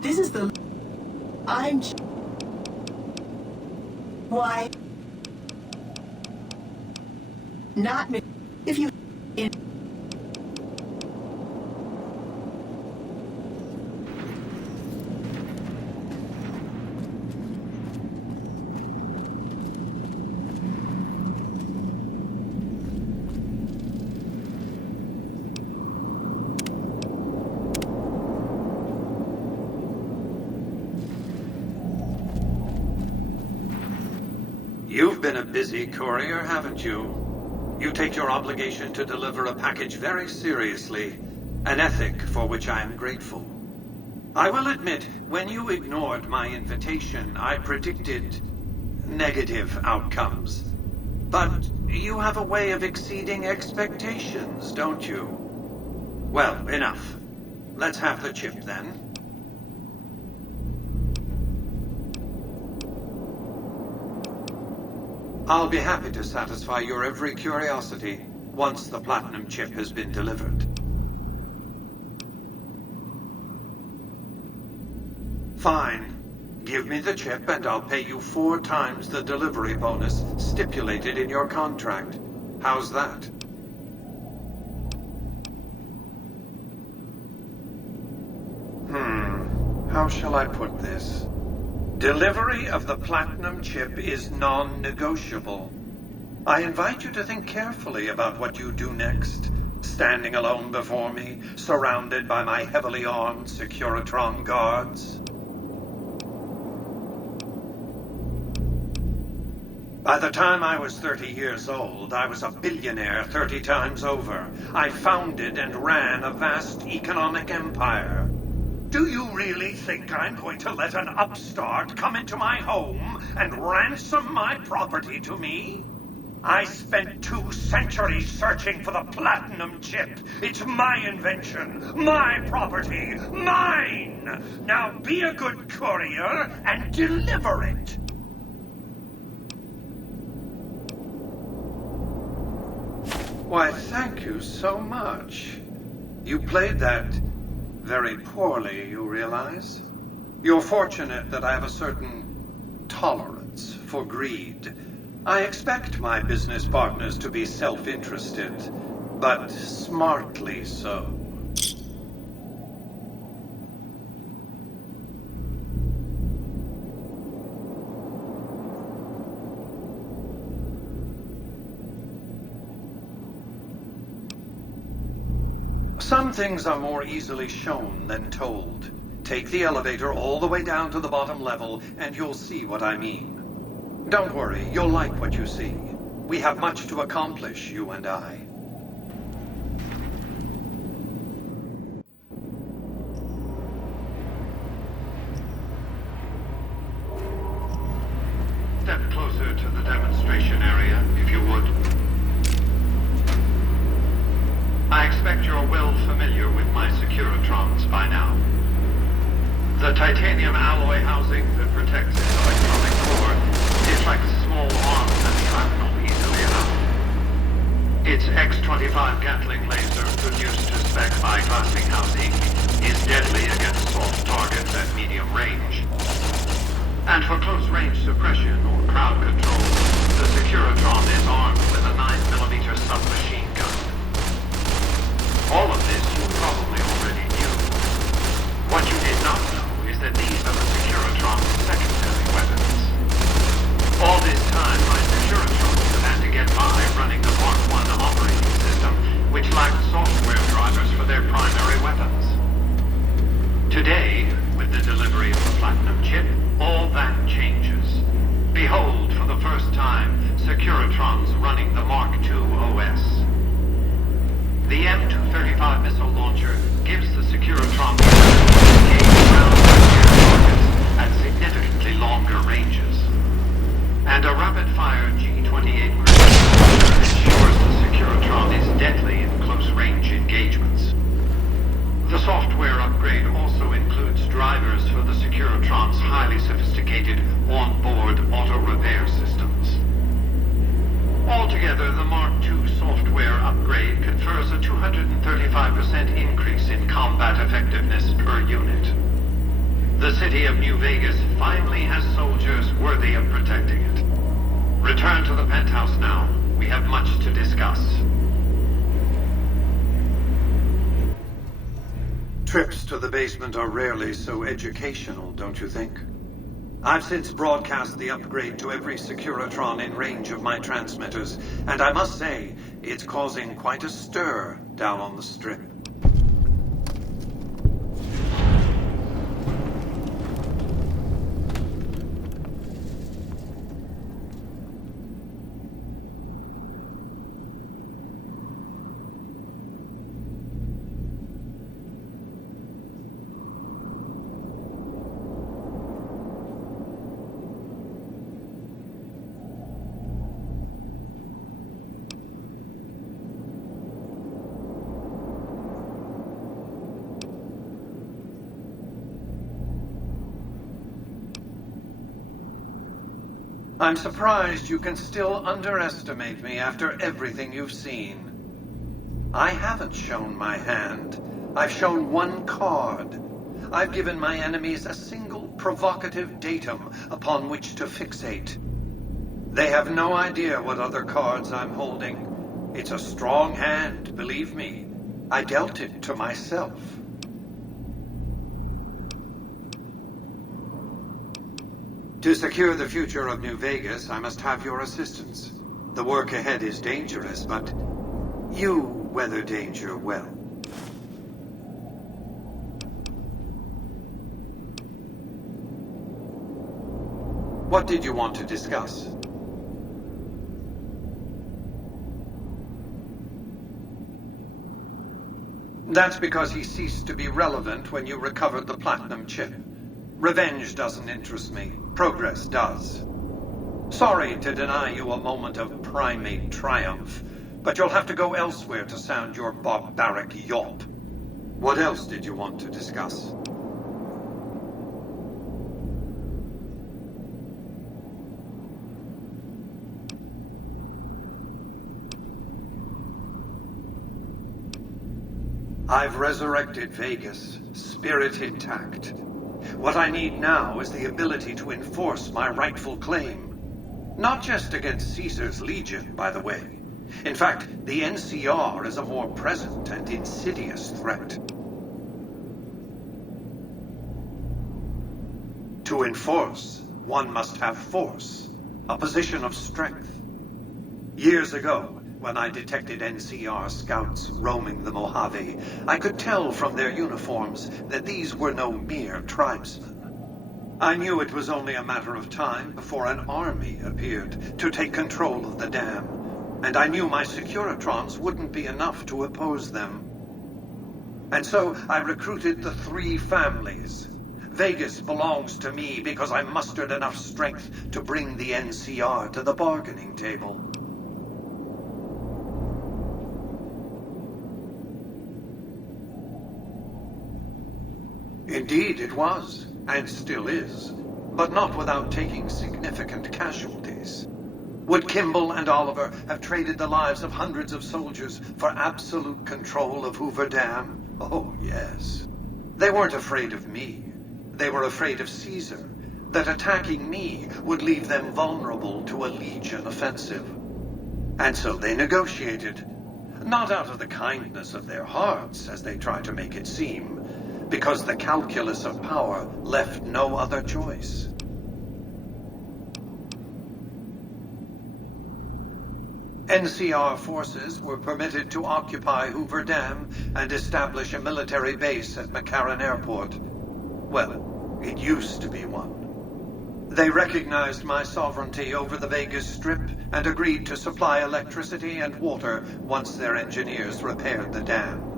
This is the... Why? Not me. If you... You've been a busy courier, haven't you? You take your obligation to deliver a package very seriously, an ethic for which I am grateful. I will admit, when you ignored my invitation, I predicted negative outcomes. But you have a way of exceeding expectations, don't you? Well, enough. Let's have the chip, then. I'll be happy to satisfy your every curiosity once the platinum chip has been delivered. Fine. Give me the chip and I'll pay you 4 times the delivery bonus stipulated in your contract. How's that? How shall I put this? Delivery of the platinum chip is non-negotiable. I invite you to think carefully about what you do next, standing alone before me, surrounded by my heavily armed Securitron guards. By the time I was 30 years old, I was a billionaire 30 times over. I founded and ran a vast economic empire. Do you really think I'm going to let an upstart come into my home and ransom my property to me? I spent 2 centuries searching for the platinum chip. It's my invention, my property, mine! Now be a good courier and deliver it! Why, thank you so much. You played that very poorly, you realize? You're fortunate that I have a certain tolerance for greed. I expect my business partners to be self-interested, but smartly so. Some things are more easily shown than told. Take the elevator all the way down to the bottom level, and you'll see what I mean. Don't worry, you'll like what you see. We have much to accomplish, you and I. Step closer to the demonstration area, if you would. I expect you're well familiar with my Securitrons by now. The titanium alloy housing that protects its electronic core deflects small arms and shrapnel easily enough. Its X-25 Gatling laser, produced to spec by Glassinghouse Inc., is deadly against soft targets at medium range. And for close-range suppression or crowd control, the Securitron is armed with a 9mm submachine gun. All of this you probably already knew. What you did not know is that these are the Securitron's secondary weapons. All this time, my Securitrons have had to get by running the Mark I operating system, which lacked software drivers for their primary weapons. Today, with the delivery of the Platinum chip, all that changes. Behold, for the first time, Securitrons running the Mark II OS. The M235 missile launcher gives the Securitron the ability to engage ground and air targets at significantly longer ranges. And a rapid-fire G-28 grenade ensures the Securitron is deadly in close-range engagements. The software upgrade also includes drivers for the Securitron's highly sophisticated on-board auto-repair systems. Altogether, the Mark II software upgrade confers a 235% increase in combat effectiveness per unit. The city of New Vegas finally has soldiers worthy of protecting it. Return to the penthouse now. We have much to discuss. Trips to the basement are rarely so educational, don't you think? I've since broadcast the upgrade to every Securitron in range of my transmitters, and I must say, it's causing quite a stir down on the Strip. I'm surprised you can still underestimate me after everything you've seen. I haven't shown my hand. I've shown one card. I've given my enemies a single provocative datum upon which to fixate. They have no idea what other cards I'm holding. It's a strong hand, believe me. I dealt it to myself. To secure the future of New Vegas, I must have your assistance. The work ahead is dangerous, but you weather danger well. What did you want to discuss? That's because he ceased to be relevant when you recovered the platinum chip. Revenge doesn't interest me. Progress does. Sorry to deny you a moment of primate triumph, but you'll have to go elsewhere to sound your barbaric yawp. What else did you want to discuss? I've resurrected Vegas, spirit intact. What I need now is the ability to enforce my rightful claim. Not just against Caesar's Legion, by the way. In fact, the NCR is a more present and insidious threat. To enforce, one must have force, a position of strength. Years ago, when I detected NCR scouts roaming the Mojave, I could tell from their uniforms that these were no mere tribesmen. I knew it was only a matter of time before an army appeared to take control of the dam, and I knew my Securitrons wouldn't be enough to oppose them. And so I recruited the 3 families. Vegas belongs to me because I mustered enough strength to bring the NCR to the bargaining table. Indeed it was, and still is, but not without taking significant casualties. Would Kimball and Oliver have traded the lives of hundreds of soldiers for absolute control of Hoover Dam? Oh, yes. They weren't afraid of me. They were afraid of Caesar, that attacking me would leave them vulnerable to a Legion offensive. And so they negotiated, not out of the kindness of their hearts, as they try to make it seem, because the calculus of power left no other choice. NCR forces were permitted to occupy Hoover Dam and establish a military base at McCarran Airport. Well, it used to be one. They recognized my sovereignty over the Vegas Strip and agreed to supply electricity and water once their engineers repaired the dam.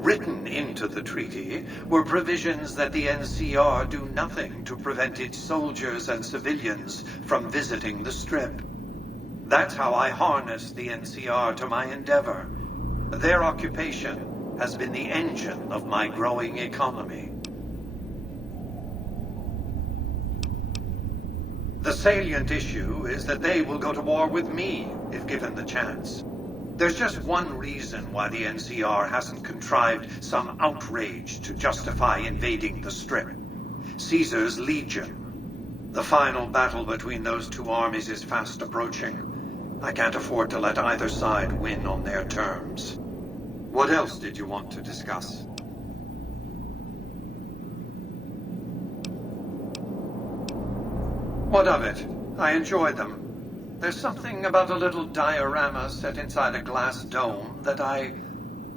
Written into the treaty were provisions that the NCR do nothing to prevent its soldiers and civilians from visiting the Strip. That's how I harness the NCR to my endeavor. Their occupation has been the engine of my growing economy. The salient issue is that they will go to war with me if given the chance. There's just one reason why the NCR hasn't contrived some outrage to justify invading the Strip. Caesar's Legion. The final battle between those 2 armies is fast approaching. I can't afford to let either side win on their terms. What else did you want to discuss? What of it? I enjoy them. There's something about a little diorama set inside a glass dome that I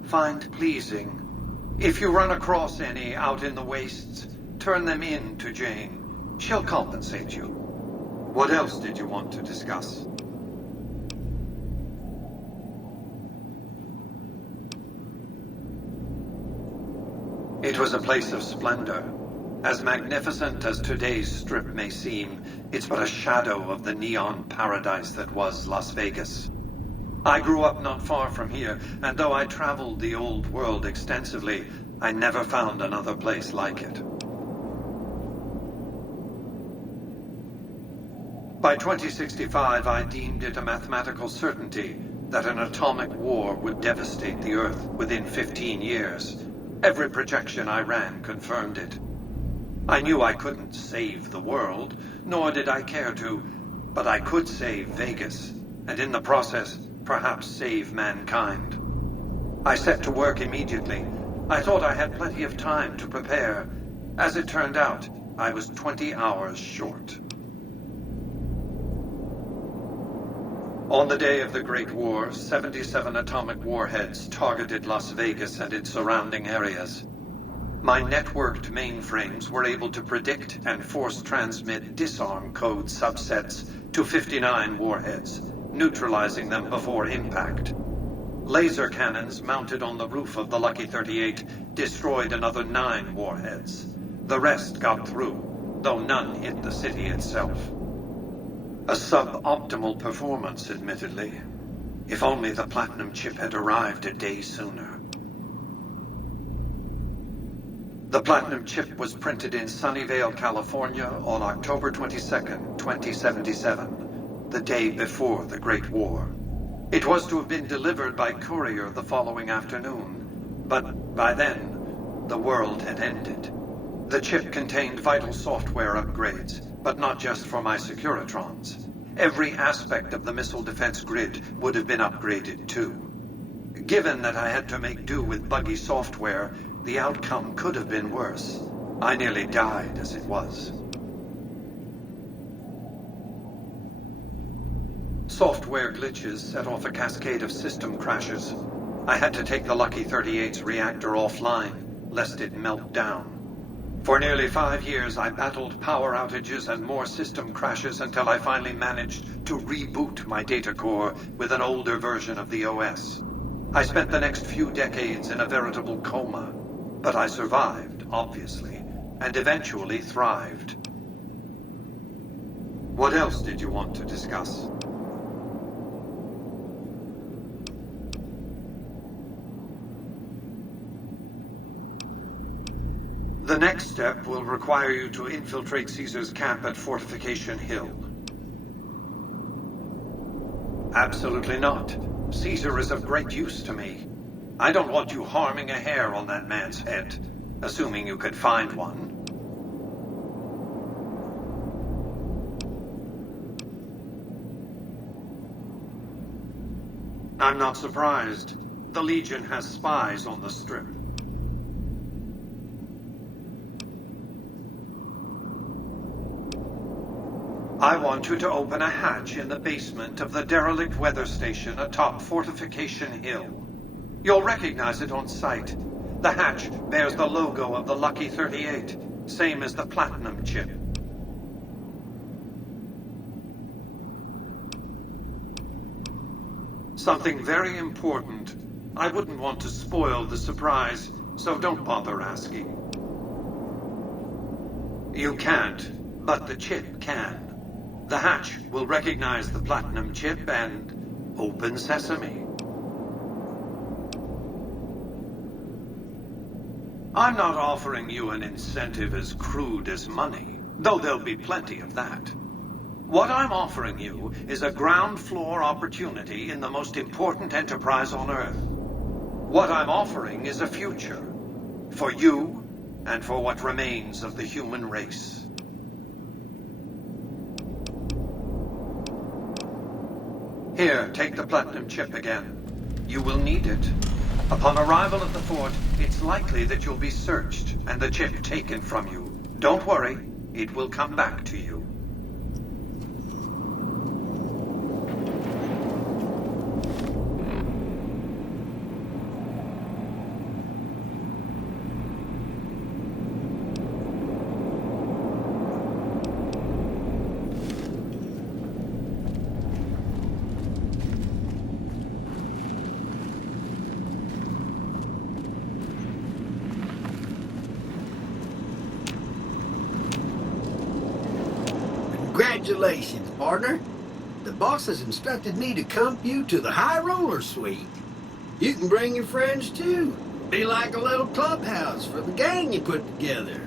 find pleasing. If you run across any out in the wastes, turn them in to Jane. She'll compensate you. What else did you want to discuss? It was a place of splendor. As magnificent as today's Strip may seem, it's but a shadow of the neon paradise that was Las Vegas. I grew up not far from here, and though I traveled the old world extensively, I never found another place like it. By 2065, I deemed it a mathematical certainty that an atomic war would devastate the Earth within 15 years. Every projection I ran confirmed it. I knew I couldn't save the world, nor did I care to, but I could save Vegas, and in the process, perhaps save mankind. I set to work immediately. I thought I had plenty of time to prepare. As it turned out, I was 20 hours short. On the day of the Great War, 77 atomic warheads targeted Las Vegas and its surrounding areas. My networked mainframes were able to predict and force-transmit disarm code subsets to 59 warheads, neutralizing them before impact. Laser cannons mounted on the roof of the Lucky 38 destroyed another 9 warheads. The rest got through, though none hit the city itself. A suboptimal performance, admittedly. If only the Platinum chip had arrived a day sooner. The Platinum chip was printed in Sunnyvale, California on October 22nd, 2077, the day before the Great War. It was to have been delivered by courier the following afternoon, but by then, the world had ended. The chip contained vital software upgrades, but not just for my Securitrons. Every aspect of the missile defense grid would have been upgraded too. Given that I had to make do with buggy software, the outcome could have been worse. I nearly died as it was. Software glitches set off a cascade of system crashes. I had to take the Lucky 38's reactor offline, lest it melt down. For nearly 5 years, I battled power outages and more system crashes until I finally managed to reboot my data core with an older version of the OS. I spent the next few decades in a veritable coma, but I survived, obviously, and eventually thrived. What else did you want to discuss? The next step will require you to infiltrate Caesar's camp at Fortification Hill. Absolutely not. Caesar is of great use to me. I don't want you harming a hair on that man's head, assuming you could find one. I'm not surprised. The Legion has spies on the Strip. I want you to open a hatch in the basement of the derelict weather station atop Fortification Hill. You'll recognize it on sight. The hatch bears the logo of the Lucky 38, same as the Platinum chip. Something very important. I wouldn't want to spoil the surprise, so don't bother asking. You can't, but the chip can. The hatch will recognize the Platinum chip and open sesame. I'm not offering you an incentive as crude as money, though there'll be plenty of that. What I'm offering you is a ground floor opportunity in the most important enterprise on Earth. What I'm offering is a future. For you, and for what remains of the human race. Here, take the Platinum chip again. You will need it. Upon arrival at the fort, it's likely that you'll be searched and the chip taken from you. Don't worry, it will come back to you. Congratulations, partner. The boss has instructed me to comp you to the High Roller Suite. You can bring your friends too. Be like a little clubhouse for the gang you put together.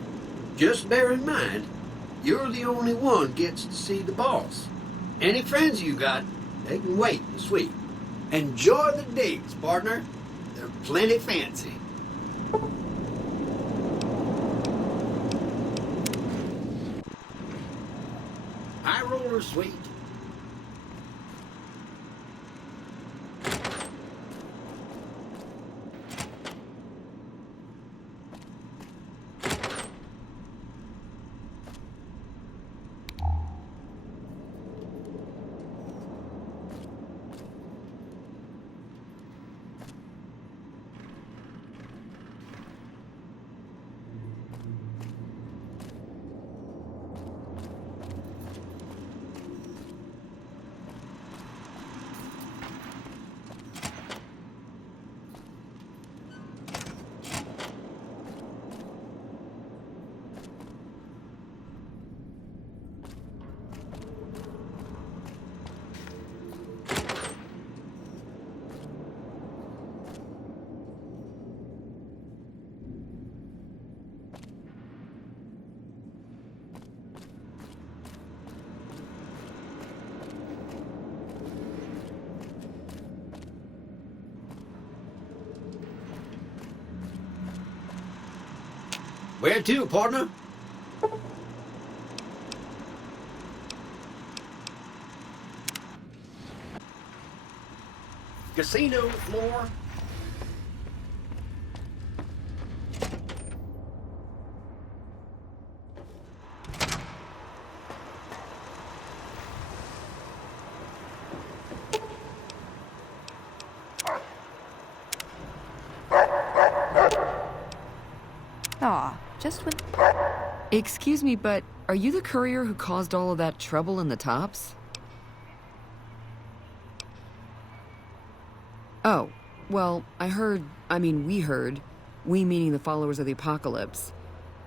Just bear in mind, you're the only one gets to see the boss. Any friends you got, they can wait in the suite. Enjoy the digs, partner. They're plenty fancy. High Roller Suite. Where to, partner? Casino floor. Aw, just when... Excuse me, but are you the courier who caused all of that trouble in the Tops? Oh, well, we heard, we meaning the followers of the Apocalypse,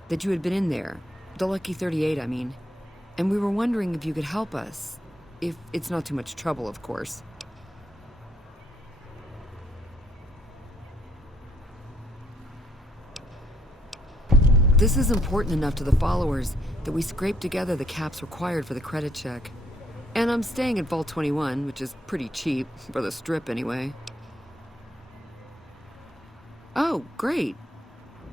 that you had been in there, the Lucky 38, I mean, and we were wondering if you could help us, if it's not too much trouble, of course. This is important enough to the followers that we scraped together the caps required for the credit check. And I'm staying at Vault 21, which is pretty cheap, for the Strip anyway. Oh, great.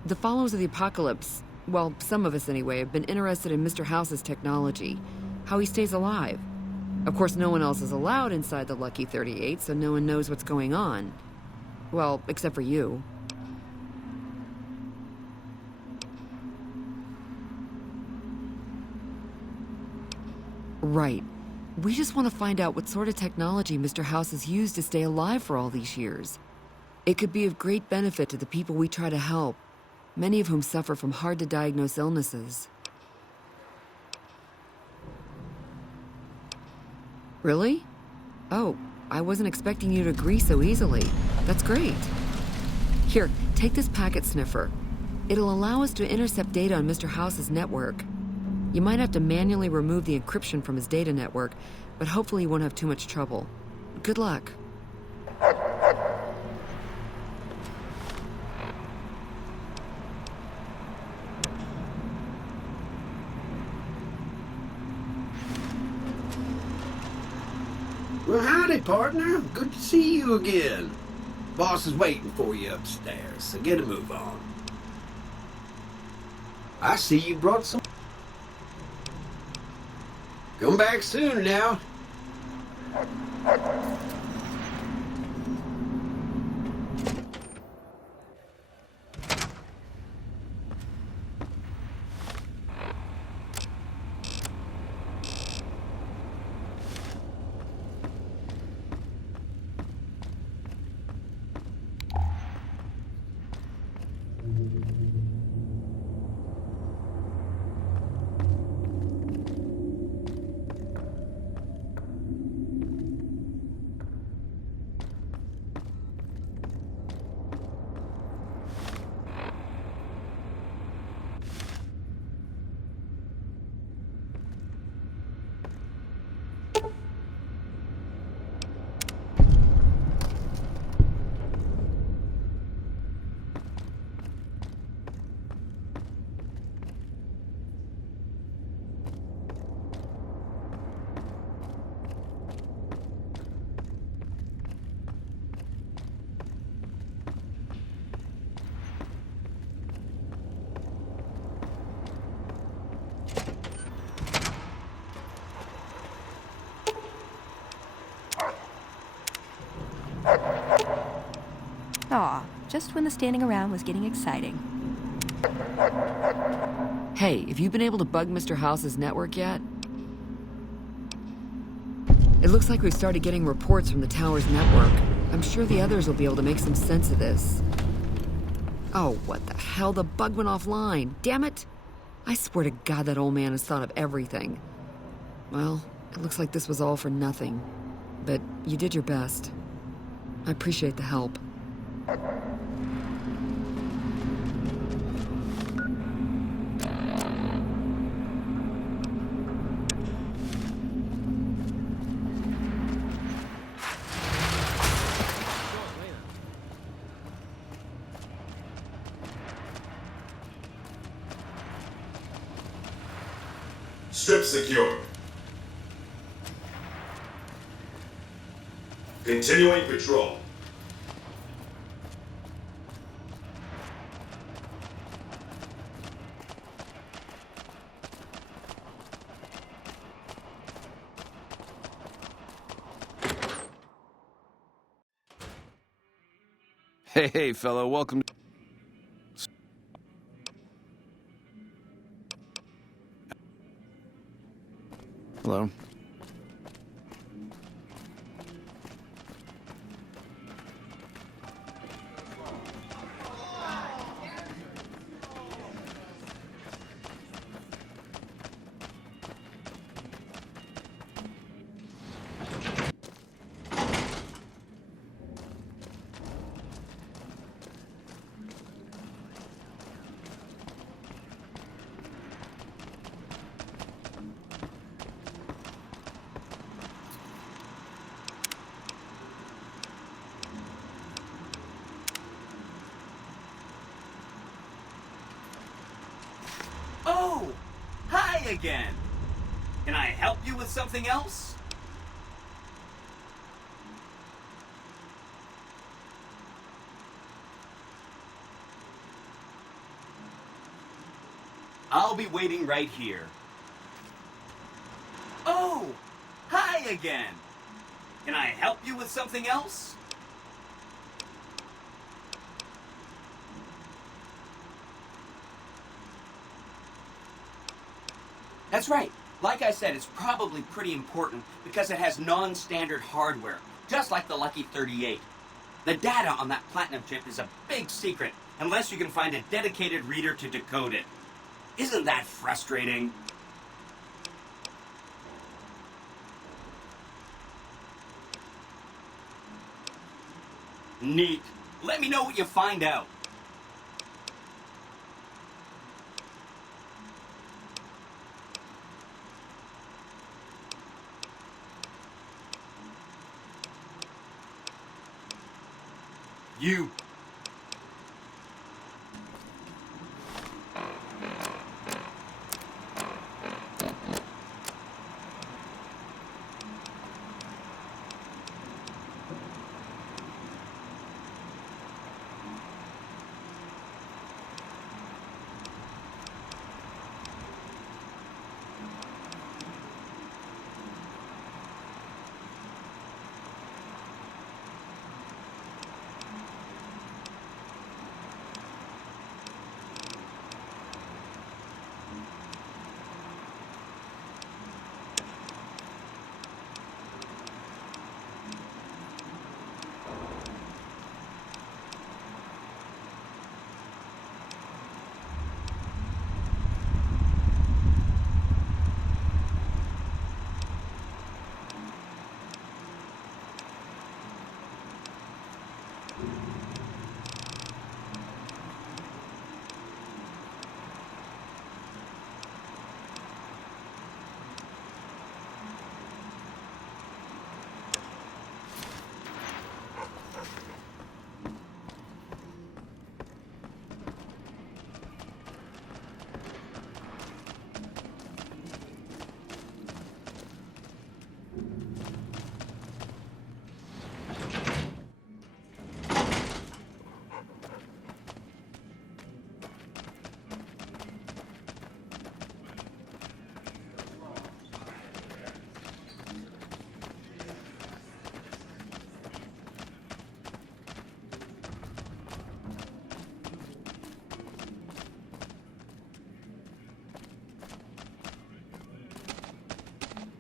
The followers of the Apocalypse, well, some of us anyway, have been interested in Mr. House's technology, how he stays alive. Of course, no one else is allowed inside the Lucky 38, so no one knows what's going on. Well, except for you. Right. We just want to find out what sort of technology Mr. House has used to stay alive for all these years. It could be of great benefit to the people we try to help, many of whom suffer from hard-to-diagnose illnesses. Really? Oh, I wasn't expecting you to agree so easily. That's great. Here, take this packet sniffer. It'll allow us to intercept data on Mr. House's network. You might have to manually remove the encryption from his data network, but hopefully you won't have too much trouble. Good luck. Well, howdy, partner. Good to see you again. Boss is waiting for you upstairs, so get a move on. I see you brought some... Come back soon now. Aw, just when the standing around was getting exciting. Hey, have you been able to bug Mr. House's network yet? It looks like we've started getting reports from the tower's network. I'm sure the others will be able to make some sense of this. Oh, what the hell? The bug went offline. Damn it! I swear to God that old man has thought of everything. Well, it looks like this was all for nothing. But you did your best. I appreciate the help. Strip secure. Continuing patrol. Hey, fellow, welcome to... Hello. Oh! Hi again! Can I help you with something else? I'll be waiting right here. Oh! Hi again! Can I help you with something else? That's right. Like I said, it's probably pretty important because it has non-standard hardware, just like the Lucky 38. The data on that Platinum chip is a big secret, unless you can find a dedicated reader to decode it. Isn't that frustrating? Neat. Let me know what you find out. You.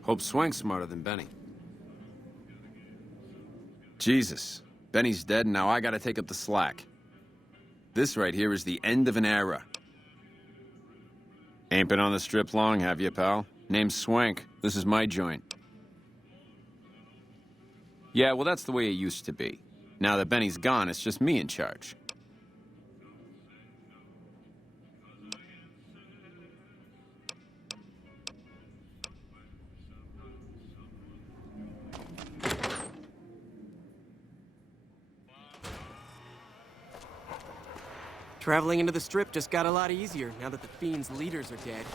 Hope Swank's smarter than Benny. Jesus. Benny's dead, and now I gotta take up the slack. This right here is the end of an era. Ain't been on the strip long, have you, pal? Name's Swank. This is my joint. Yeah, well, that's the way it used to be. Now that Benny's gone, it's just me in charge. Traveling into the Strip just got a lot easier now that the Fiend's leaders are dead.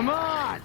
Come on!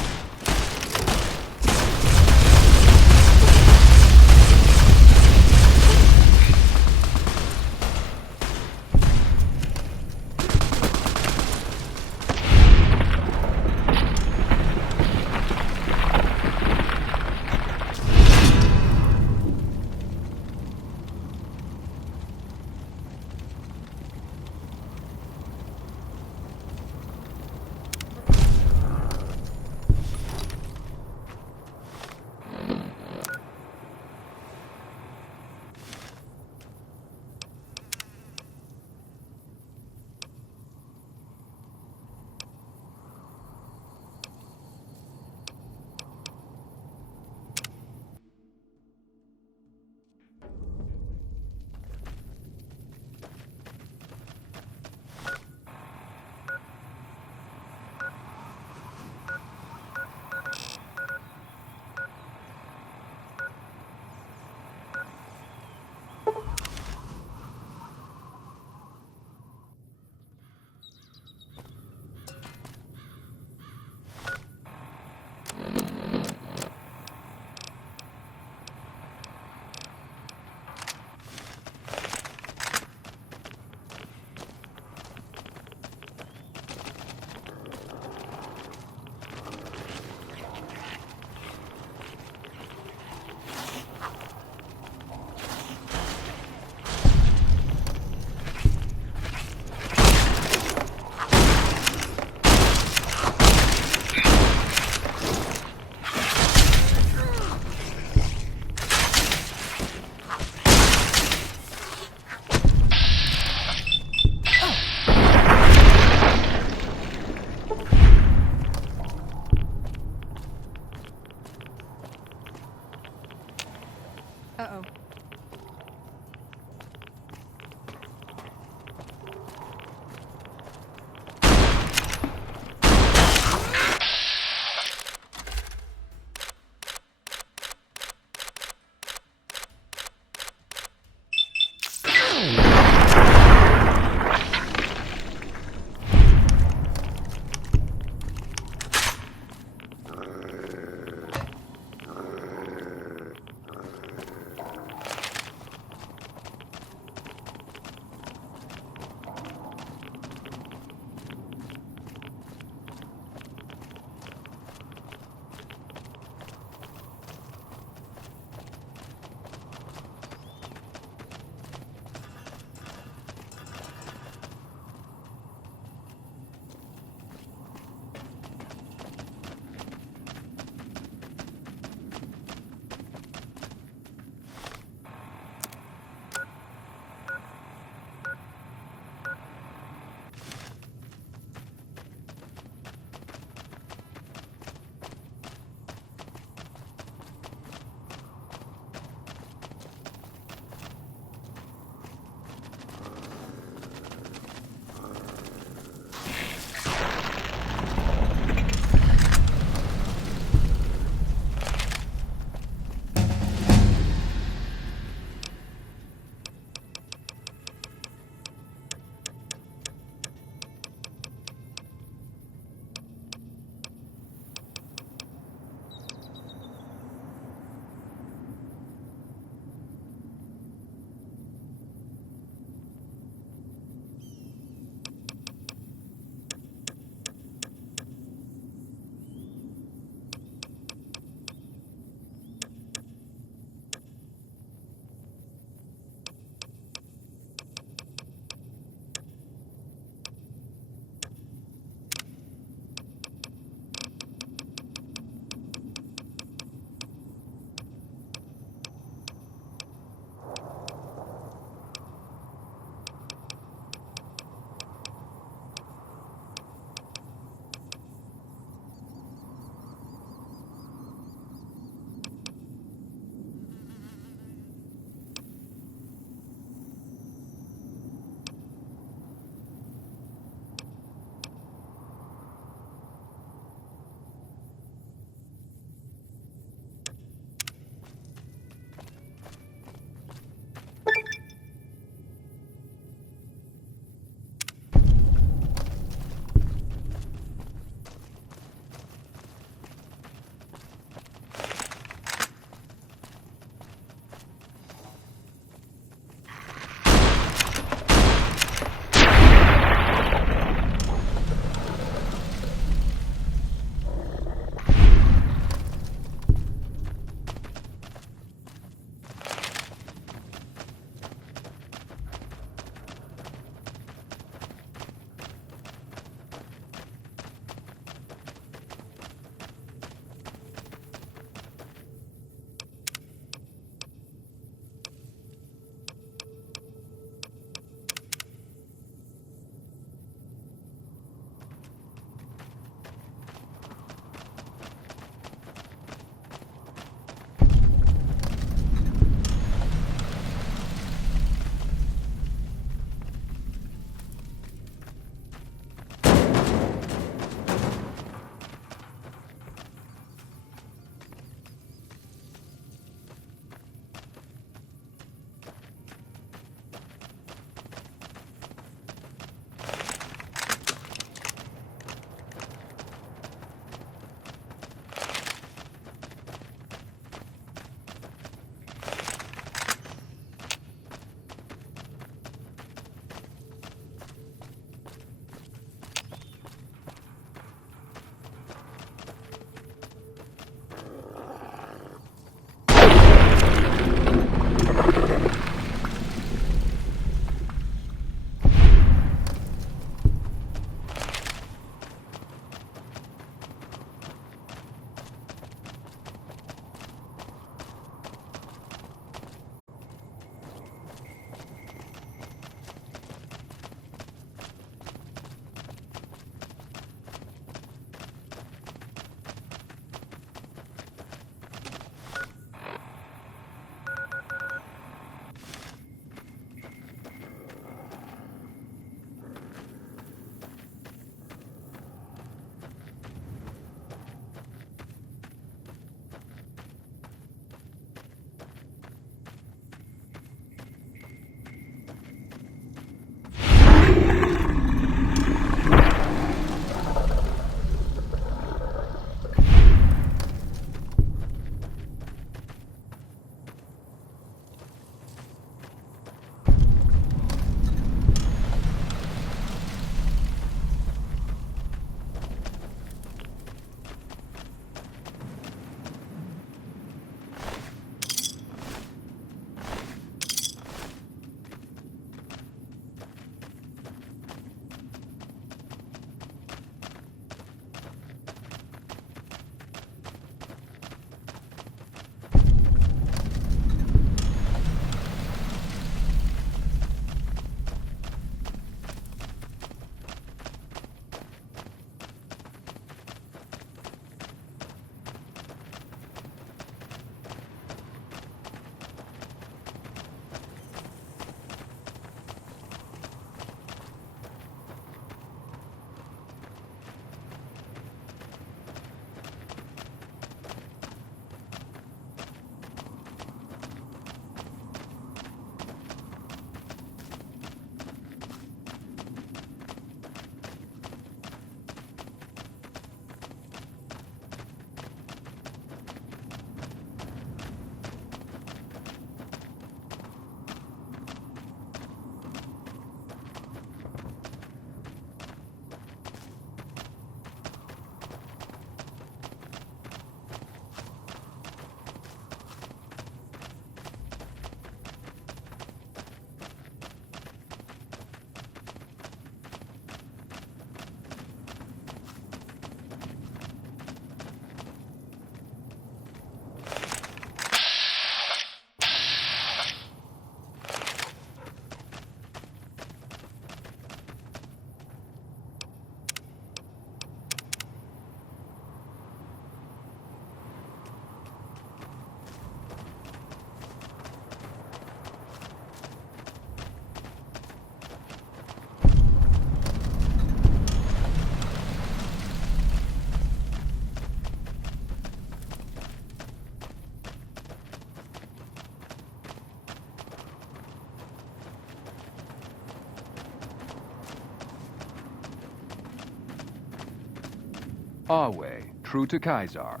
Awe, true to Caesar.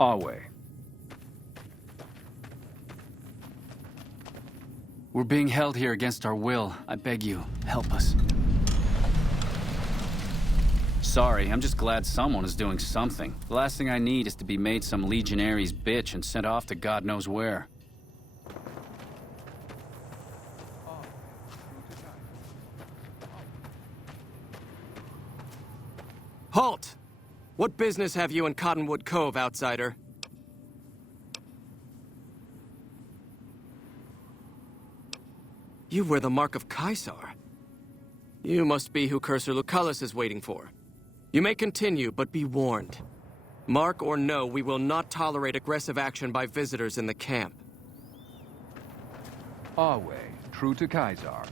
Awe. We're being held here against our will. I beg you, help us. Sorry, I'm just glad someone is doing something. The last thing I need is to be made some legionary's bitch and sent off to God knows where. Halt! What business have you in Cottonwood Cove, outsider? You wear the mark of Caesar. You must be who Cursor Lucullus is waiting for. You may continue, but be warned. Mark or no, we will not tolerate aggressive action by visitors in the camp. Awe, true to Caesar.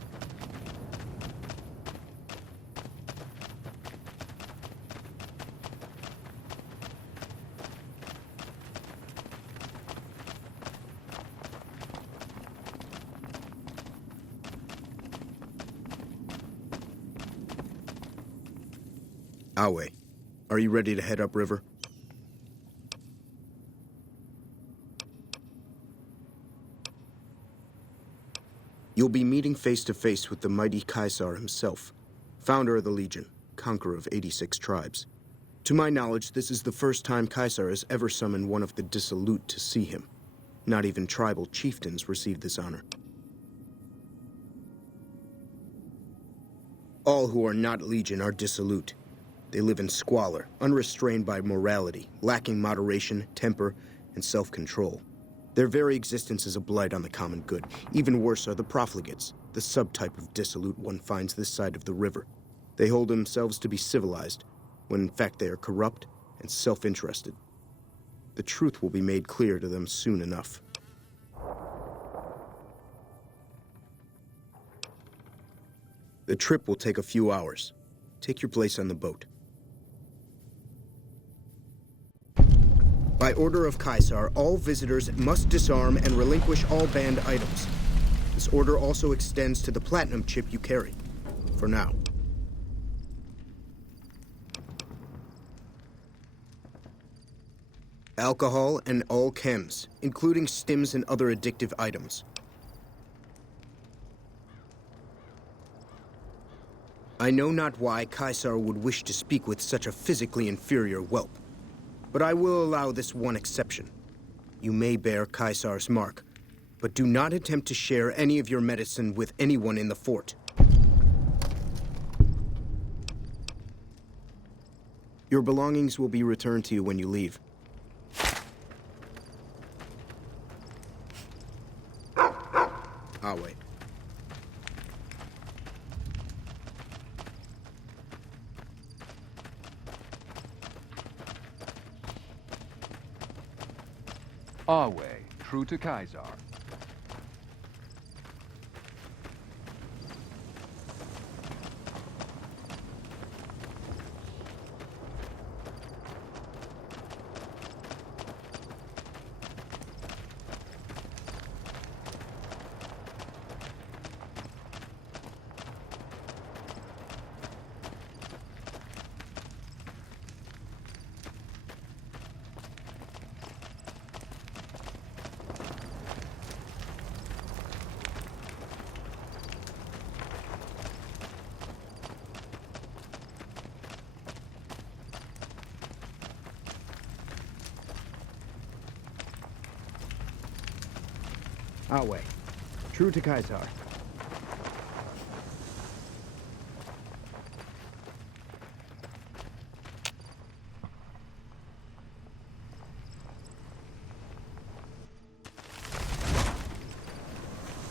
Awe, are you ready to head upriver? You'll be meeting face to face with the mighty Caesar himself, founder of the Legion, conqueror of 86 tribes. To my knowledge, this is the first time Caesar has ever summoned one of the dissolute to see him. Not even tribal chieftains receive this honor. All who are not Legion are dissolute. They live in squalor, unrestrained by morality, lacking moderation, temper, and self-control. Their very existence is a blight on the common good. Even worse are the profligates, the subtype of dissolute one finds this side of the river. They hold themselves to be civilized, when in fact they are corrupt and self-interested. The truth will be made clear to them soon enough. The trip will take a few hours. Take your place on the boat. By order of Caesar, all visitors must disarm and relinquish all banned items. This order also extends to the platinum chip you carry. For now. Alcohol and all chems, including stims and other addictive items. I know not why Caesar would wish to speak with such a physically inferior whelp. But I will allow this one exception. You may bear Caesar's mark, but do not attempt to share any of your medicine with anyone in the fort. Your belongings will be returned to you when you leave. I'll wait. Awe, true to Caesar. Awe, true to Caesar.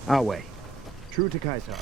Awe, true to Caesar.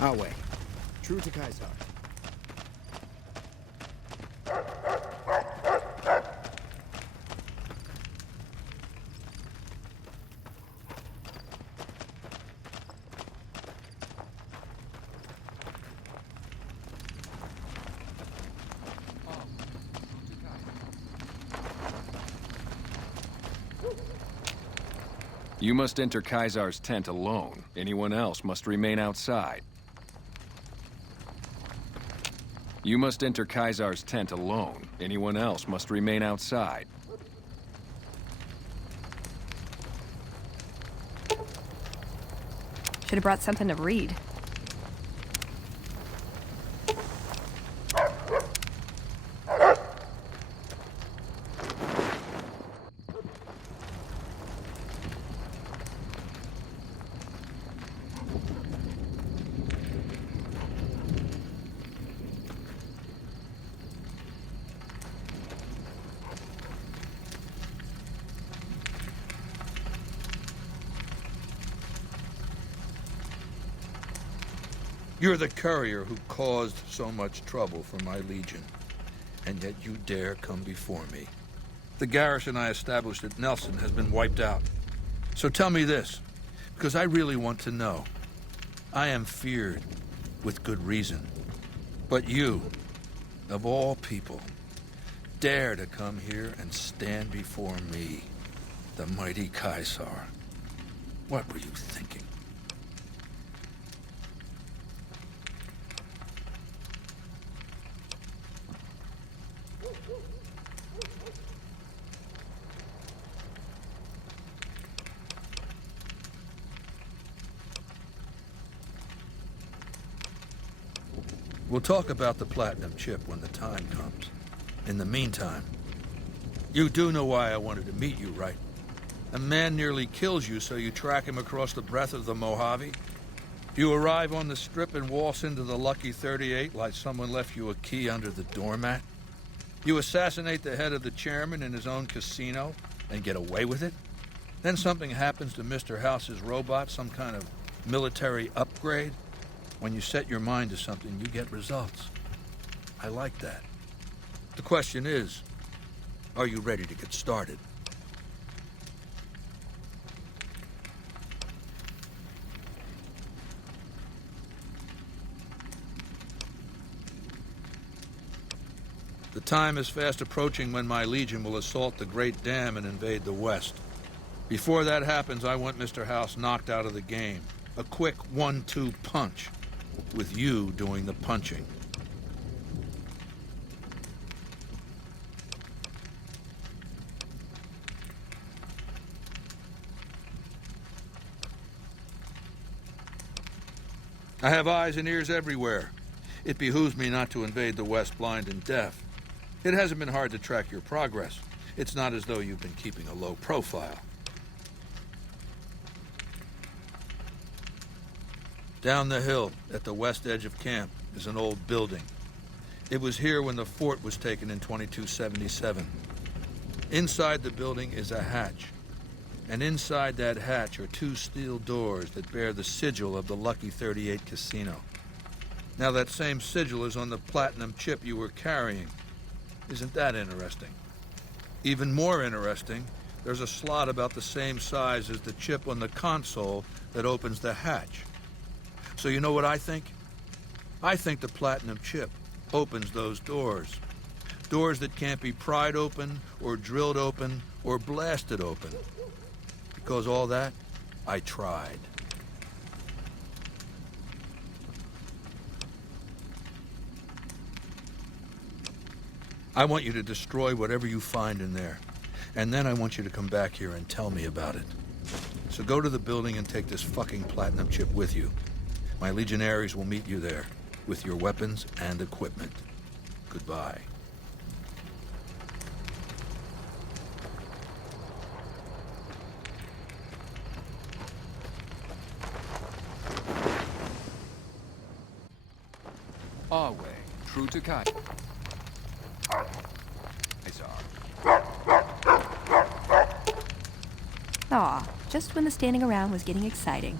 Awe. True to Caesar. You must enter Caesar's tent alone. Anyone else must remain outside. You must enter Caesar's tent alone. Anyone else must remain outside. Should have brought something to read. You're the courier who caused so much trouble for my Legion, and yet you dare come before me. The garrison I established at Nelson has been wiped out. So tell me this, because I really want to know. I am feared, with good reason. But you, of all people, dare to come here and stand before me, the mighty Caesar. What were you thinking? We'll talk about the Platinum Chip when the time comes. In the meantime, you do know why I wanted to meet you, right? A man nearly kills you, so you track him across the breadth of the Mojave. You arrive on the Strip and waltz into the Lucky 38 like someone left you a key under the doormat. You assassinate the head of the chairman in his own casino and get away with it. Then something happens to Mr. House's robot, some kind of military upgrade. When you set your mind to something, you get results. I like that. The question is, are you ready to get started? The time is fast approaching when my Legion will assault the Great Dam and invade the West. Before that happens, I want Mr. House knocked out of the game. A quick 1-2 punch, with you doing the punching. I have eyes and ears everywhere. It behooves me not to invade the West blind and deaf. It hasn't been hard to track your progress. It's not as though you've been keeping a low profile. Down the hill, at the west edge of camp, is an old building. It was here when the fort was taken in 2277. Inside the building is a hatch. And inside that hatch are 2 steel doors that bear the sigil of the Lucky 38 Casino. Now that same sigil is on the Platinum Chip you were carrying. Isn't that interesting? Even more interesting, there's a slot about the same size as the chip on the console that opens the hatch. So you know what I think? I think the Platinum Chip opens those doors. Doors that can't be pried open, or drilled open, or blasted open. Because all that, I tried. I want you to destroy whatever you find in there. And then I want you to come back here and tell me about it. So go to the building and take this fucking Platinum Chip with you. My legionaries will meet you there, with your weapons and equipment. Goodbye. Our way, true to Kai. Aw, just when the standing around was getting exciting.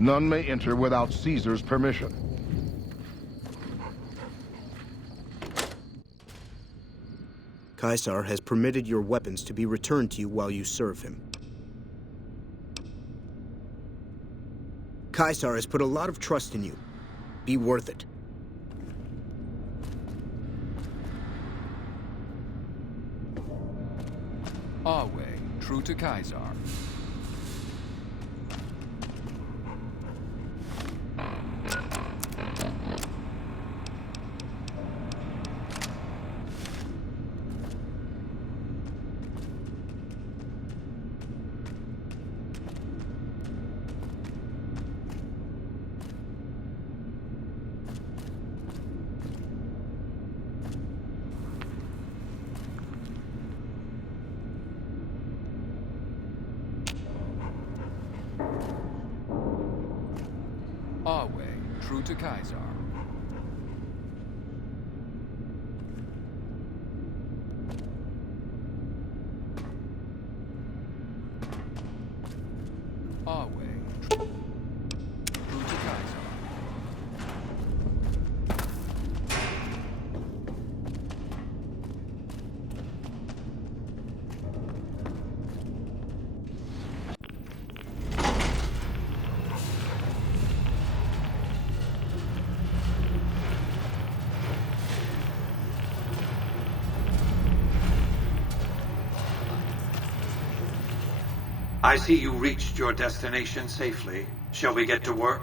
None may enter without Caesar's permission. Caesar has permitted your weapons to be returned to you while you serve him. Caesar has put a lot of trust in you. Be worth it. Our way, true to Caesar. Our way, true to Caesar. Our way, true to Caesar. I see you reached your destination safely. Shall we get to work?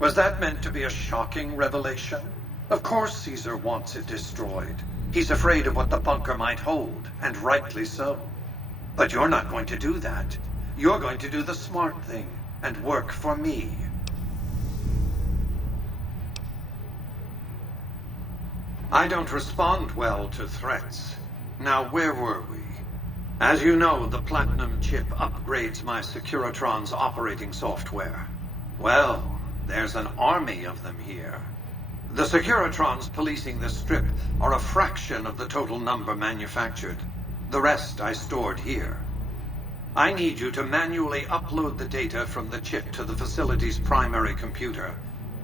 Was that meant to be a shocking revelation? Of course Caesar wants it destroyed. He's afraid of what the bunker might hold, and rightly so. But you're not going to do that. You're going to do the smart thing, and work for me. I don't respond well to threats. Now, where were we? As you know, the Platinum chip upgrades my Securitron's operating software. Well, there's an army of them here. The Securitrons policing the Strip are a fraction of the total number manufactured. The rest I stored here. I need you to manually upload the data from the chip to the facility's primary computer.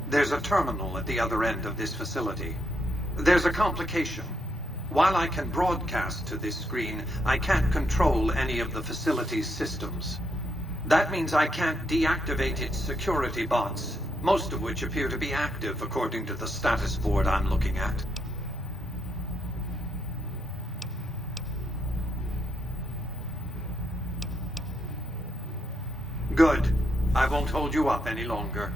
There's a terminal at the other end of this facility. There's a complication. While I can broadcast to this screen, I can't control any of the facility's systems. That means I can't deactivate its security bots, most of which appear to be active according to the status board I'm looking at. Good. I won't hold you up any longer.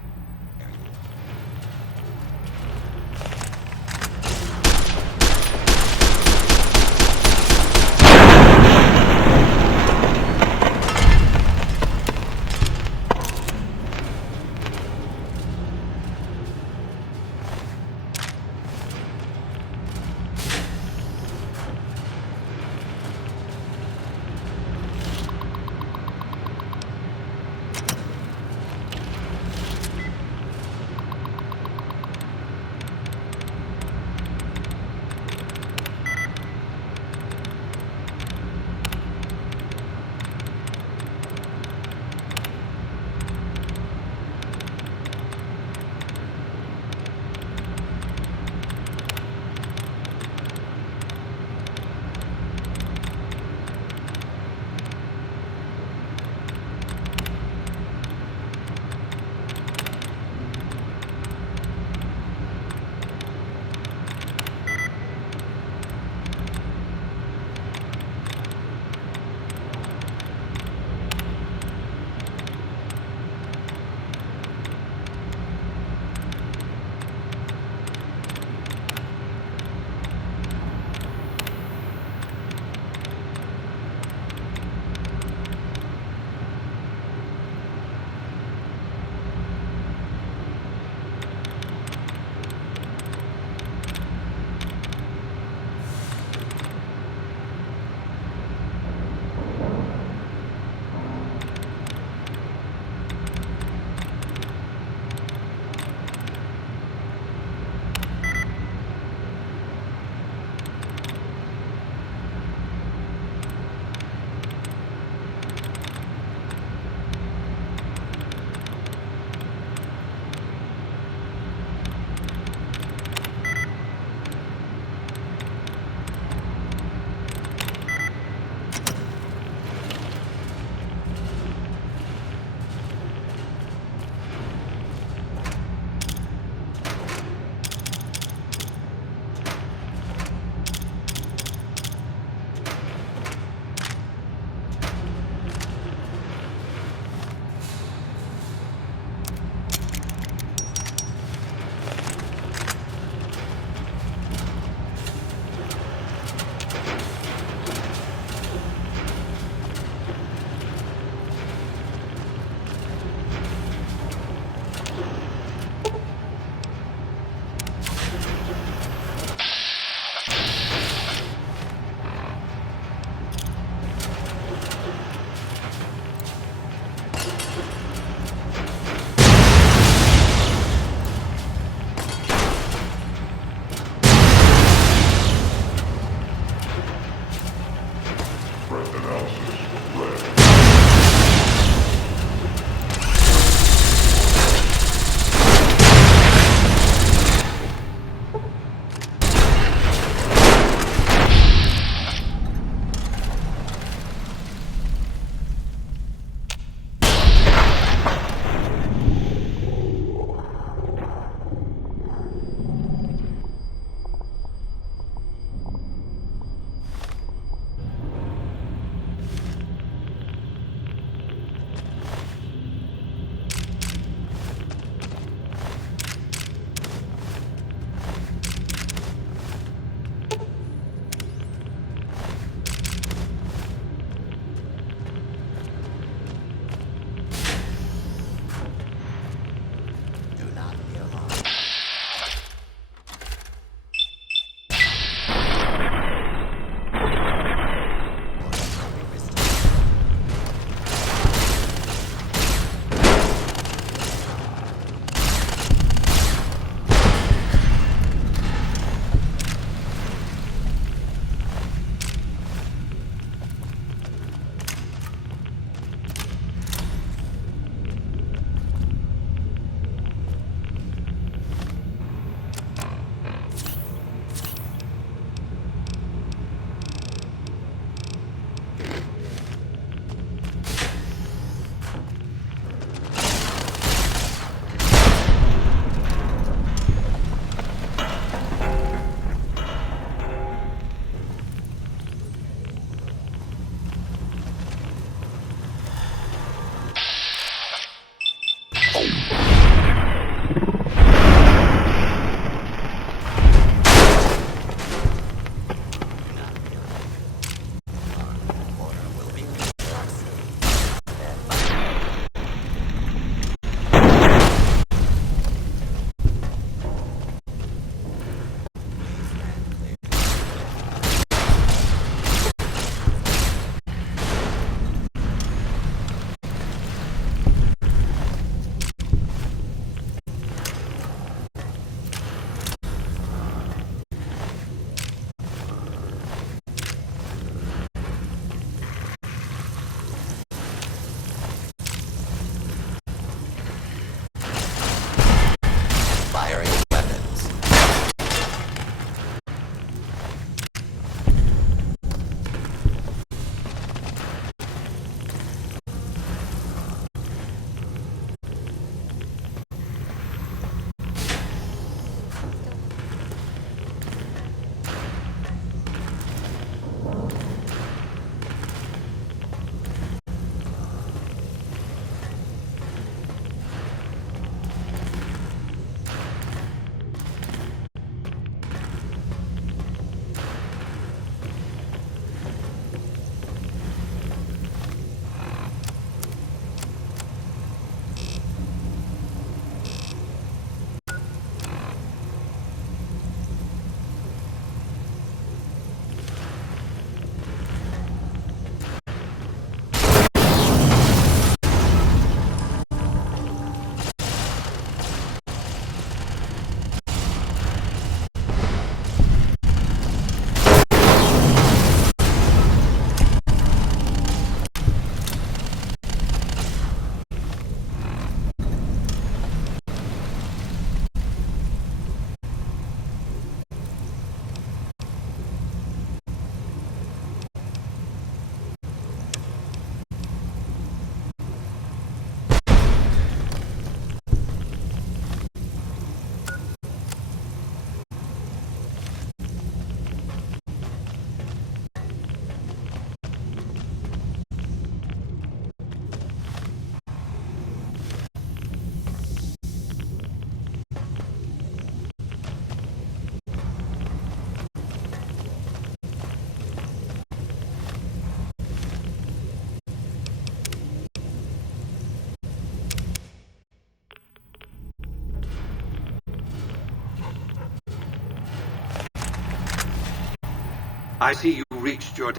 I see you reached your...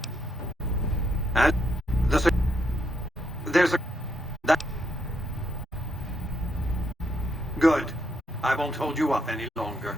And there's a... That... Good. I won't hold you up any longer.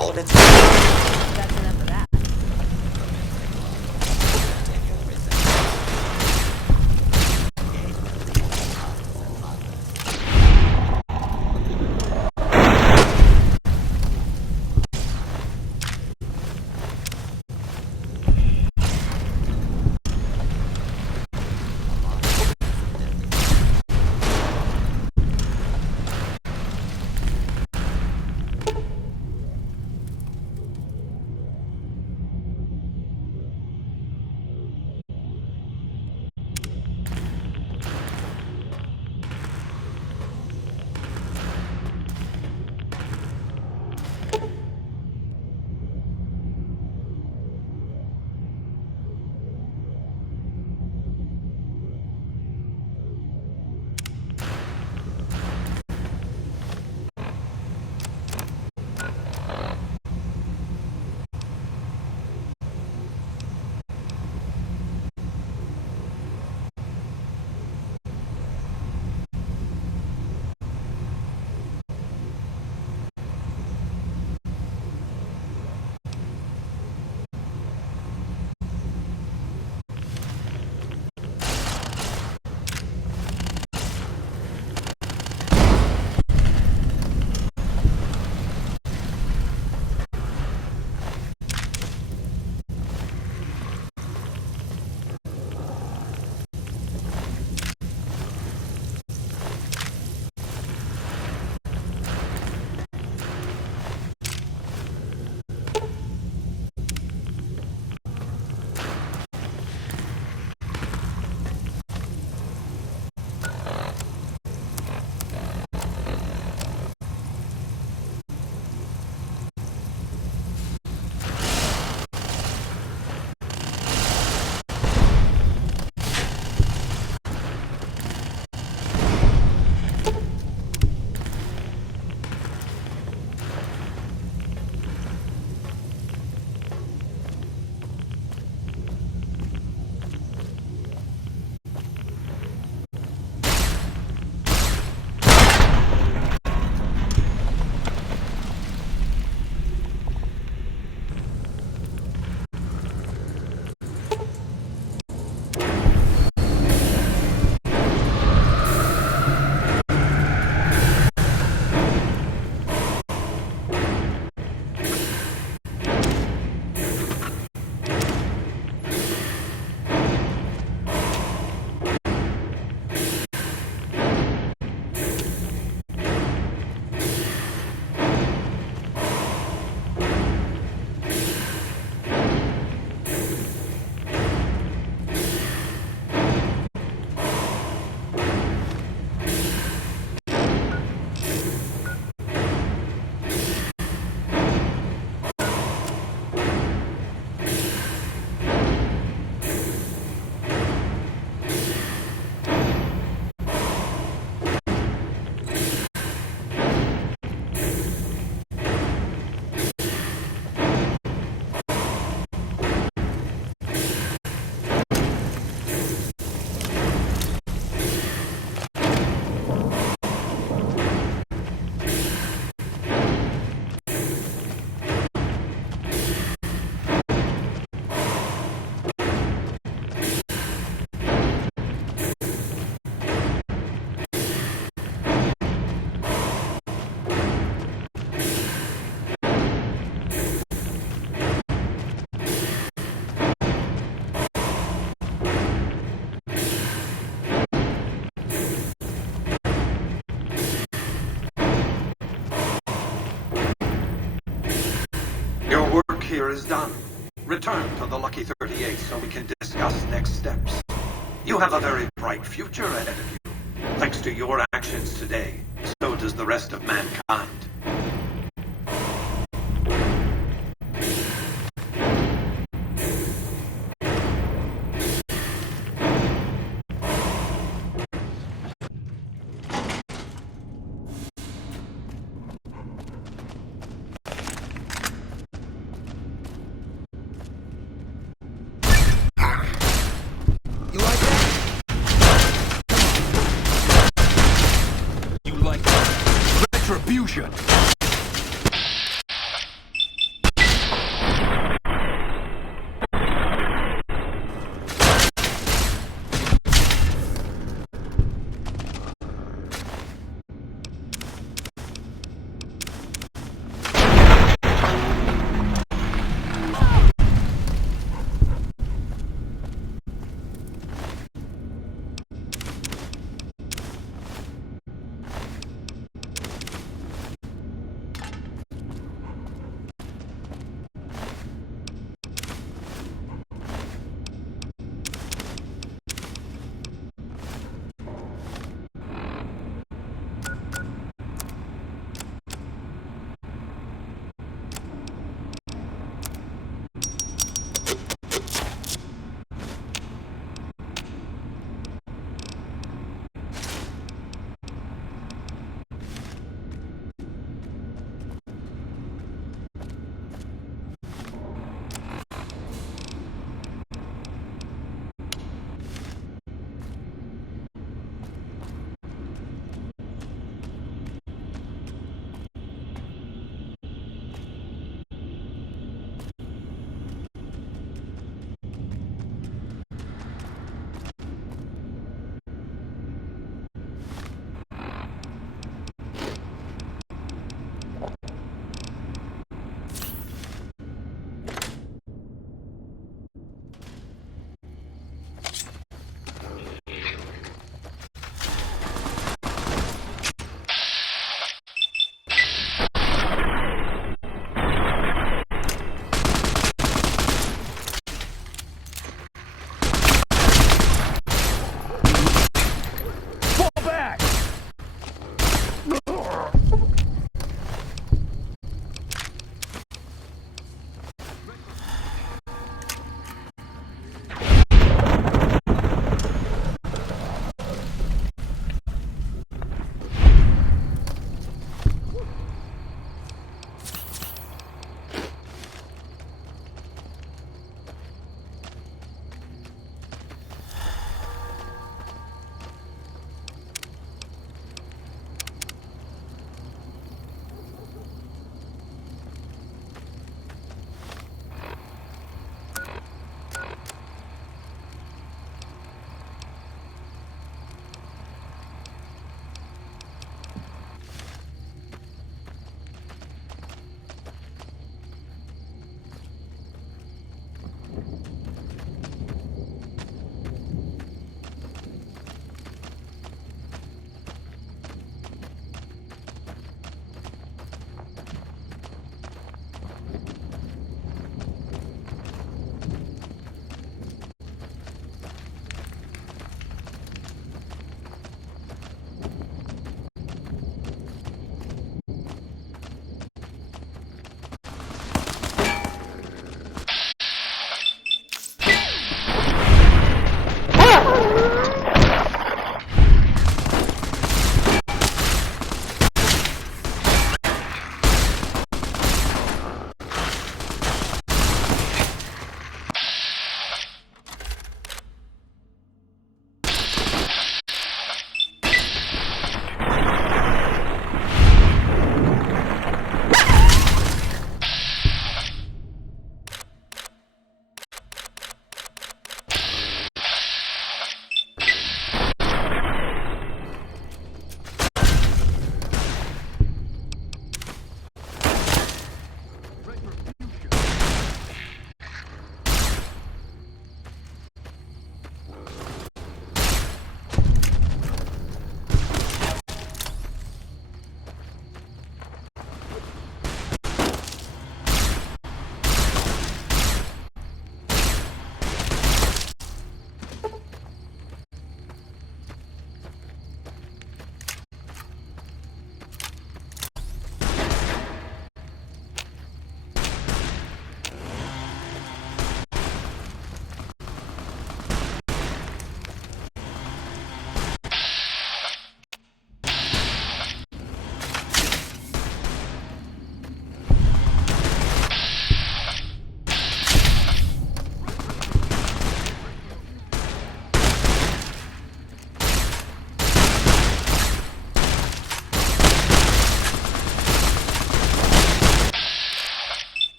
Hold its... That's enough of that. favor is done. Return to the Lucky 38 so we can discuss next steps. You have a very bright future ahead of you. Thanks to your actions today, so does the rest of mankind. Retribution!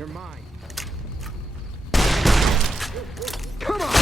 You're mine. Come on!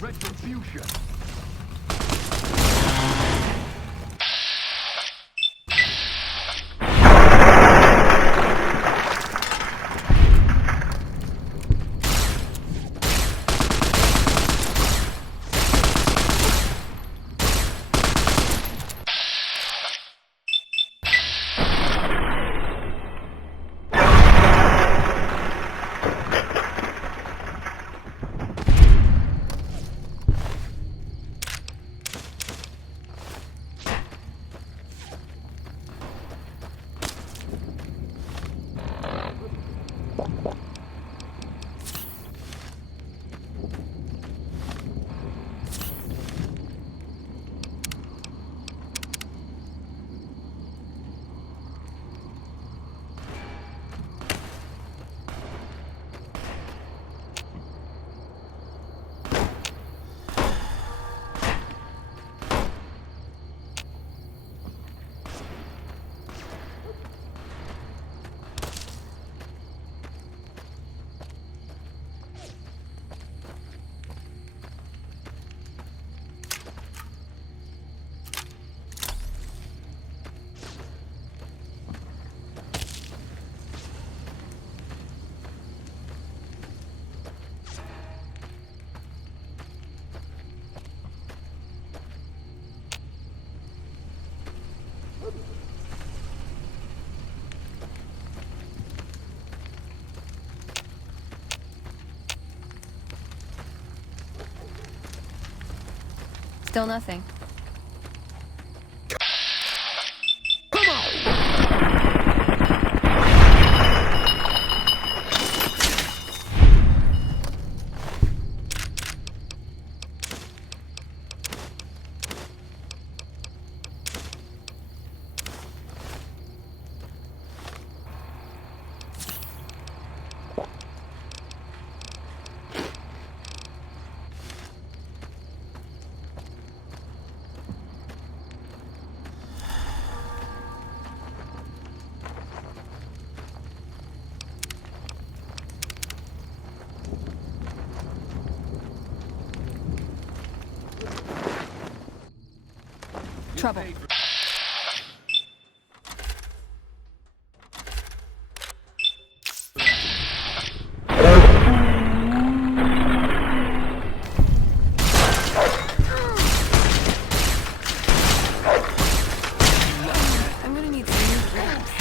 Retribution. Still nothing. Trouble. I'm gonna need some new grips.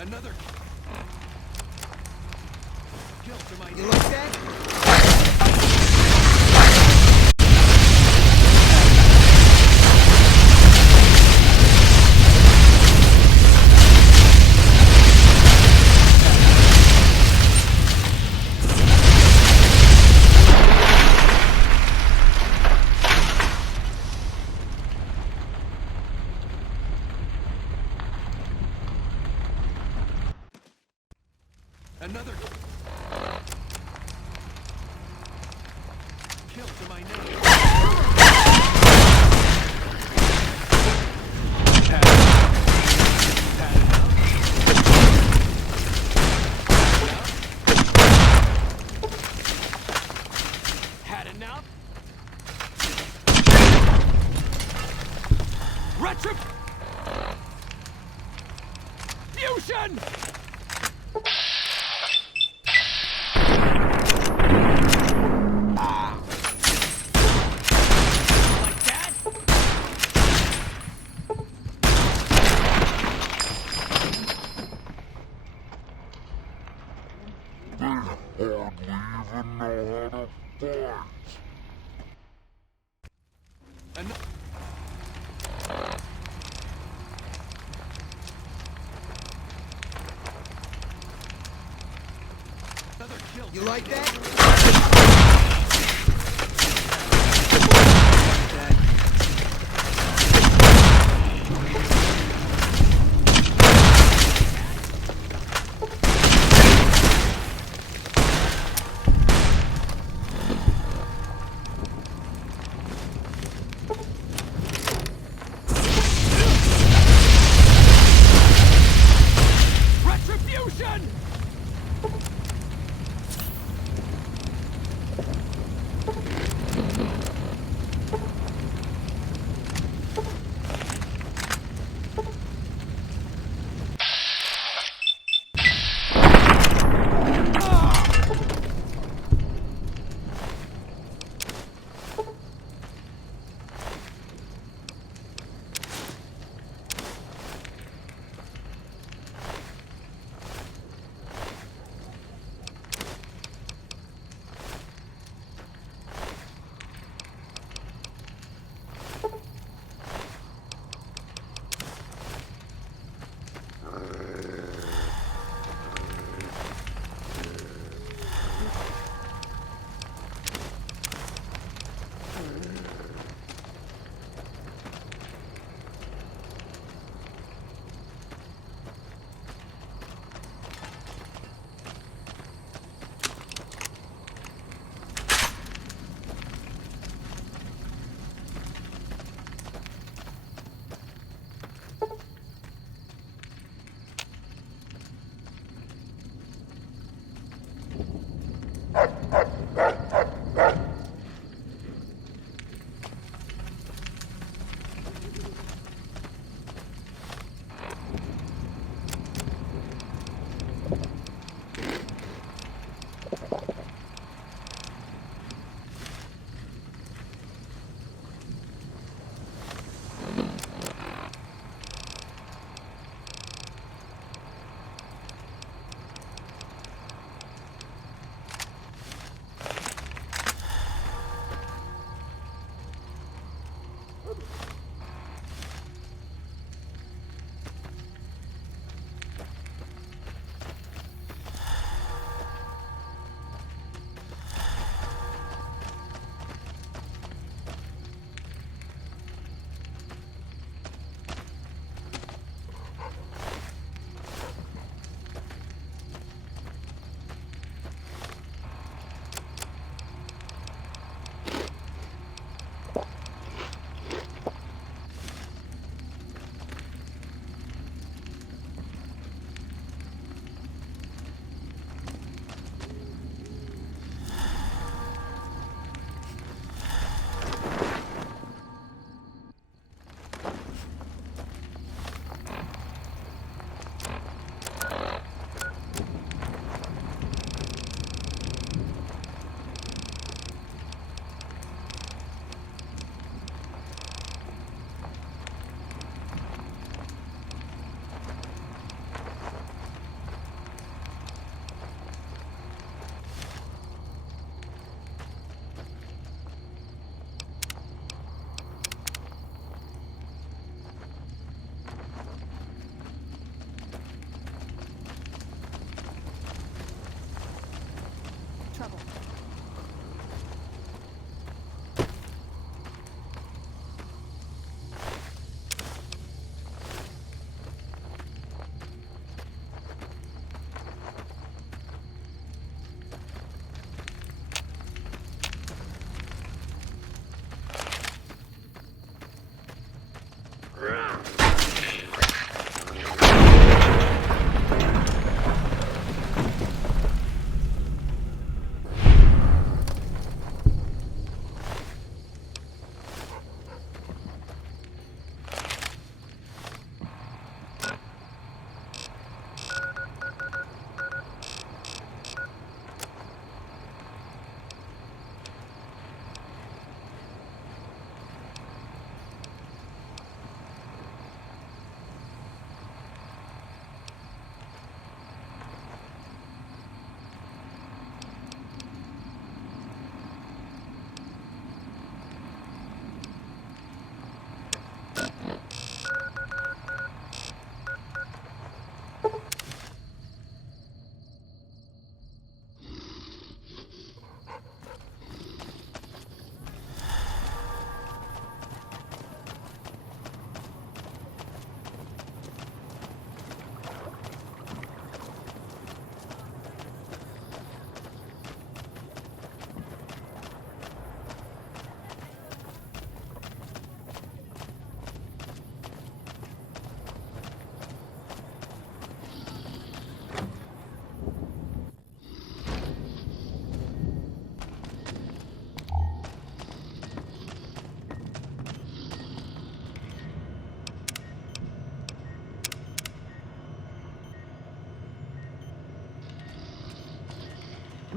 Another kill to my... You look dead? Another kill to my name. Had enough? Retribution! You like that? Retribution!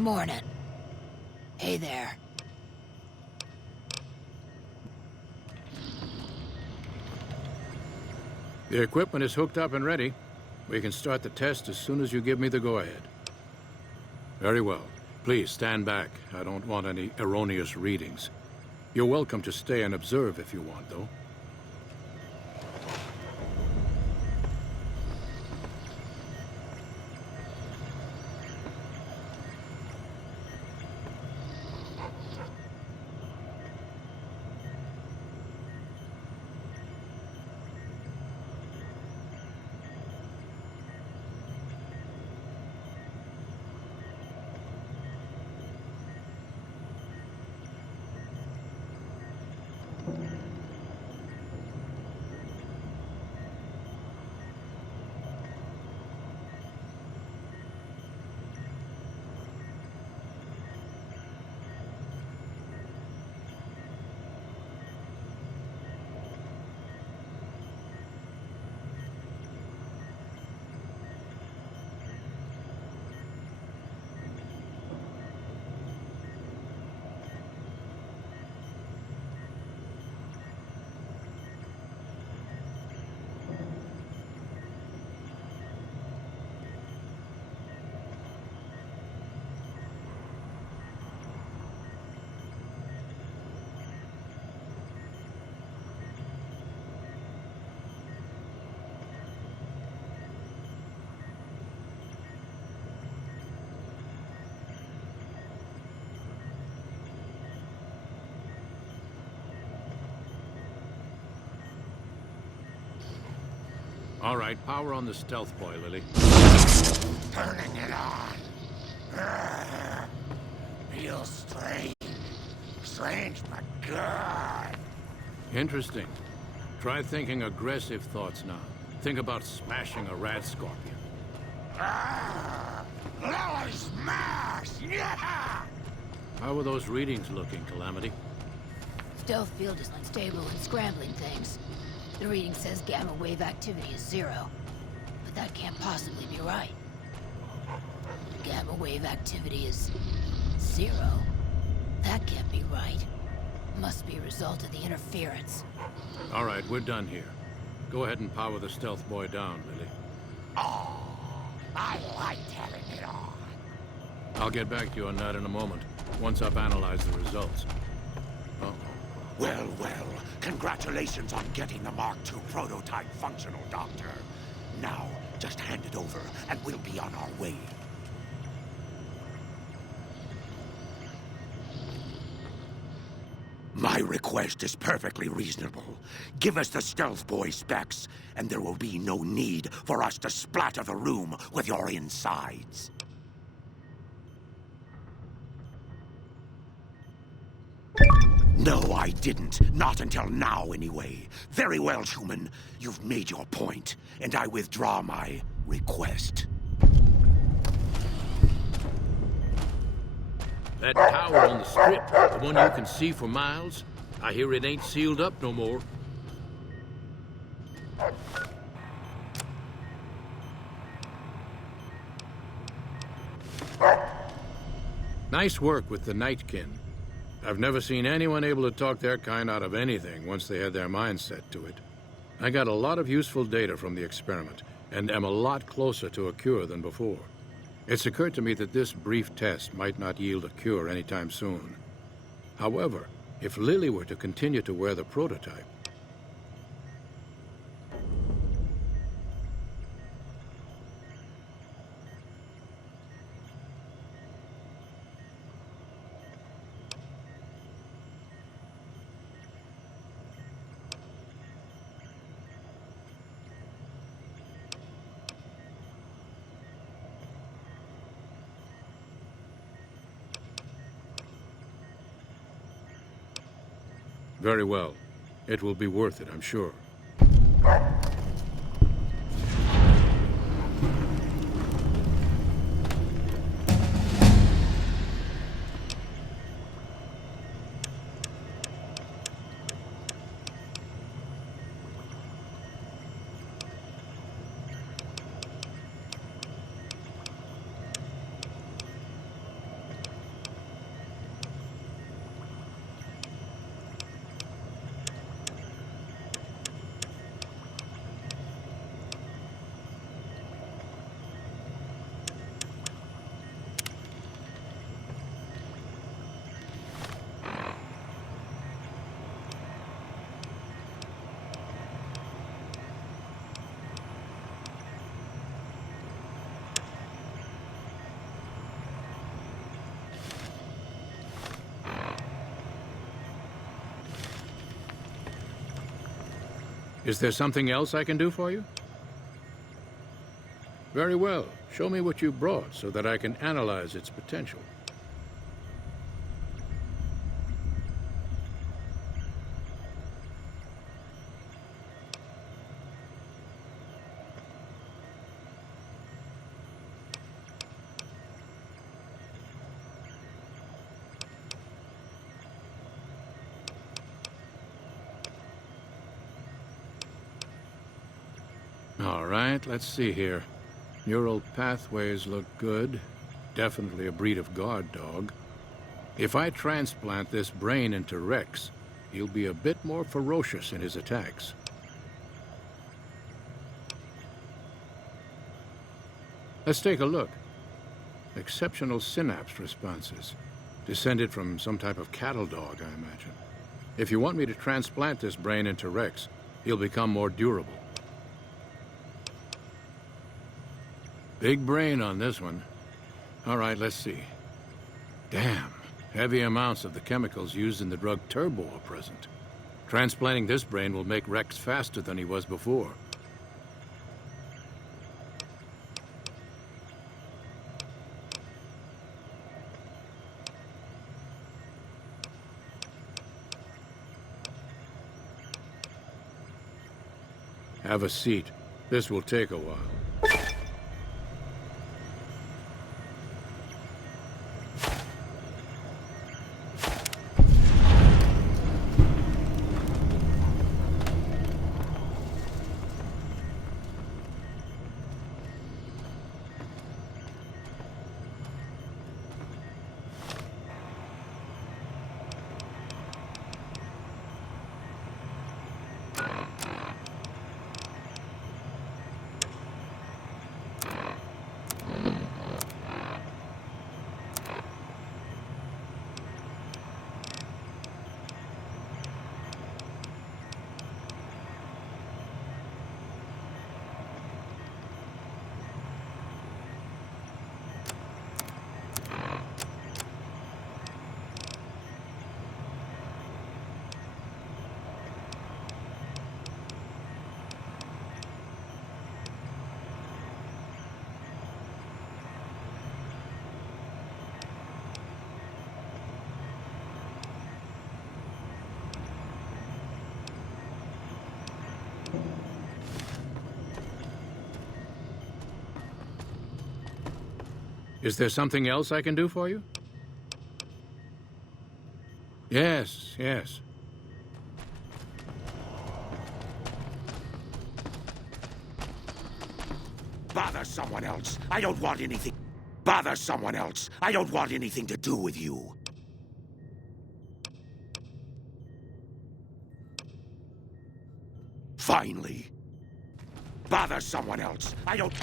Morning. Hey there. The equipment is hooked up and ready. We can start the test as soon as you give me the go-ahead. Very well. Please stand back. I don't want any erroneous readings. You're welcome to stay and observe if you want, though. All right, power on the stealth boy, Lily. Turning it on. Feels strange. Strange, but good. Interesting. Try thinking aggressive thoughts now. Think about smashing a rat scorpion. Lily smash! Yeah! How are those readings looking, Calamity? Stealth field is unstable and scrambling things. The reading says gamma wave activity is 0. But that can't possibly be right. Gamma wave activity is 0. That can't be right. Must be a result of the interference. All right, we're done here. Go ahead and power the stealth boy down, Lily. Oh, I liked having it on. I'll get back to you on that in a moment, once I've analyzed the results. Oh. Well, well, congratulations on getting the Mark II prototype functional, Doctor. Now, just hand it over, and we'll be on our way. My request is perfectly reasonable. Give us the Stealth Boy specs, and there will be no need for us to splatter the room with your insides. No, I didn't. Not until now, anyway. Very well, Schumann. You've made your point, and I withdraw my request. That tower on the strip, the one you can see for miles, I hear it ain't sealed up no more. Nice work with the Nightkin. I've never seen anyone able to talk their kind out of anything once they had their mind set to it. I got a lot of useful data from the experiment, and am a lot closer to a cure than before. It's occurred to me that this brief test might not yield a cure anytime soon. However, if Lily were to continue to wear the prototype, very well. It will be worth it, I'm sure. Is there something else I can do for you? Very well. Show me what you brought so that I can analyze its potential. All right, let's see here. Neural pathways look good. Definitely a breed of guard dog. If I transplant this brain into Rex, he'll be a bit more ferocious in his attacks. Let's take a look. Exceptional synapse responses. Descended from some type of cattle dog, I imagine. If you want me to transplant this brain into Rex, he'll become more durable. Big brain on this one. All right, let's see. Damn. Heavy amounts of the chemicals used in the drug Turbo are present. Transplanting this brain will make Rex faster than he was before. Have a seat. This will take a while. Is there something else I can do for you? Yes, yes. Bother someone else. I don't want anything. Bother someone else. I don't want anything to do with you. Finally. Bother someone else. I don't...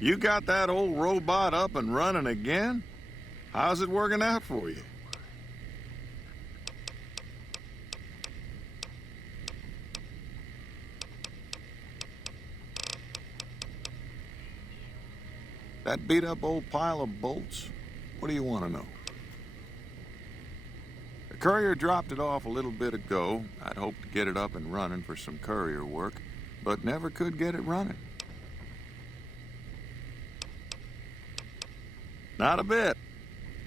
You got that old robot up and running again? How's it working out for you? That beat-up old pile of bolts? What do you want to know? The courier dropped it off a little bit ago. I'd hoped to get it up and running for some courier work. but never could get it running. Not a bit.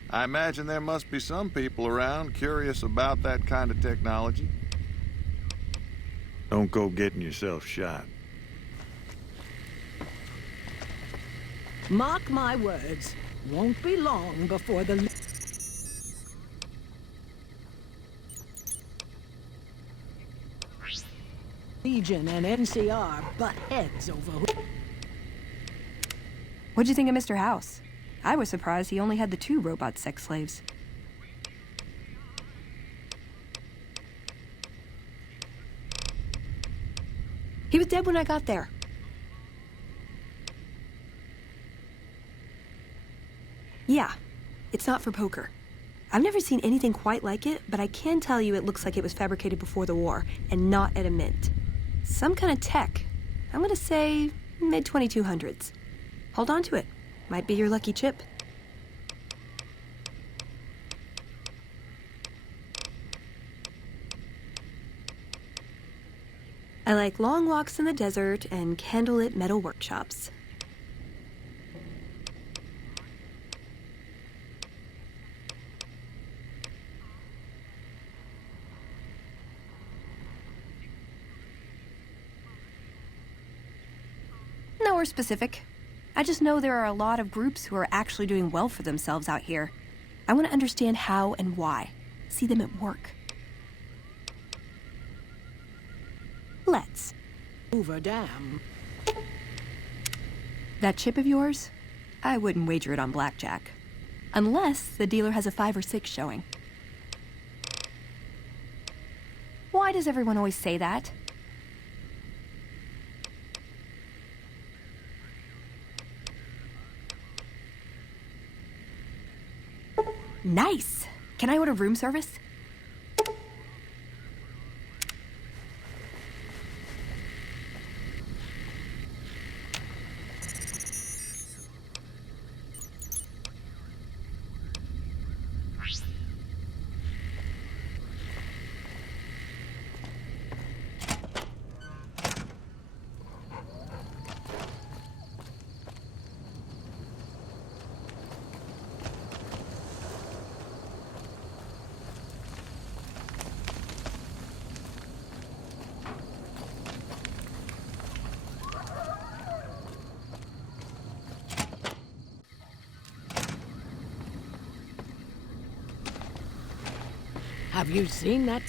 I imagine there must be some people around curious about that kind of technology. Don't go getting yourself shot. Mark my words. Won't be long before the Legion and NCR butt heads over who... What'd you think of Mr. House? I was surprised he only had the 2 robot sex slaves. He was dead when I got there. Yeah, it's not for poker. I've never seen anything quite like it, but I can tell you it looks like it was fabricated before the war, and not at a mint. Some kind of tech. I'm gonna say mid-2200s. Hold on to it. Might be your lucky chip. I like long walks in the desert and candlelit metal workshops. Nowhere specific. I just know there are a lot of groups who are actually doing well for themselves out here. I want to understand how and why. See them at work. Let's. Hoover Dam. That chip of yours? I wouldn't wager it on blackjack. Unless the dealer has a 5 or 6 showing. Why does everyone always say that? Nice! Can I order room service? Have you seen that?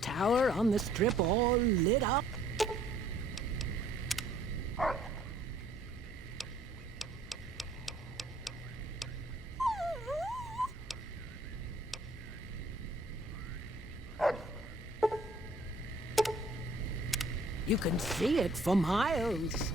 Tower on the strip all lit up? You can see it for miles.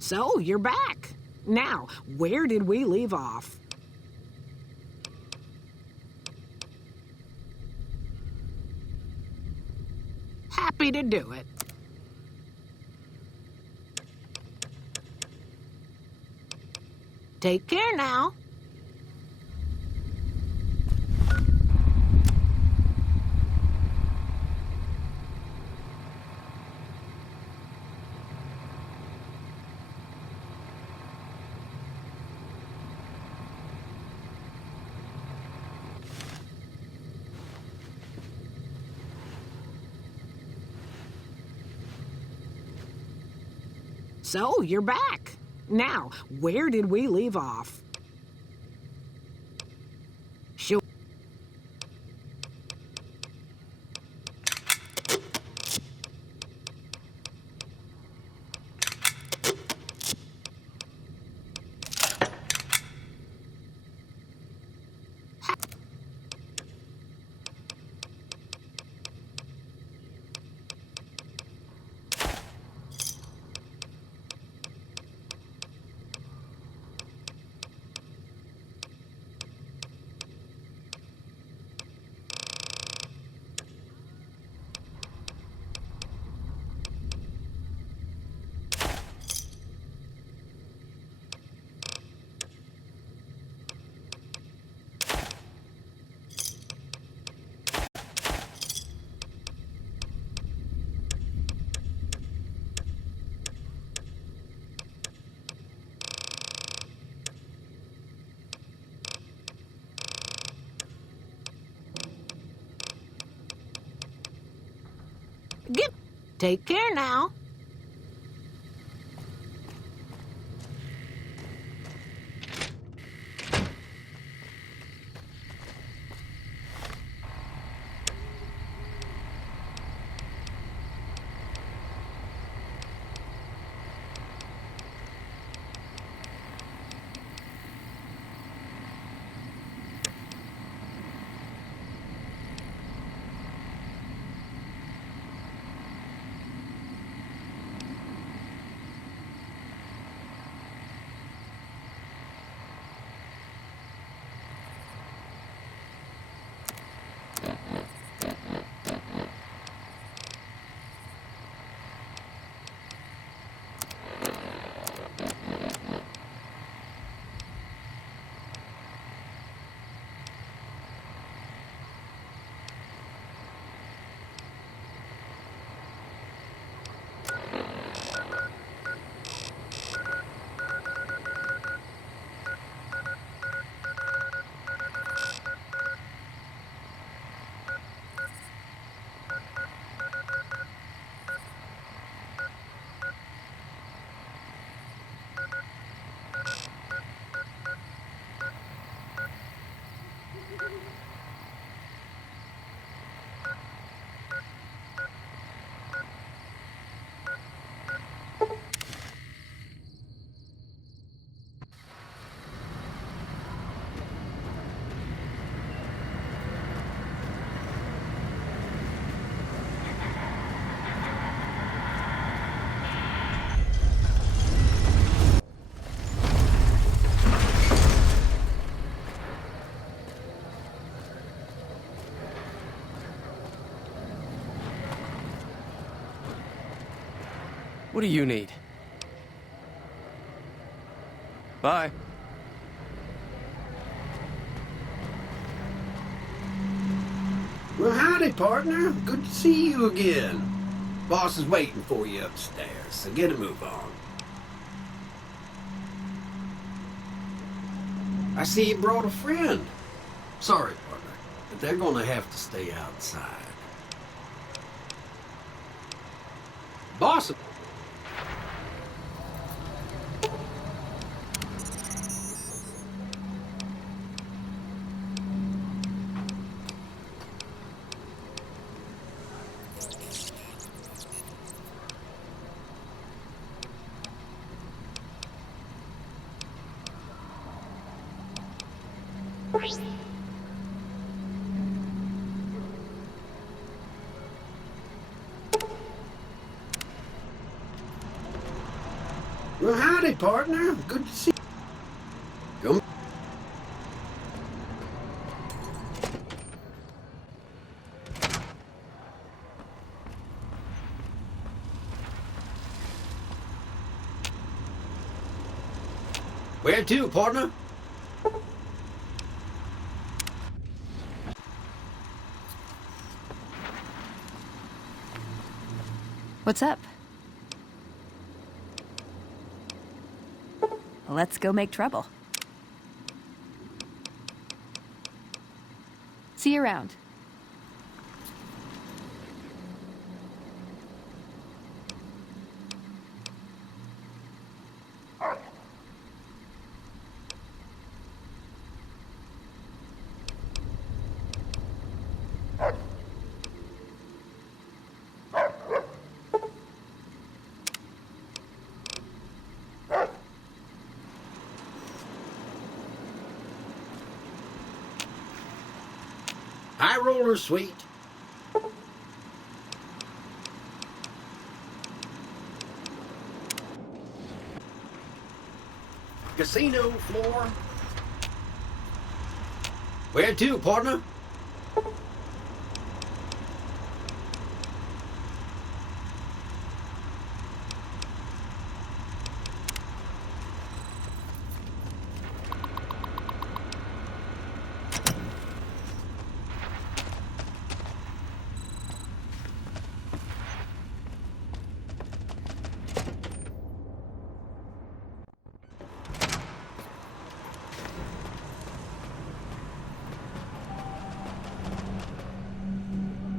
So, you're back. Now, where did we leave off? Happy to do it. Take care now. So, you're back. Now, where did we leave off? Sure. Take care now. What do you need? Bye. Well, howdy, partner. Good to see you again. Boss is waiting for you upstairs, so get a move on. I see you brought a friend. Sorry, partner, but they're gonna have to stay outside. Boss... Well, howdy, partner. Good to see you. Come. Where to, partner? What's up? Let's go make trouble. See you around. High roller, sweet. Casino floor. Where to, partner?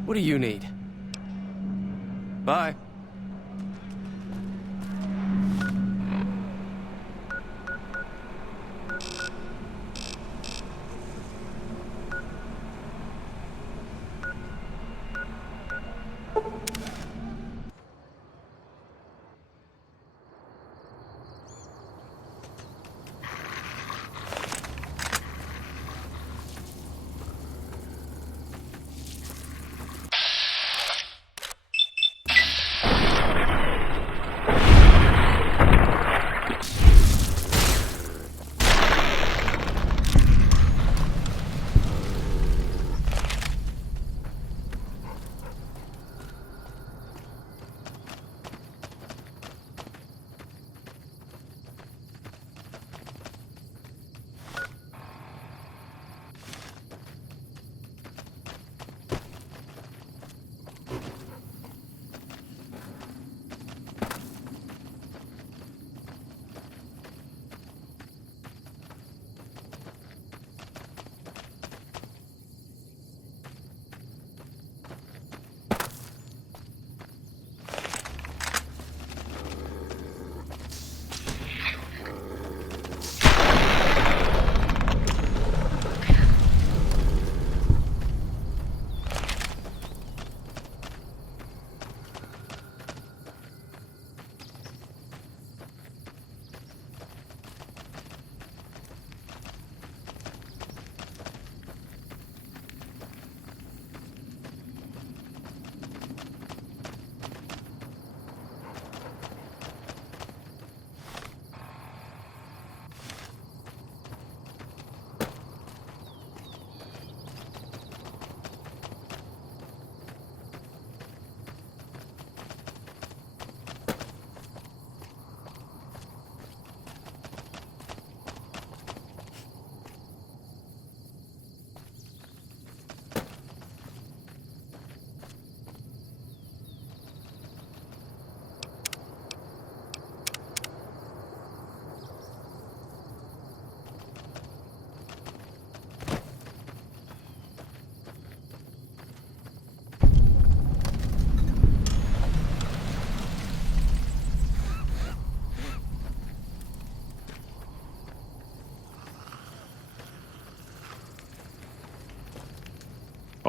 What do you need? Bye.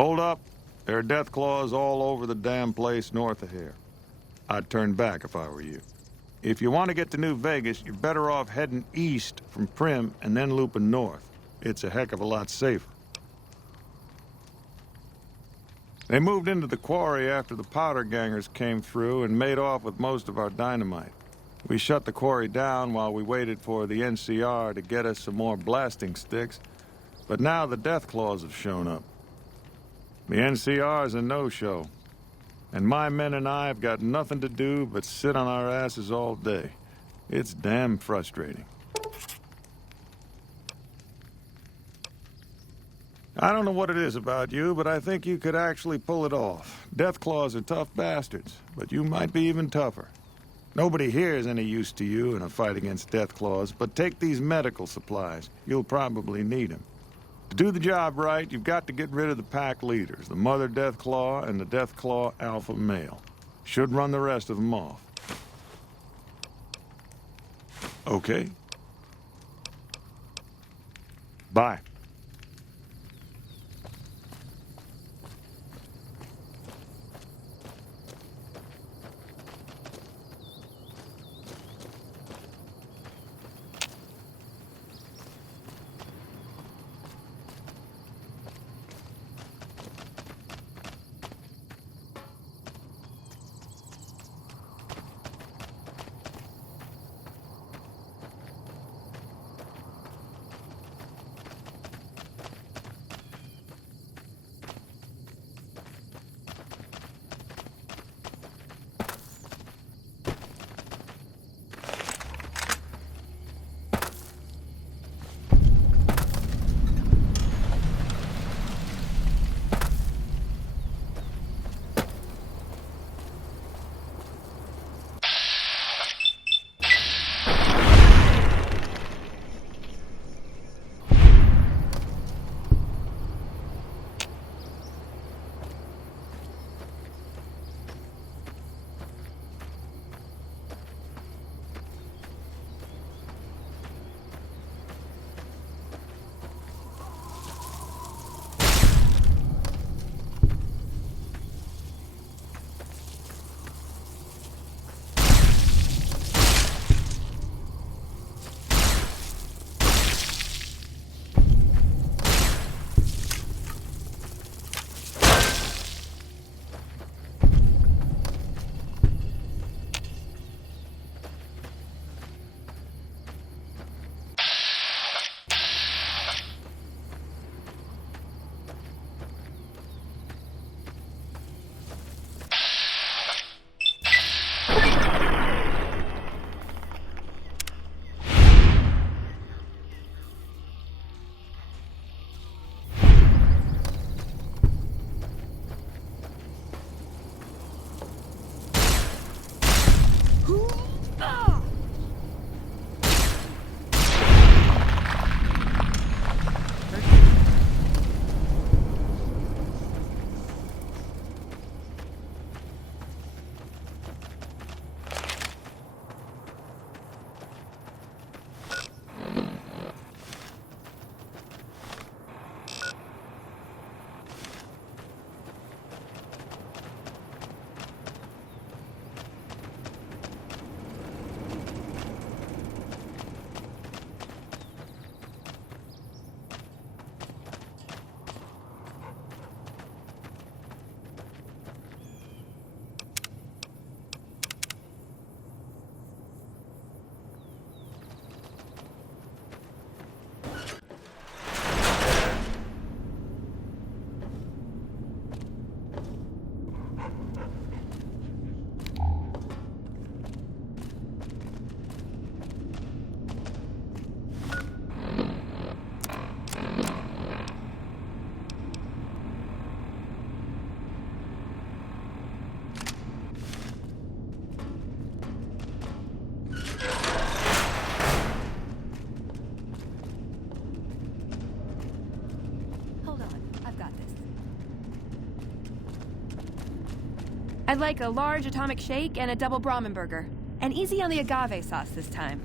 Hold up. There are death claws all over the damn place north of here. I'd turn back if I were you. If you want to get to New Vegas, you're better off heading east from Primm and then looping north. It's a heck of a lot safer. They moved into the quarry after the powder gangers came through and made off with most of our dynamite. We shut the quarry down while we waited for the NCR to get us some more blasting sticks, but now the death claws have shown up. The NCR's a no-show, and my men and I have got nothing to do but sit on our asses all day. It's damn frustrating. I don't know what it is about you, but I think you could actually pull it off. Deathclaws are tough bastards, but you might be even tougher. Nobody here is any use to you in a fight against Deathclaws, but take these medical supplies. You'll probably need them. To do the job right, you've got to get rid of the pack leaders, the Mother Deathclaw and the Deathclaw Alpha Male. Should run the rest of them off. Okay? Bye. I'd like a large atomic shake and a double Brahmin burger. And easy on the agave sauce this time.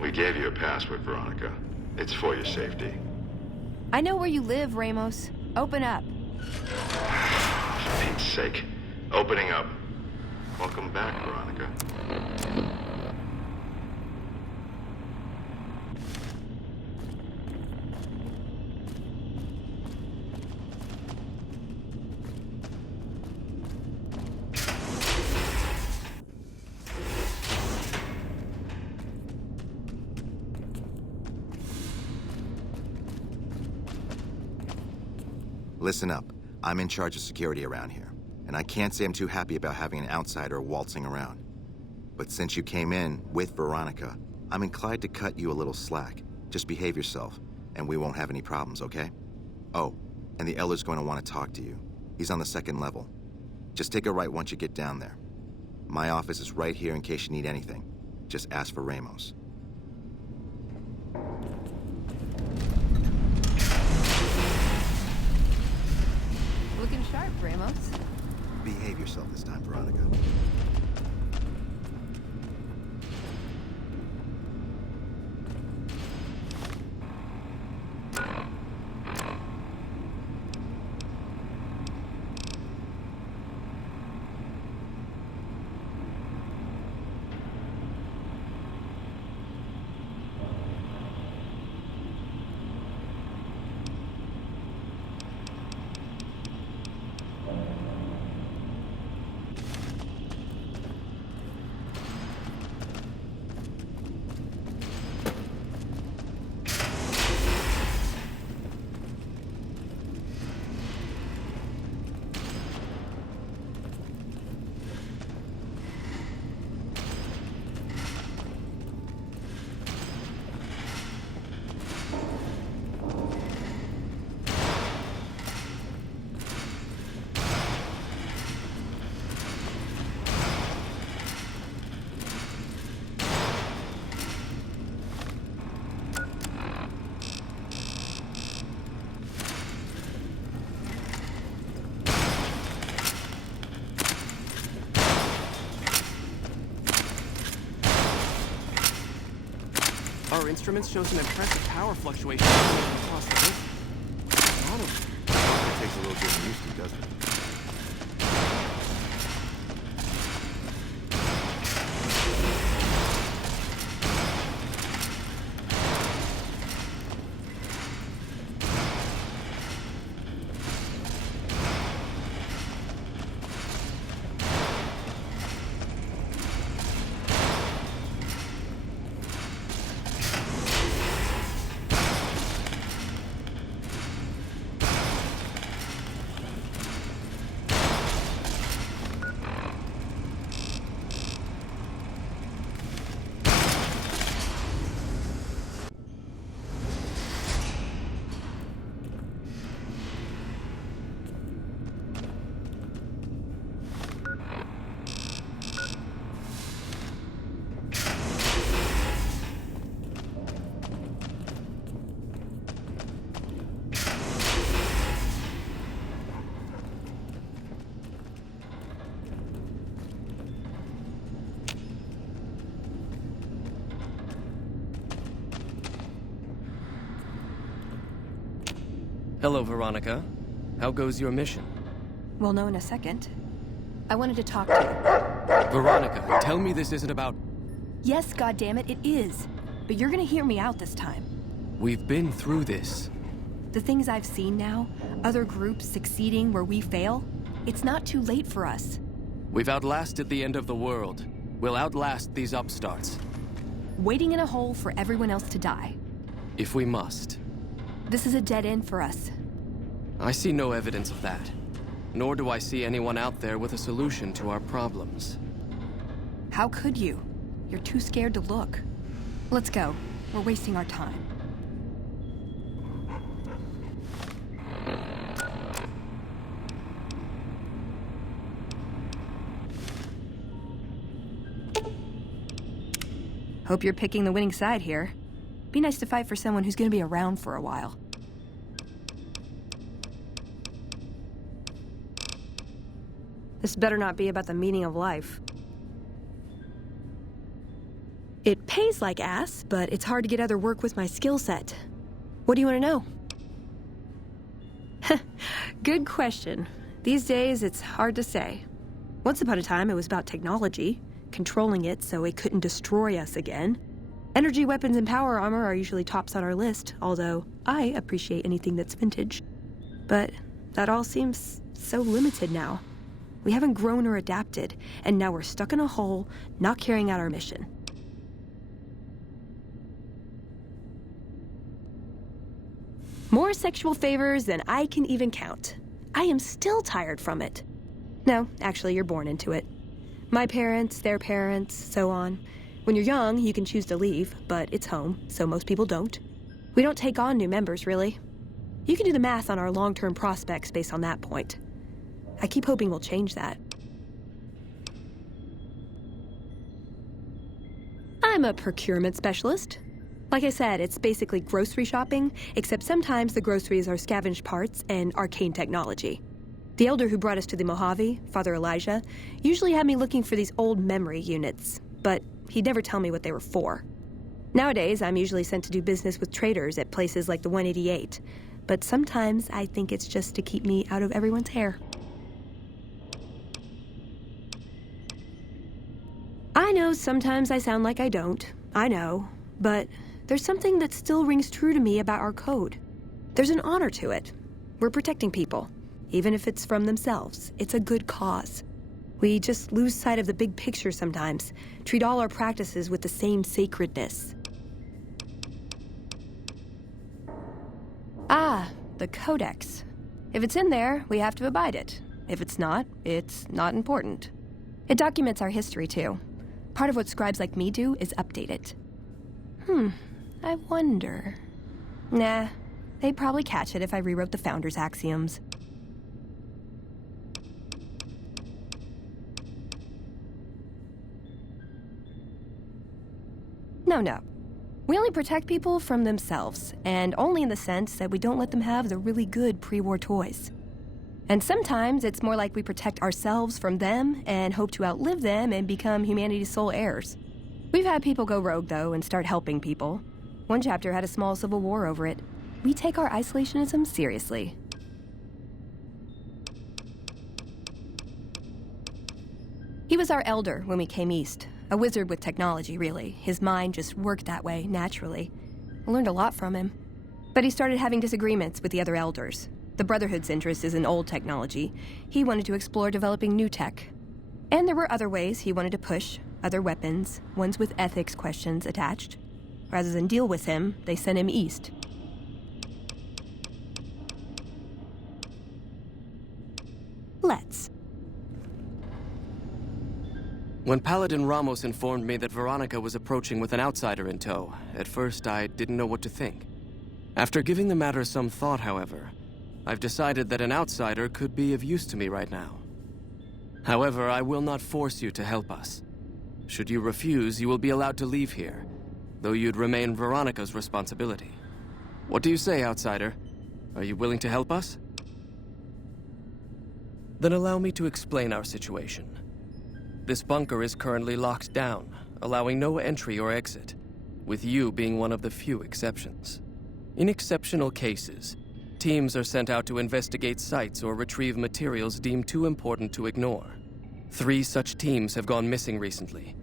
We gave you a password, Veronica. It's for your safety. I know where you live, Ramos. Open up. For Pete's sake. Opening up. Welcome back, Veronica. Listen up. I'm in charge of security around here, and I can't say I'm too happy about having an outsider waltzing around. But since you came in with Veronica, I'm inclined to cut you a little slack. Just behave yourself, and we won't have any problems, okay? Oh, and the Elder's going to want to talk to you. He's on the 2nd level. Just take a right once you get down there. My office is right here in case you need anything. Just ask for Ramos. Looking sharp, Ramos. Behave yourself this time, Veronica. Our instruments show some impressive power fluctuations across the river. It takes a little getting used to, doesn't it? Hello, Veronica. How goes your mission? We'll know in a second. I wanted to talk to you. Veronica, tell me this isn't about... Yes, goddammit, it is. But you're gonna hear me out this time. We've been through this. The things I've seen now, other groups succeeding where we fail, it's not too late for us. We've outlasted the end of the world. We'll outlast these upstarts. Waiting in a hole for everyone else to die. If we must. This is a dead end for us. I see no evidence of that. Nor do I see anyone out there with a solution to our problems. How could you? You're too scared to look. Let's go. We're wasting our time. Hope you're picking the winning side here. Be nice to fight for someone who's gonna be around for a while. This better not be about the meaning of life. It pays like ass, but it's hard to get other work with my skill set. What do you want to know? Good question. These days, it's hard to say. Once upon a time, it was about technology, controlling it so it couldn't destroy us again. Energy weapons and power armor are usually tops on our list, although I appreciate anything that's vintage. But that all seems so limited now. We haven't grown or adapted, and now we're stuck in a hole, not carrying out our mission. More sexual favors than I can even count. I am still tired from it. No, actually, you're born into it. My parents, their parents, so on. When you're young, you can choose to leave, but it's home, so most people don't. We don't take on new members, really. You can do the math on our long-term prospects based on that point. I keep hoping we'll change that. I'm a procurement specialist. Like I said, it's basically grocery shopping, except sometimes the groceries are scavenged parts and arcane technology. The elder who brought us to the Mojave, Father Elijah, usually had me looking for these old memory units, but he'd never tell me what they were for. Nowadays, I'm usually sent to do business with traders at places like the 188, but sometimes I think it's just to keep me out of everyone's hair. I know sometimes I sound like I don't. I know. But there's something that still rings true to me about our code. There's an honor to it. We're protecting people. Even if it's from themselves, it's a good cause. We just lose sight of the big picture sometimes, treat all our practices with the same sacredness. Ah, the Codex. If it's in there, we have to abide it. If it's not not important. It documents our history, too. Part of what scribes like me do is update it. I wonder... Nah, they'd probably catch it if I rewrote the Founder's axioms. No. We only protect people from themselves, and only in the sense that we don't let them have the really good pre-war toys. And sometimes it's more like we protect ourselves from them and hope to outlive them and become humanity's sole heirs. We've had people go rogue, though, and start helping people. One chapter had a small civil war over it. We take our isolationism seriously. He was our elder when we came east. A wizard with technology, really. His mind just worked that way, naturally. I learned a lot from him. But he started having disagreements with the other elders. The Brotherhood's interest is in old technology. He wanted to explore developing new tech. And there were other ways he wanted to push, other weapons, ones with ethics questions attached. Rather than deal with him, they sent him east. Let's. When Paladin Ramos informed me that Veronica was approaching with an outsider in tow, at first I didn't know what to think. After giving the matter some thought, however, I've decided that an outsider could be of use to me right now. However, I will not force you to help us. Should you refuse, you will be allowed to leave here, though you'd remain Veronica's responsibility. What do you say, outsider? Are you willing to help us? Then allow me to explain our situation. This bunker is currently locked down, allowing no entry or exit, with you being one of the few exceptions. In exceptional cases, teams are sent out to investigate sites or retrieve materials deemed too important to ignore. 3 such teams have gone missing recently,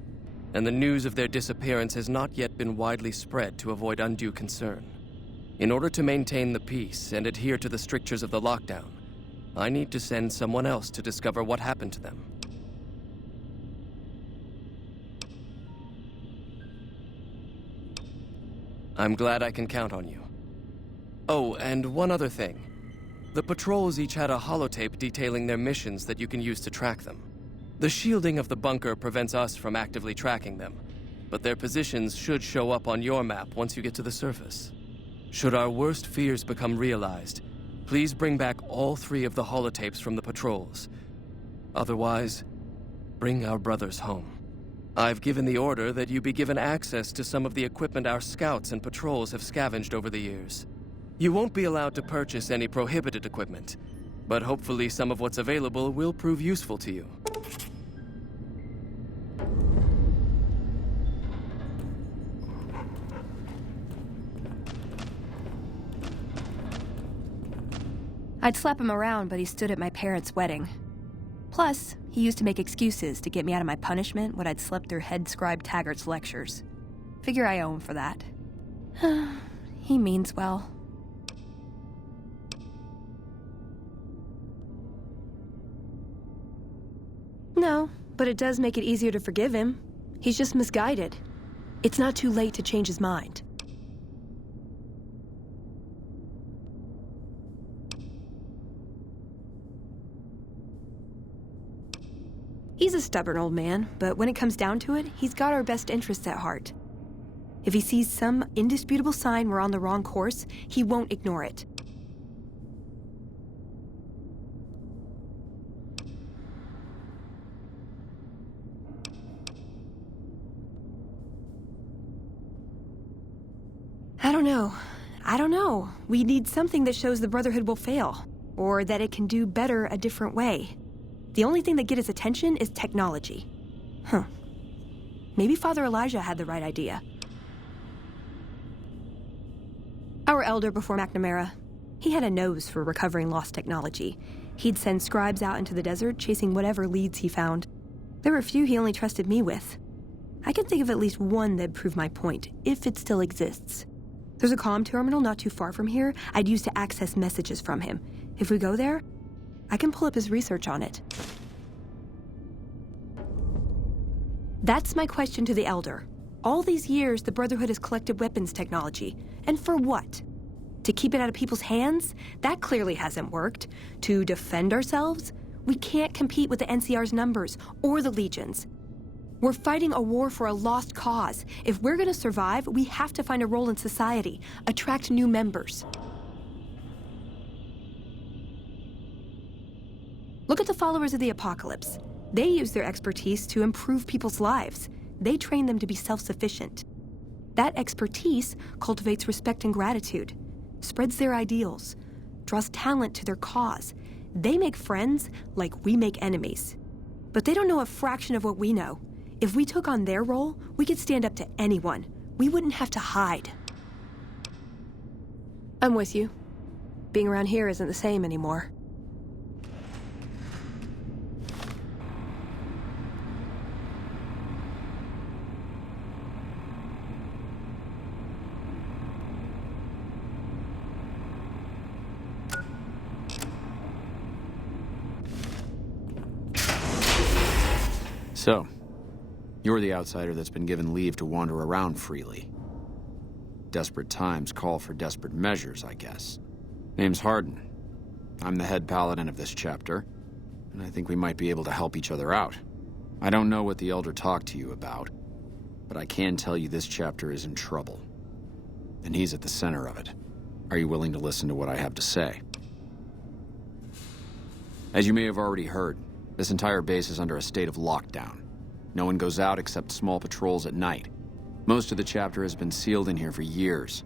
and the news of their disappearance has not yet been widely spread to avoid undue concern. In order to maintain the peace and adhere to the strictures of the lockdown, I need to send someone else to discover what happened to them. I'm glad I can count on you. Oh, and one other thing. The patrols each had a holotape detailing their missions that you can use to track them. The shielding of the bunker prevents us from actively tracking them, but their positions should show up on your map once you get to the surface. Should our worst fears become realized, please bring back all 3 of the holotapes from the patrols. Otherwise, bring our brothers home. I've given the order that you be given access to some of the equipment our scouts and patrols have scavenged over the years. You won't be allowed to purchase any prohibited equipment, but hopefully some of what's available will prove useful to you. I'd slap him around, but he stood at my parents' wedding. Plus, he used to make excuses to get me out of my punishment when I'd slept through Head Scribe Taggart's lectures. Figure I owe him for that. He means well. No, but it does make it easier to forgive him. He's just misguided. It's not too late to change his mind. He's a stubborn old man, but when it comes down to it, he's got our best interests at heart. If he sees some indisputable sign we're on the wrong course, he won't ignore it. I don't know. We need something that shows the Brotherhood will fail, or that it can do better a different way. The only thing that gets his attention is technology. Maybe Father Elijah had the right idea. Our elder before McNamara, he had a nose for recovering lost technology. He'd send scribes out into the desert chasing whatever leads he found. There were a few he only trusted me with. I can think of at least one that'd prove my point, if it still exists. There's a comm terminal not too far from here I'd use to access messages from him. If we go there, I can pull up his research on it. That's my question to the Elder. All these years, the Brotherhood has collected weapons technology. And for what? To keep it out of people's hands? That clearly hasn't worked. To defend ourselves? We can't compete with the NCR's numbers or the Legion's. We're fighting a war for a lost cause. If we're gonna survive, we have to find a role in society, attract new members. Look at the followers of the Apocalypse. They use their expertise to improve people's lives. They train them to be self-sufficient. That expertise cultivates respect and gratitude, spreads their ideals, draws talent to their cause. They make friends like we make enemies. But they don't know a fraction of what we know. If we took on their role, we could stand up to anyone. We wouldn't have to hide. I'm with you. Being around here isn't the same anymore. So, you're the outsider that's been given leave to wander around freely. Desperate times call for desperate measures, I guess. Name's Hardin. I'm the head paladin of this chapter, and I think we might be able to help each other out. I don't know what the Elder talked to you about, but I can tell you this chapter is in trouble. And he's at the center of it. Are you willing to listen to what I have to say? As you may have already heard, this entire base is under a state of lockdown. No one goes out except small patrols at night. Most of the chapter has been sealed in here for years.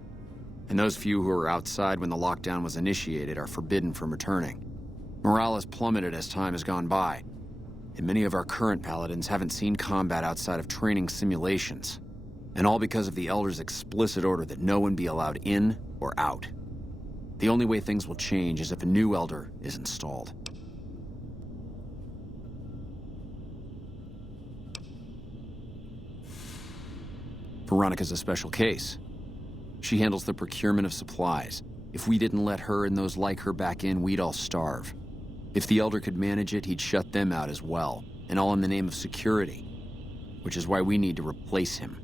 And those few who were outside when the lockdown was initiated are forbidden from returning. Morale has plummeted as time has gone by. And many of our current paladins haven't seen combat outside of training simulations. And all because of the Elder's explicit order that no one be allowed in or out. The only way things will change is if a new Elder is installed. Veronica's a special case. She handles the procurement of supplies. If we didn't let her and those like her back in, we'd all starve. If the Elder could manage it, he'd shut them out as well, and all in the name of security, which is why we need to replace him.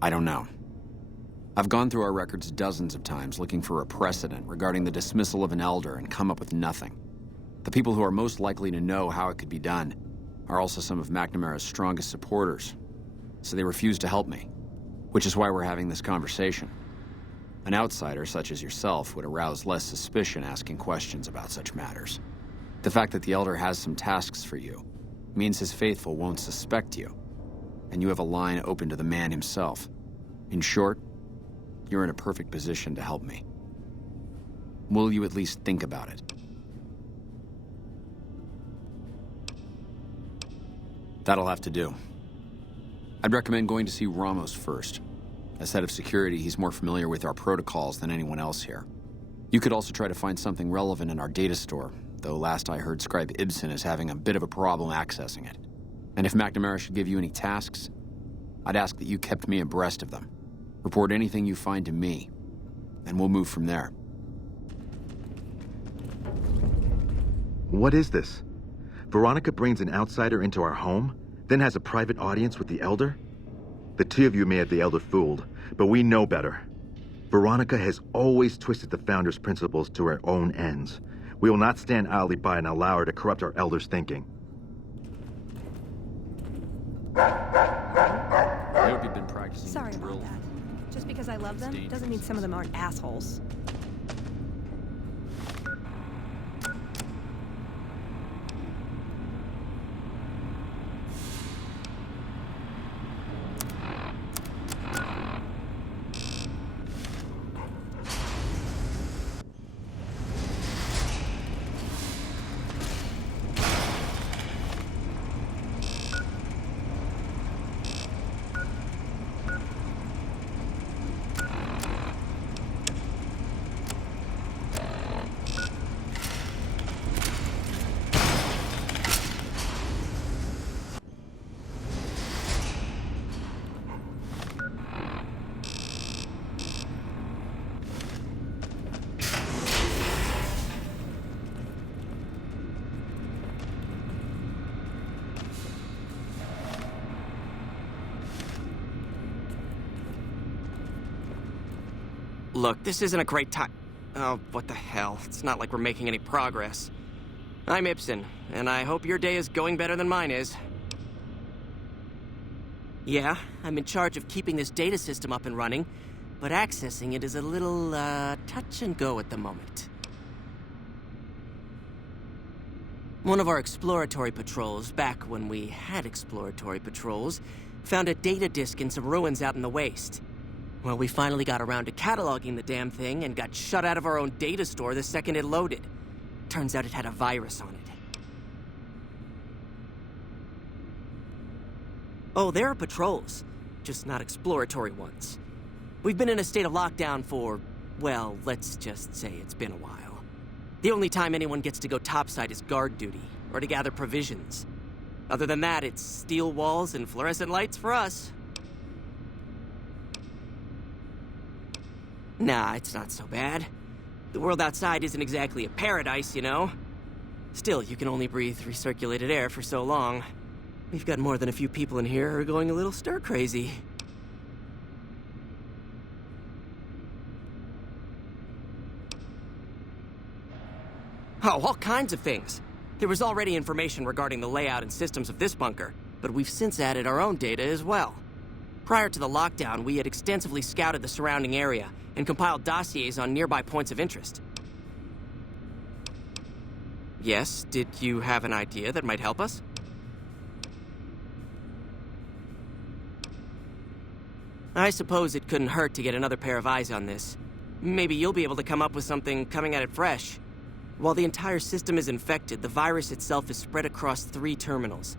I don't know. I've gone through our records dozens of times looking for a precedent regarding the dismissal of an Elder and come up with nothing. The people who are most likely to know how it could be done are also some of McNamara's strongest supporters, so they refuse to help me, which is why we're having this conversation. An outsider such as yourself would arouse less suspicion asking questions about such matters. The fact that the Elder has some tasks for you means his faithful won't suspect you, and you have a line open to the man himself. In short, you're in a perfect position to help me. Will you at least think about it? That'll have to do. I'd recommend going to see Ramos first. As head of security, he's more familiar with our protocols than anyone else here. You could also try to find something relevant in our data store, though last I heard Scribe Ibsen is having a bit of a problem accessing it. And if McNamara should give you any tasks, I'd ask that you kept me abreast of them. Report anything you find to me, and we'll move from there. What is this? Veronica brings an outsider into our home, then has a private audience with the Elder? The two of you may have the Elder fooled, but we know better. Veronica has always twisted the Founder's principles to her own ends. We will not stand idly by and allow her to corrupt our Elder's thinking. I hope you've been practicing. Sorry about that. Just because I love them doesn't mean some of them aren't assholes. Look, this isn't a great time. Oh, what the hell. It's not like we're making any progress. I'm Ibsen, and I hope your day is going better than mine is. Yeah, I'm in charge of keeping this data system up and running, but accessing it is a little, touch and go at the moment. One of our exploratory patrols, back when we had exploratory patrols, found a data disk in some ruins out in the waste. Well, we finally got around to cataloging the damn thing and got shut out of our own data store the second it loaded. Turns out it had a virus on it. Oh, there are patrols, just not exploratory ones. We've been in a state of lockdown for, well, let's just say it's been a while. The only time anyone gets to go topside is guard duty, or to gather provisions. Other than that, it's steel walls and fluorescent lights for us. Nah, it's not so bad. The world outside isn't exactly a paradise, you know? Still, you can only breathe recirculated air for so long. We've got more than a few people in here who are going a little stir-crazy. Oh, all kinds of things. There was already information regarding the layout and systems of this bunker, but we've since added our own data as well. Prior to the lockdown, we had extensively scouted the surrounding area and compiled dossiers on nearby points of interest. Yes, did you have an idea that might help us? I suppose it couldn't hurt to get another pair of eyes on this. Maybe you'll be able to come up with something coming at it fresh. While the entire system is infected, the virus itself is spread across 3 terminals.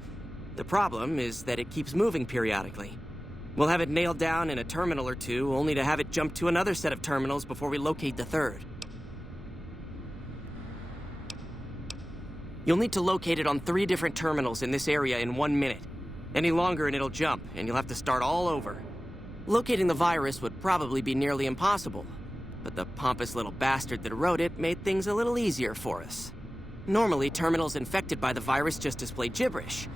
The problem is that it keeps moving periodically. We'll have it nailed down in a terminal or 2, only to have it jump to another set of terminals before we locate the 3rd. You'll need to locate it on 3 different terminals in this area in 1 minute. Any longer and it'll jump, and you'll have to start all over. Locating the virus would probably be nearly impossible, but the pompous little bastard that wrote it made things a little easier for us. Normally, terminals infected by the virus just display gibberish,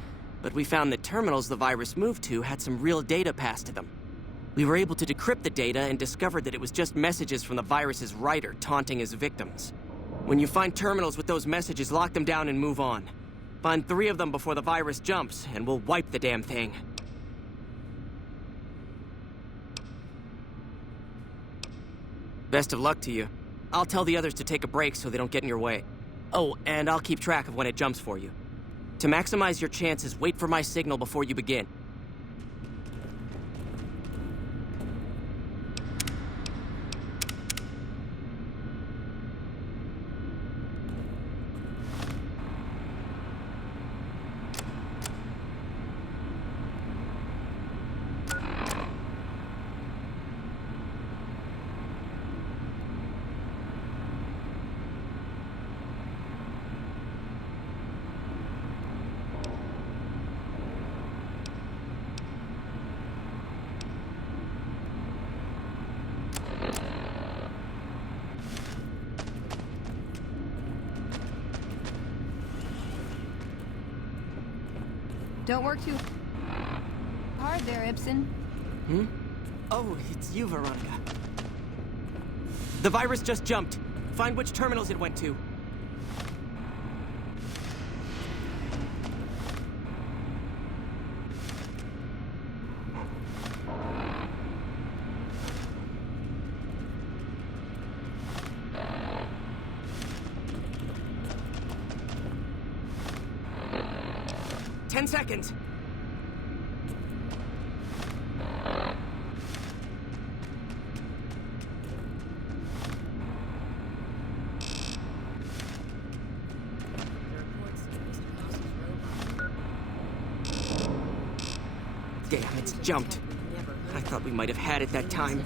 but we found that terminals the virus moved to had some real data passed to them. We were able to decrypt the data and discovered that it was just messages from the virus's writer taunting his victims. When you find terminals with those messages, lock them down and move on. Find 3 of them before the virus jumps, and we'll wipe the damn thing. Best of luck to you. I'll tell the others to take a break so they don't get in your way. Oh, and I'll keep track of when it jumps for you. To maximize your chances, wait for my signal before you begin. Don't work too hard there, Ibsen. Hmm? Oh, it's you, Veronica. The virus just jumped. Find which terminals it went to. Ten seconds. Damn, it's jumped. I thought we might have had it that time.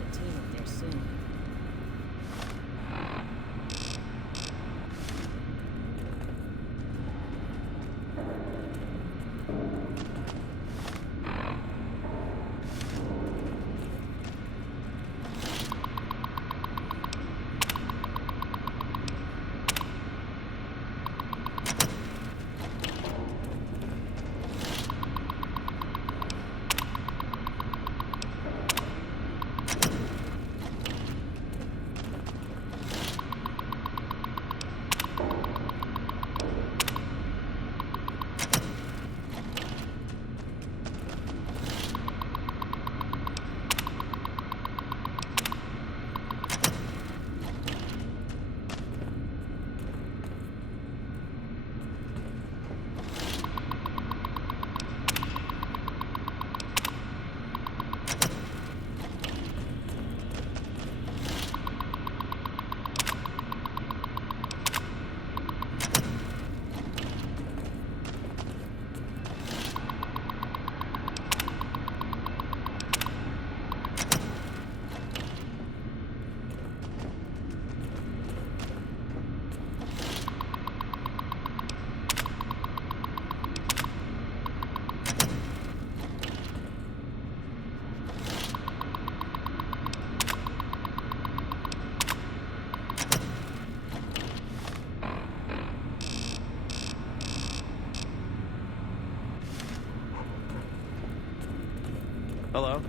Hello?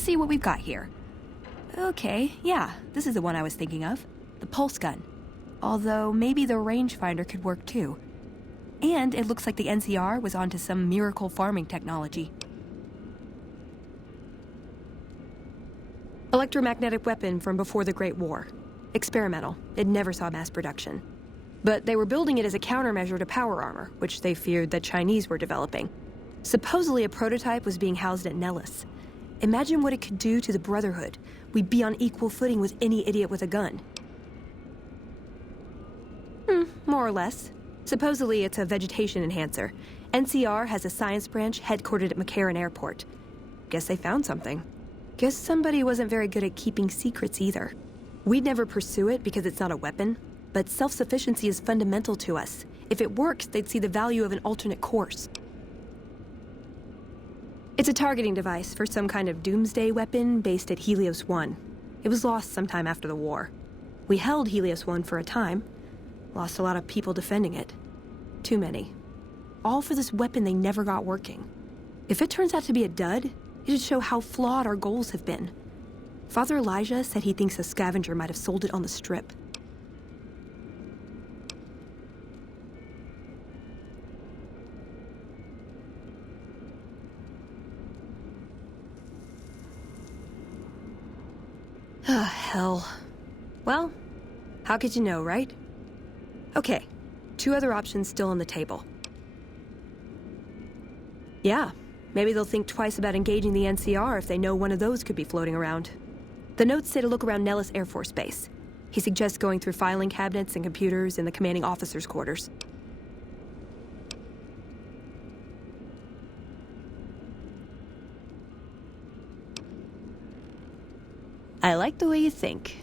see what we've got here. Okay, yeah, this is the one I was thinking of. The pulse gun. Although, maybe the rangefinder could work too. And it looks like the NCR was onto some miracle farming technology. Electromagnetic weapon from before the Great War. Experimental. It never saw mass production. But they were building it as a countermeasure to power armor, which they feared the Chinese were developing. Supposedly a prototype was being housed at Nellis. Imagine what it could do to the Brotherhood. We'd be on equal footing with any idiot with a gun. More or less. Supposedly it's a vegetation enhancer. NCR has a science branch headquartered at McCarran Airport. Guess they found something. Guess somebody wasn't very good at keeping secrets either. We'd never pursue it because it's not a weapon, but self-sufficiency is fundamental to us. If it works, they'd see the value of an alternate course. It's a targeting device for some kind of doomsday weapon based at Helios 1. It was lost sometime after the war. We held Helios 1 for a time. Lost a lot of people defending it. Too many. All for this weapon they never got working. If it turns out to be a dud, it'd show how flawed our goals have been. Father Elijah said he thinks a scavenger might have sold it on the strip. Ah, hell. Well, how could you know, right? Okay, 2 other options still on the table. Yeah, maybe they'll think twice about engaging the NCR if they know one of those could be floating around. The notes say to look around Nellis Air Force Base. He suggests going through filing cabinets and computers in the commanding officer's quarters. I like the way you think.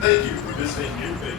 Thank you for visiting New Vegas.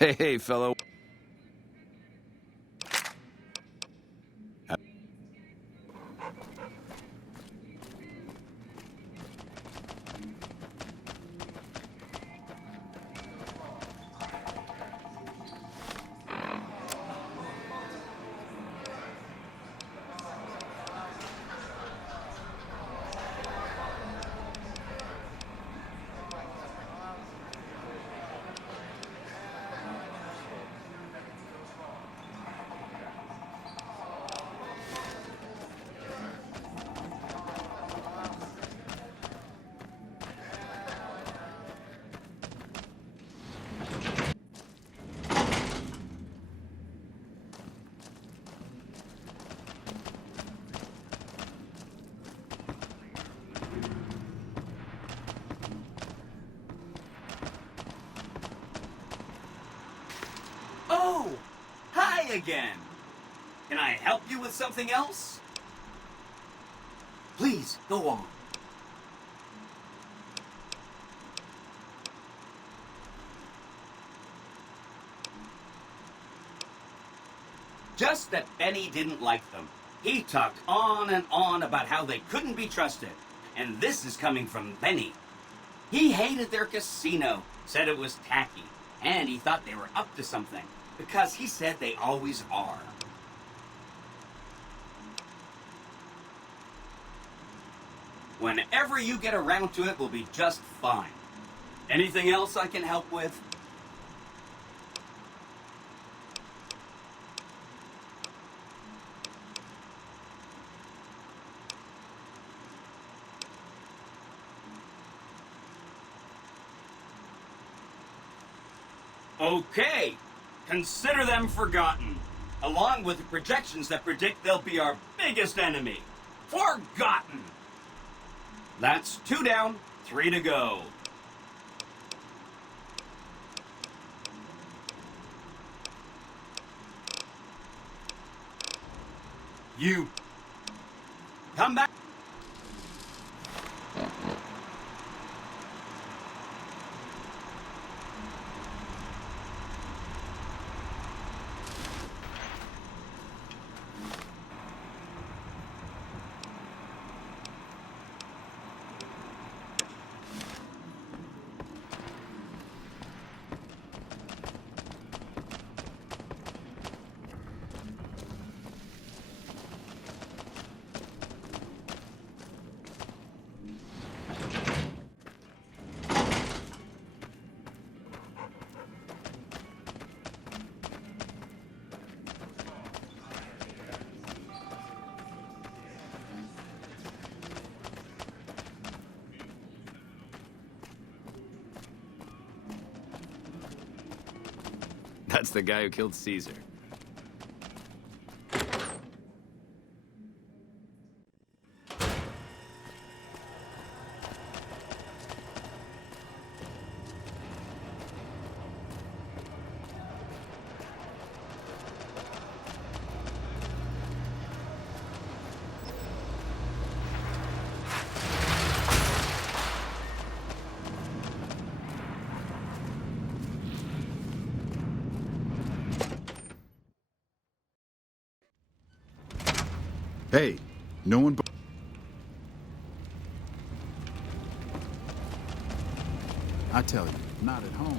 Hey, fellow. Oh! Hi again! Can I help you with something else? Please, go on. Just that Benny didn't like them. He talked on and on about how they couldn't be trusted. And this is coming from Benny. He hated their casino, said it was tacky, and he thought they were up to something, because he said they always are. Whenever you get around to it, we'll be just fine. Anything else I can help with? Okay, consider them forgotten, along with the projections that predict they'll be our biggest enemy. Forgotten! That's 2 down, 3 to go. You come back. That's the guy who killed Caesar. Hey, no one... I tell you, not at home.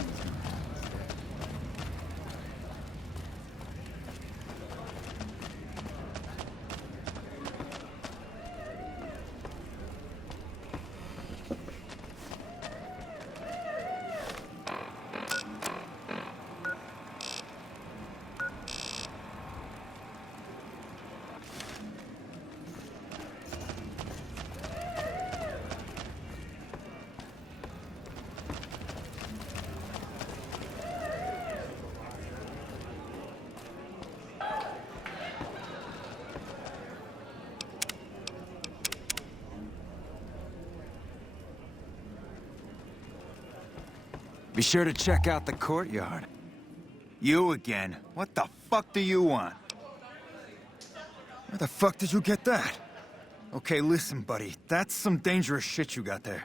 Be sure to check out the courtyard. You again. What the fuck do you want? Where the fuck did you get that? Okay, listen, buddy. That's some dangerous shit you got there.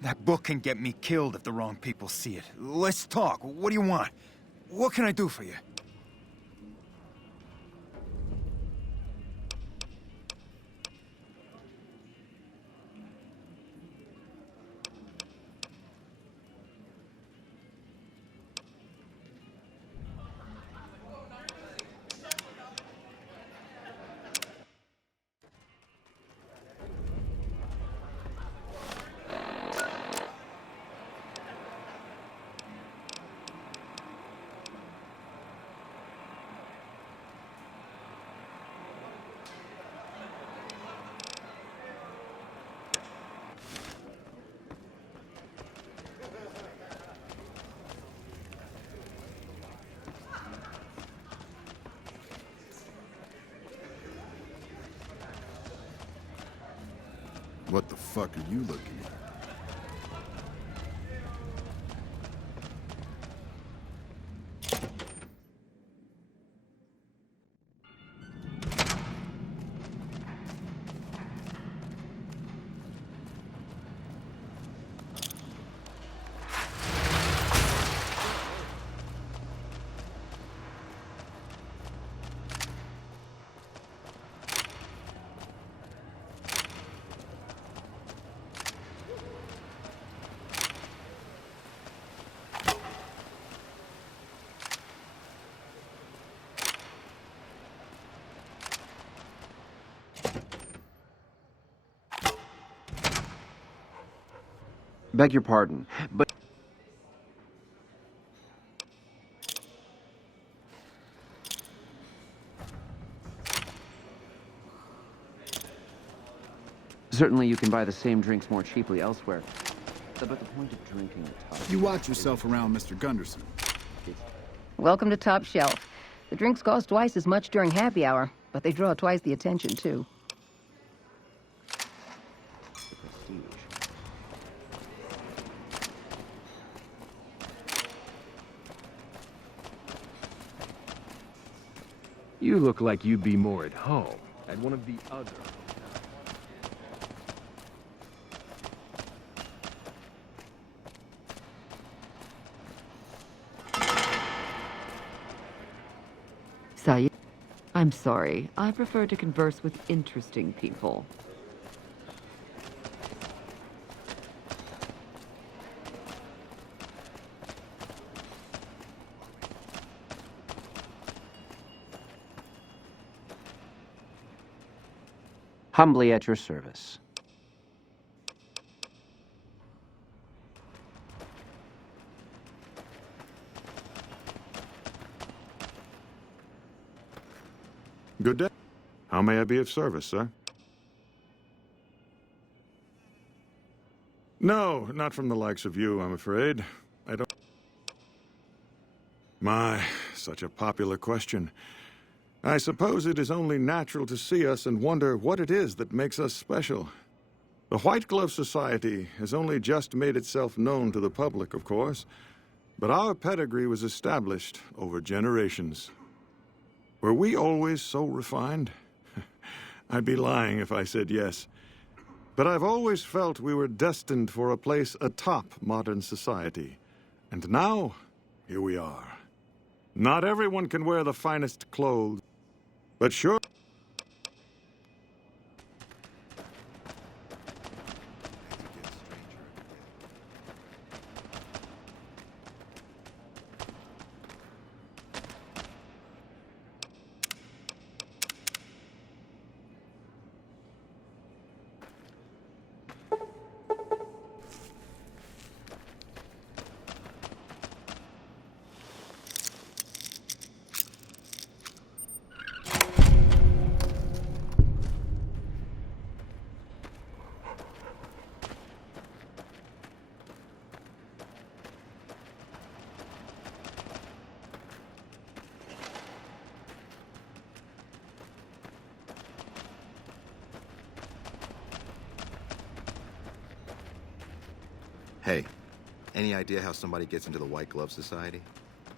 That book can get me killed if the wrong people see it. Let's talk. What do you want? What can I do for you? What the fuck are you looking at? Beg your pardon, but... Certainly you can buy the same drinks more cheaply elsewhere. But the point of drinking at Top... You watch yourself around, Mr. Gunderson. Welcome to Top Shelf. The drinks cost twice as much during happy hour, but they draw twice the attention, too. You look like you'd be more at home at one of the other. Sayed, I'm sorry. I prefer to converse with interesting people. Humbly at your service. Good day. How may I be of service, sir? No, not from the likes of you, I'm afraid. I don't... My, such a popular question. I suppose it is only natural to see us and wonder what it is that makes us special. The White Glove Society has only just made itself known to the public, of course, but our pedigree was established over generations. Were we always so refined? I'd be lying if I said yes. But I've always felt we were destined for a place atop modern society. And now, here we are. Not everyone can wear the finest clothes, but sure... Hey, Any idea how somebody gets into the White Glove Society?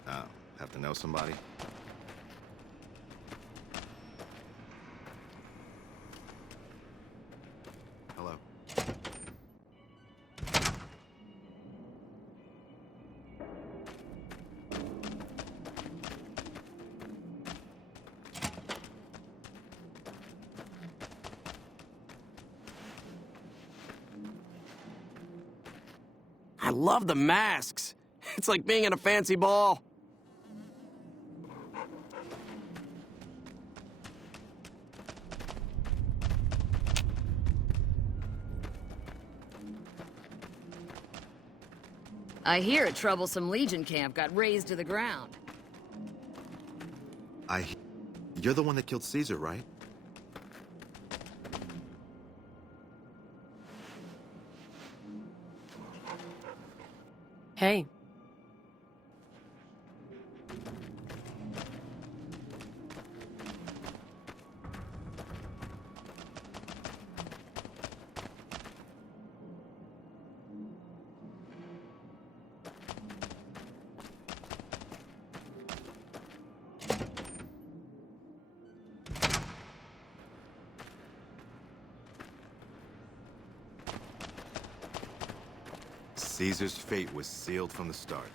Have to know somebody? Hello? I love the masks. It's like being in a fancy ball. I hear a troublesome Legion camp got razed to the ground. You're the one that killed Caesar, right? Hey. Caesar's fate was sealed from the start.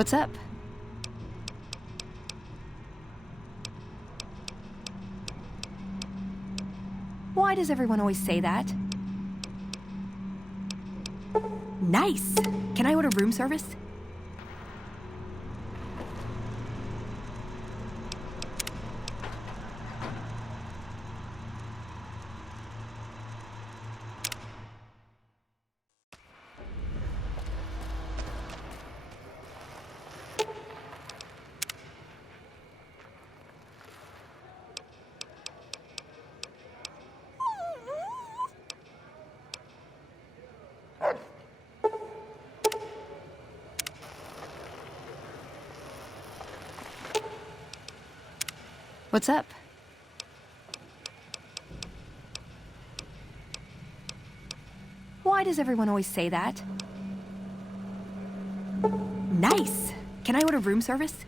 What's up? Why does everyone always say that? Nice! Can I order room service? What's up? Why does everyone always say that? Nice! Can I order room service?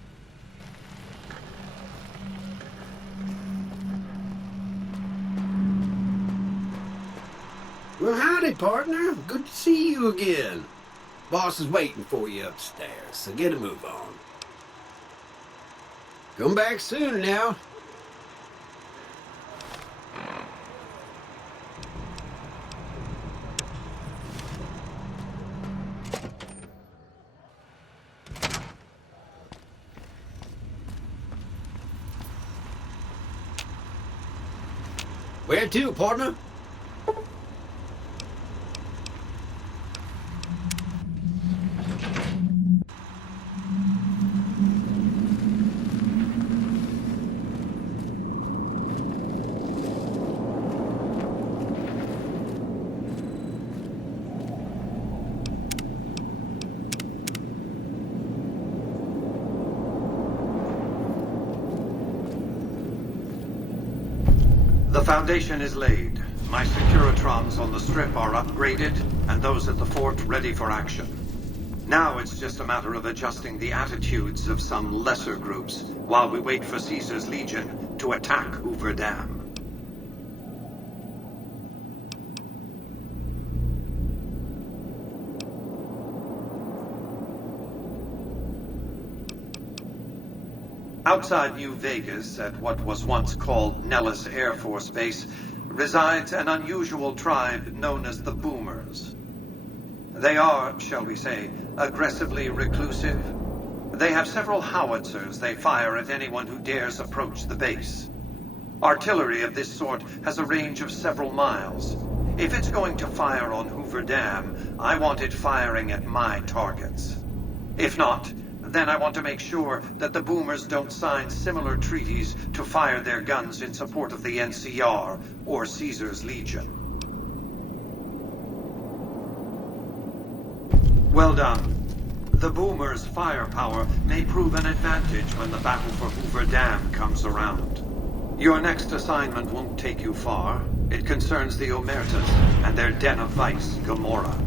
Well, howdy, partner. Good to see you again. Boss is waiting for you upstairs, so get a move on. Come back soon now. Where to, partner? The foundation is laid. My Securitrons on the Strip are upgraded, and those at the fort ready for action. Now it's just a matter of adjusting the attitudes of some lesser groups while we wait for Caesar's Legion to attack Hoover Dam. Outside New Vegas, at what was once called Nellis Air Force Base, resides an unusual tribe known as the Boomers. They are, shall we say, aggressively reclusive. They have several howitzers they fire at anyone who dares approach the base. Artillery of this sort has a range of several miles. If it's going to fire on Hoover Dam, I want it firing at my targets. If not, then I want to make sure that the Boomers don't sign similar treaties to fire their guns in support of the NCR or Caesar's Legion. Well done. The Boomers' firepower may prove an advantage when the battle for Hoover Dam comes around. Your next assignment won't take you far. It concerns the Omertas and their den of vice, Gomorrah.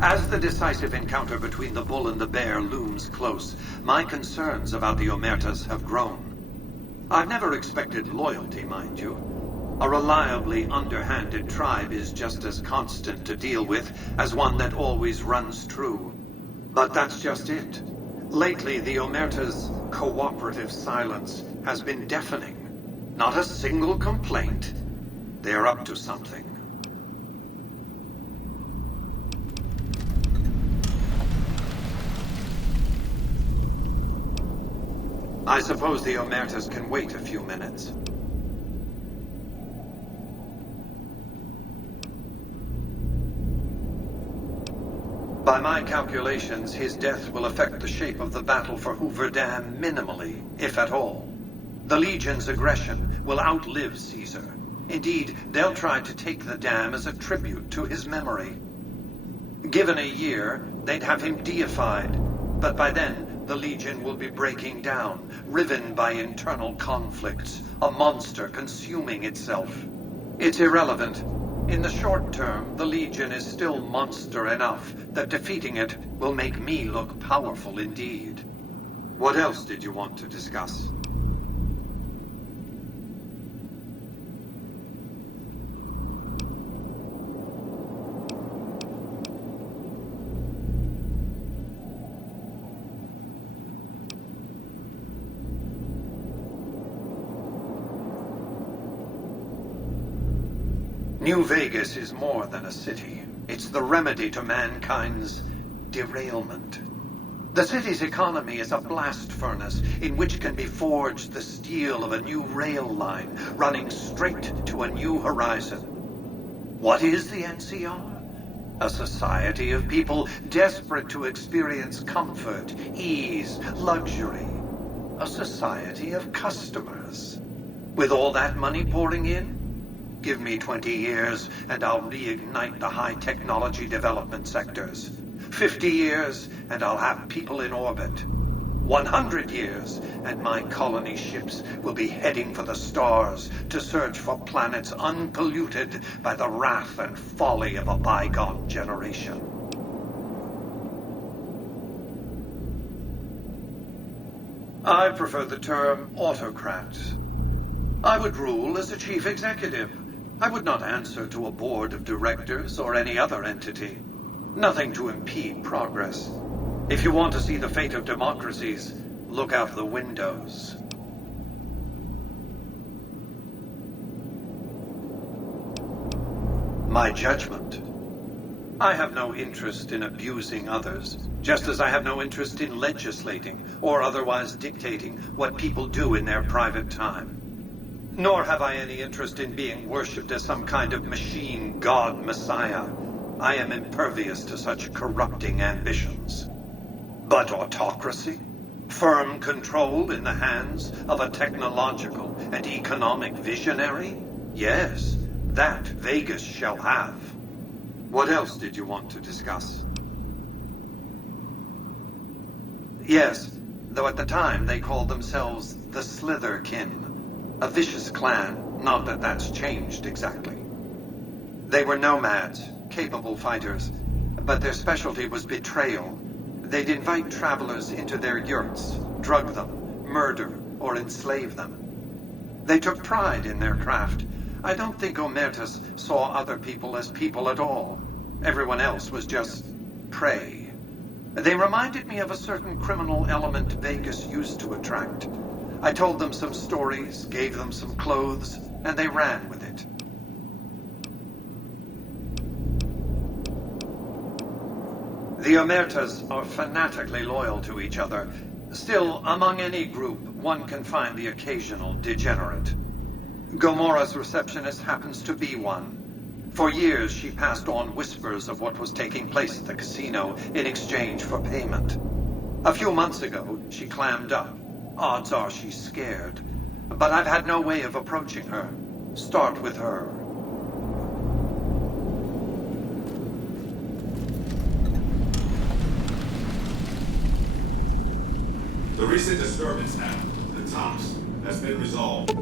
As the decisive encounter between the bull and the bear looms close, my concerns about the Omertas have grown. I've never expected loyalty, mind you. A reliably underhanded tribe is just as constant to deal with as one that always runs true. But that's just it. Lately, the Omerta's cooperative silence has been deafening. Not a single complaint. They're up to something. I suppose the Omertas can wait a few minutes. By my calculations, his death will affect the shape of the battle for Hoover Dam minimally, if at all. The Legion's aggression will outlive Caesar. Indeed, they'll try to take the dam as a tribute to his memory. Given a year, they'd have him deified, but by then, the Legion will be breaking down, riven by internal conflicts, a monster consuming itself. It's irrelevant. In the short term, the Legion is still monster enough that defeating it will make me look powerful indeed. What else did you want to discuss? New Vegas is more than a city. It's the remedy to mankind's derailment. The city's economy is a blast furnace in which can be forged the steel of a new rail line running straight to a new horizon. What is the NCR? A society of people desperate to experience comfort, ease, luxury. A society of customers. With all that money pouring in, give me 20 years, and I'll reignite the high-technology development sectors. 50 years, and I'll have people in orbit. 100 years, and my colony ships will be heading for the stars to search for planets unpolluted by the wrath and folly of a bygone generation. I prefer the term autocrat. I would rule as a chief executive, I would not answer to a board of directors or any other entity. Nothing to impede progress. If you want to see the fate of democracies, look out the windows. My judgment. I have no interest in abusing others, just as I have no interest in legislating or otherwise dictating what people do in their private time. Nor have I any interest in being worshipped as some kind of machine god messiah. I am impervious to such corrupting ambitions. But autocracy? Firm control in the hands of a technological and economic visionary? Yes, that Vegas shall have. What else did you want to discuss? Yes, though at the time they called themselves the Slitherkin. A vicious clan, not that that's changed exactly. They were nomads, capable fighters, but their specialty was betrayal. They'd invite travelers into their yurts, drug them, murder, or enslave them. They took pride in their craft. I don't think Omertas saw other people as people at all. Everyone else was just prey. They reminded me of a certain criminal element Vegas used to attract. I told them some stories, gave them some clothes, and they ran with it. The Omertas are fanatically loyal to each other. Still, among any group, one can find the occasional degenerate. Gomora's receptionist happens to be one. For years, she passed on whispers of what was taking place at the casino in exchange for payment. A few months ago, she clammed up. Odds are she's scared. But I've had no way of approaching her. Start with her. The recent disturbance at the Tops has been resolved.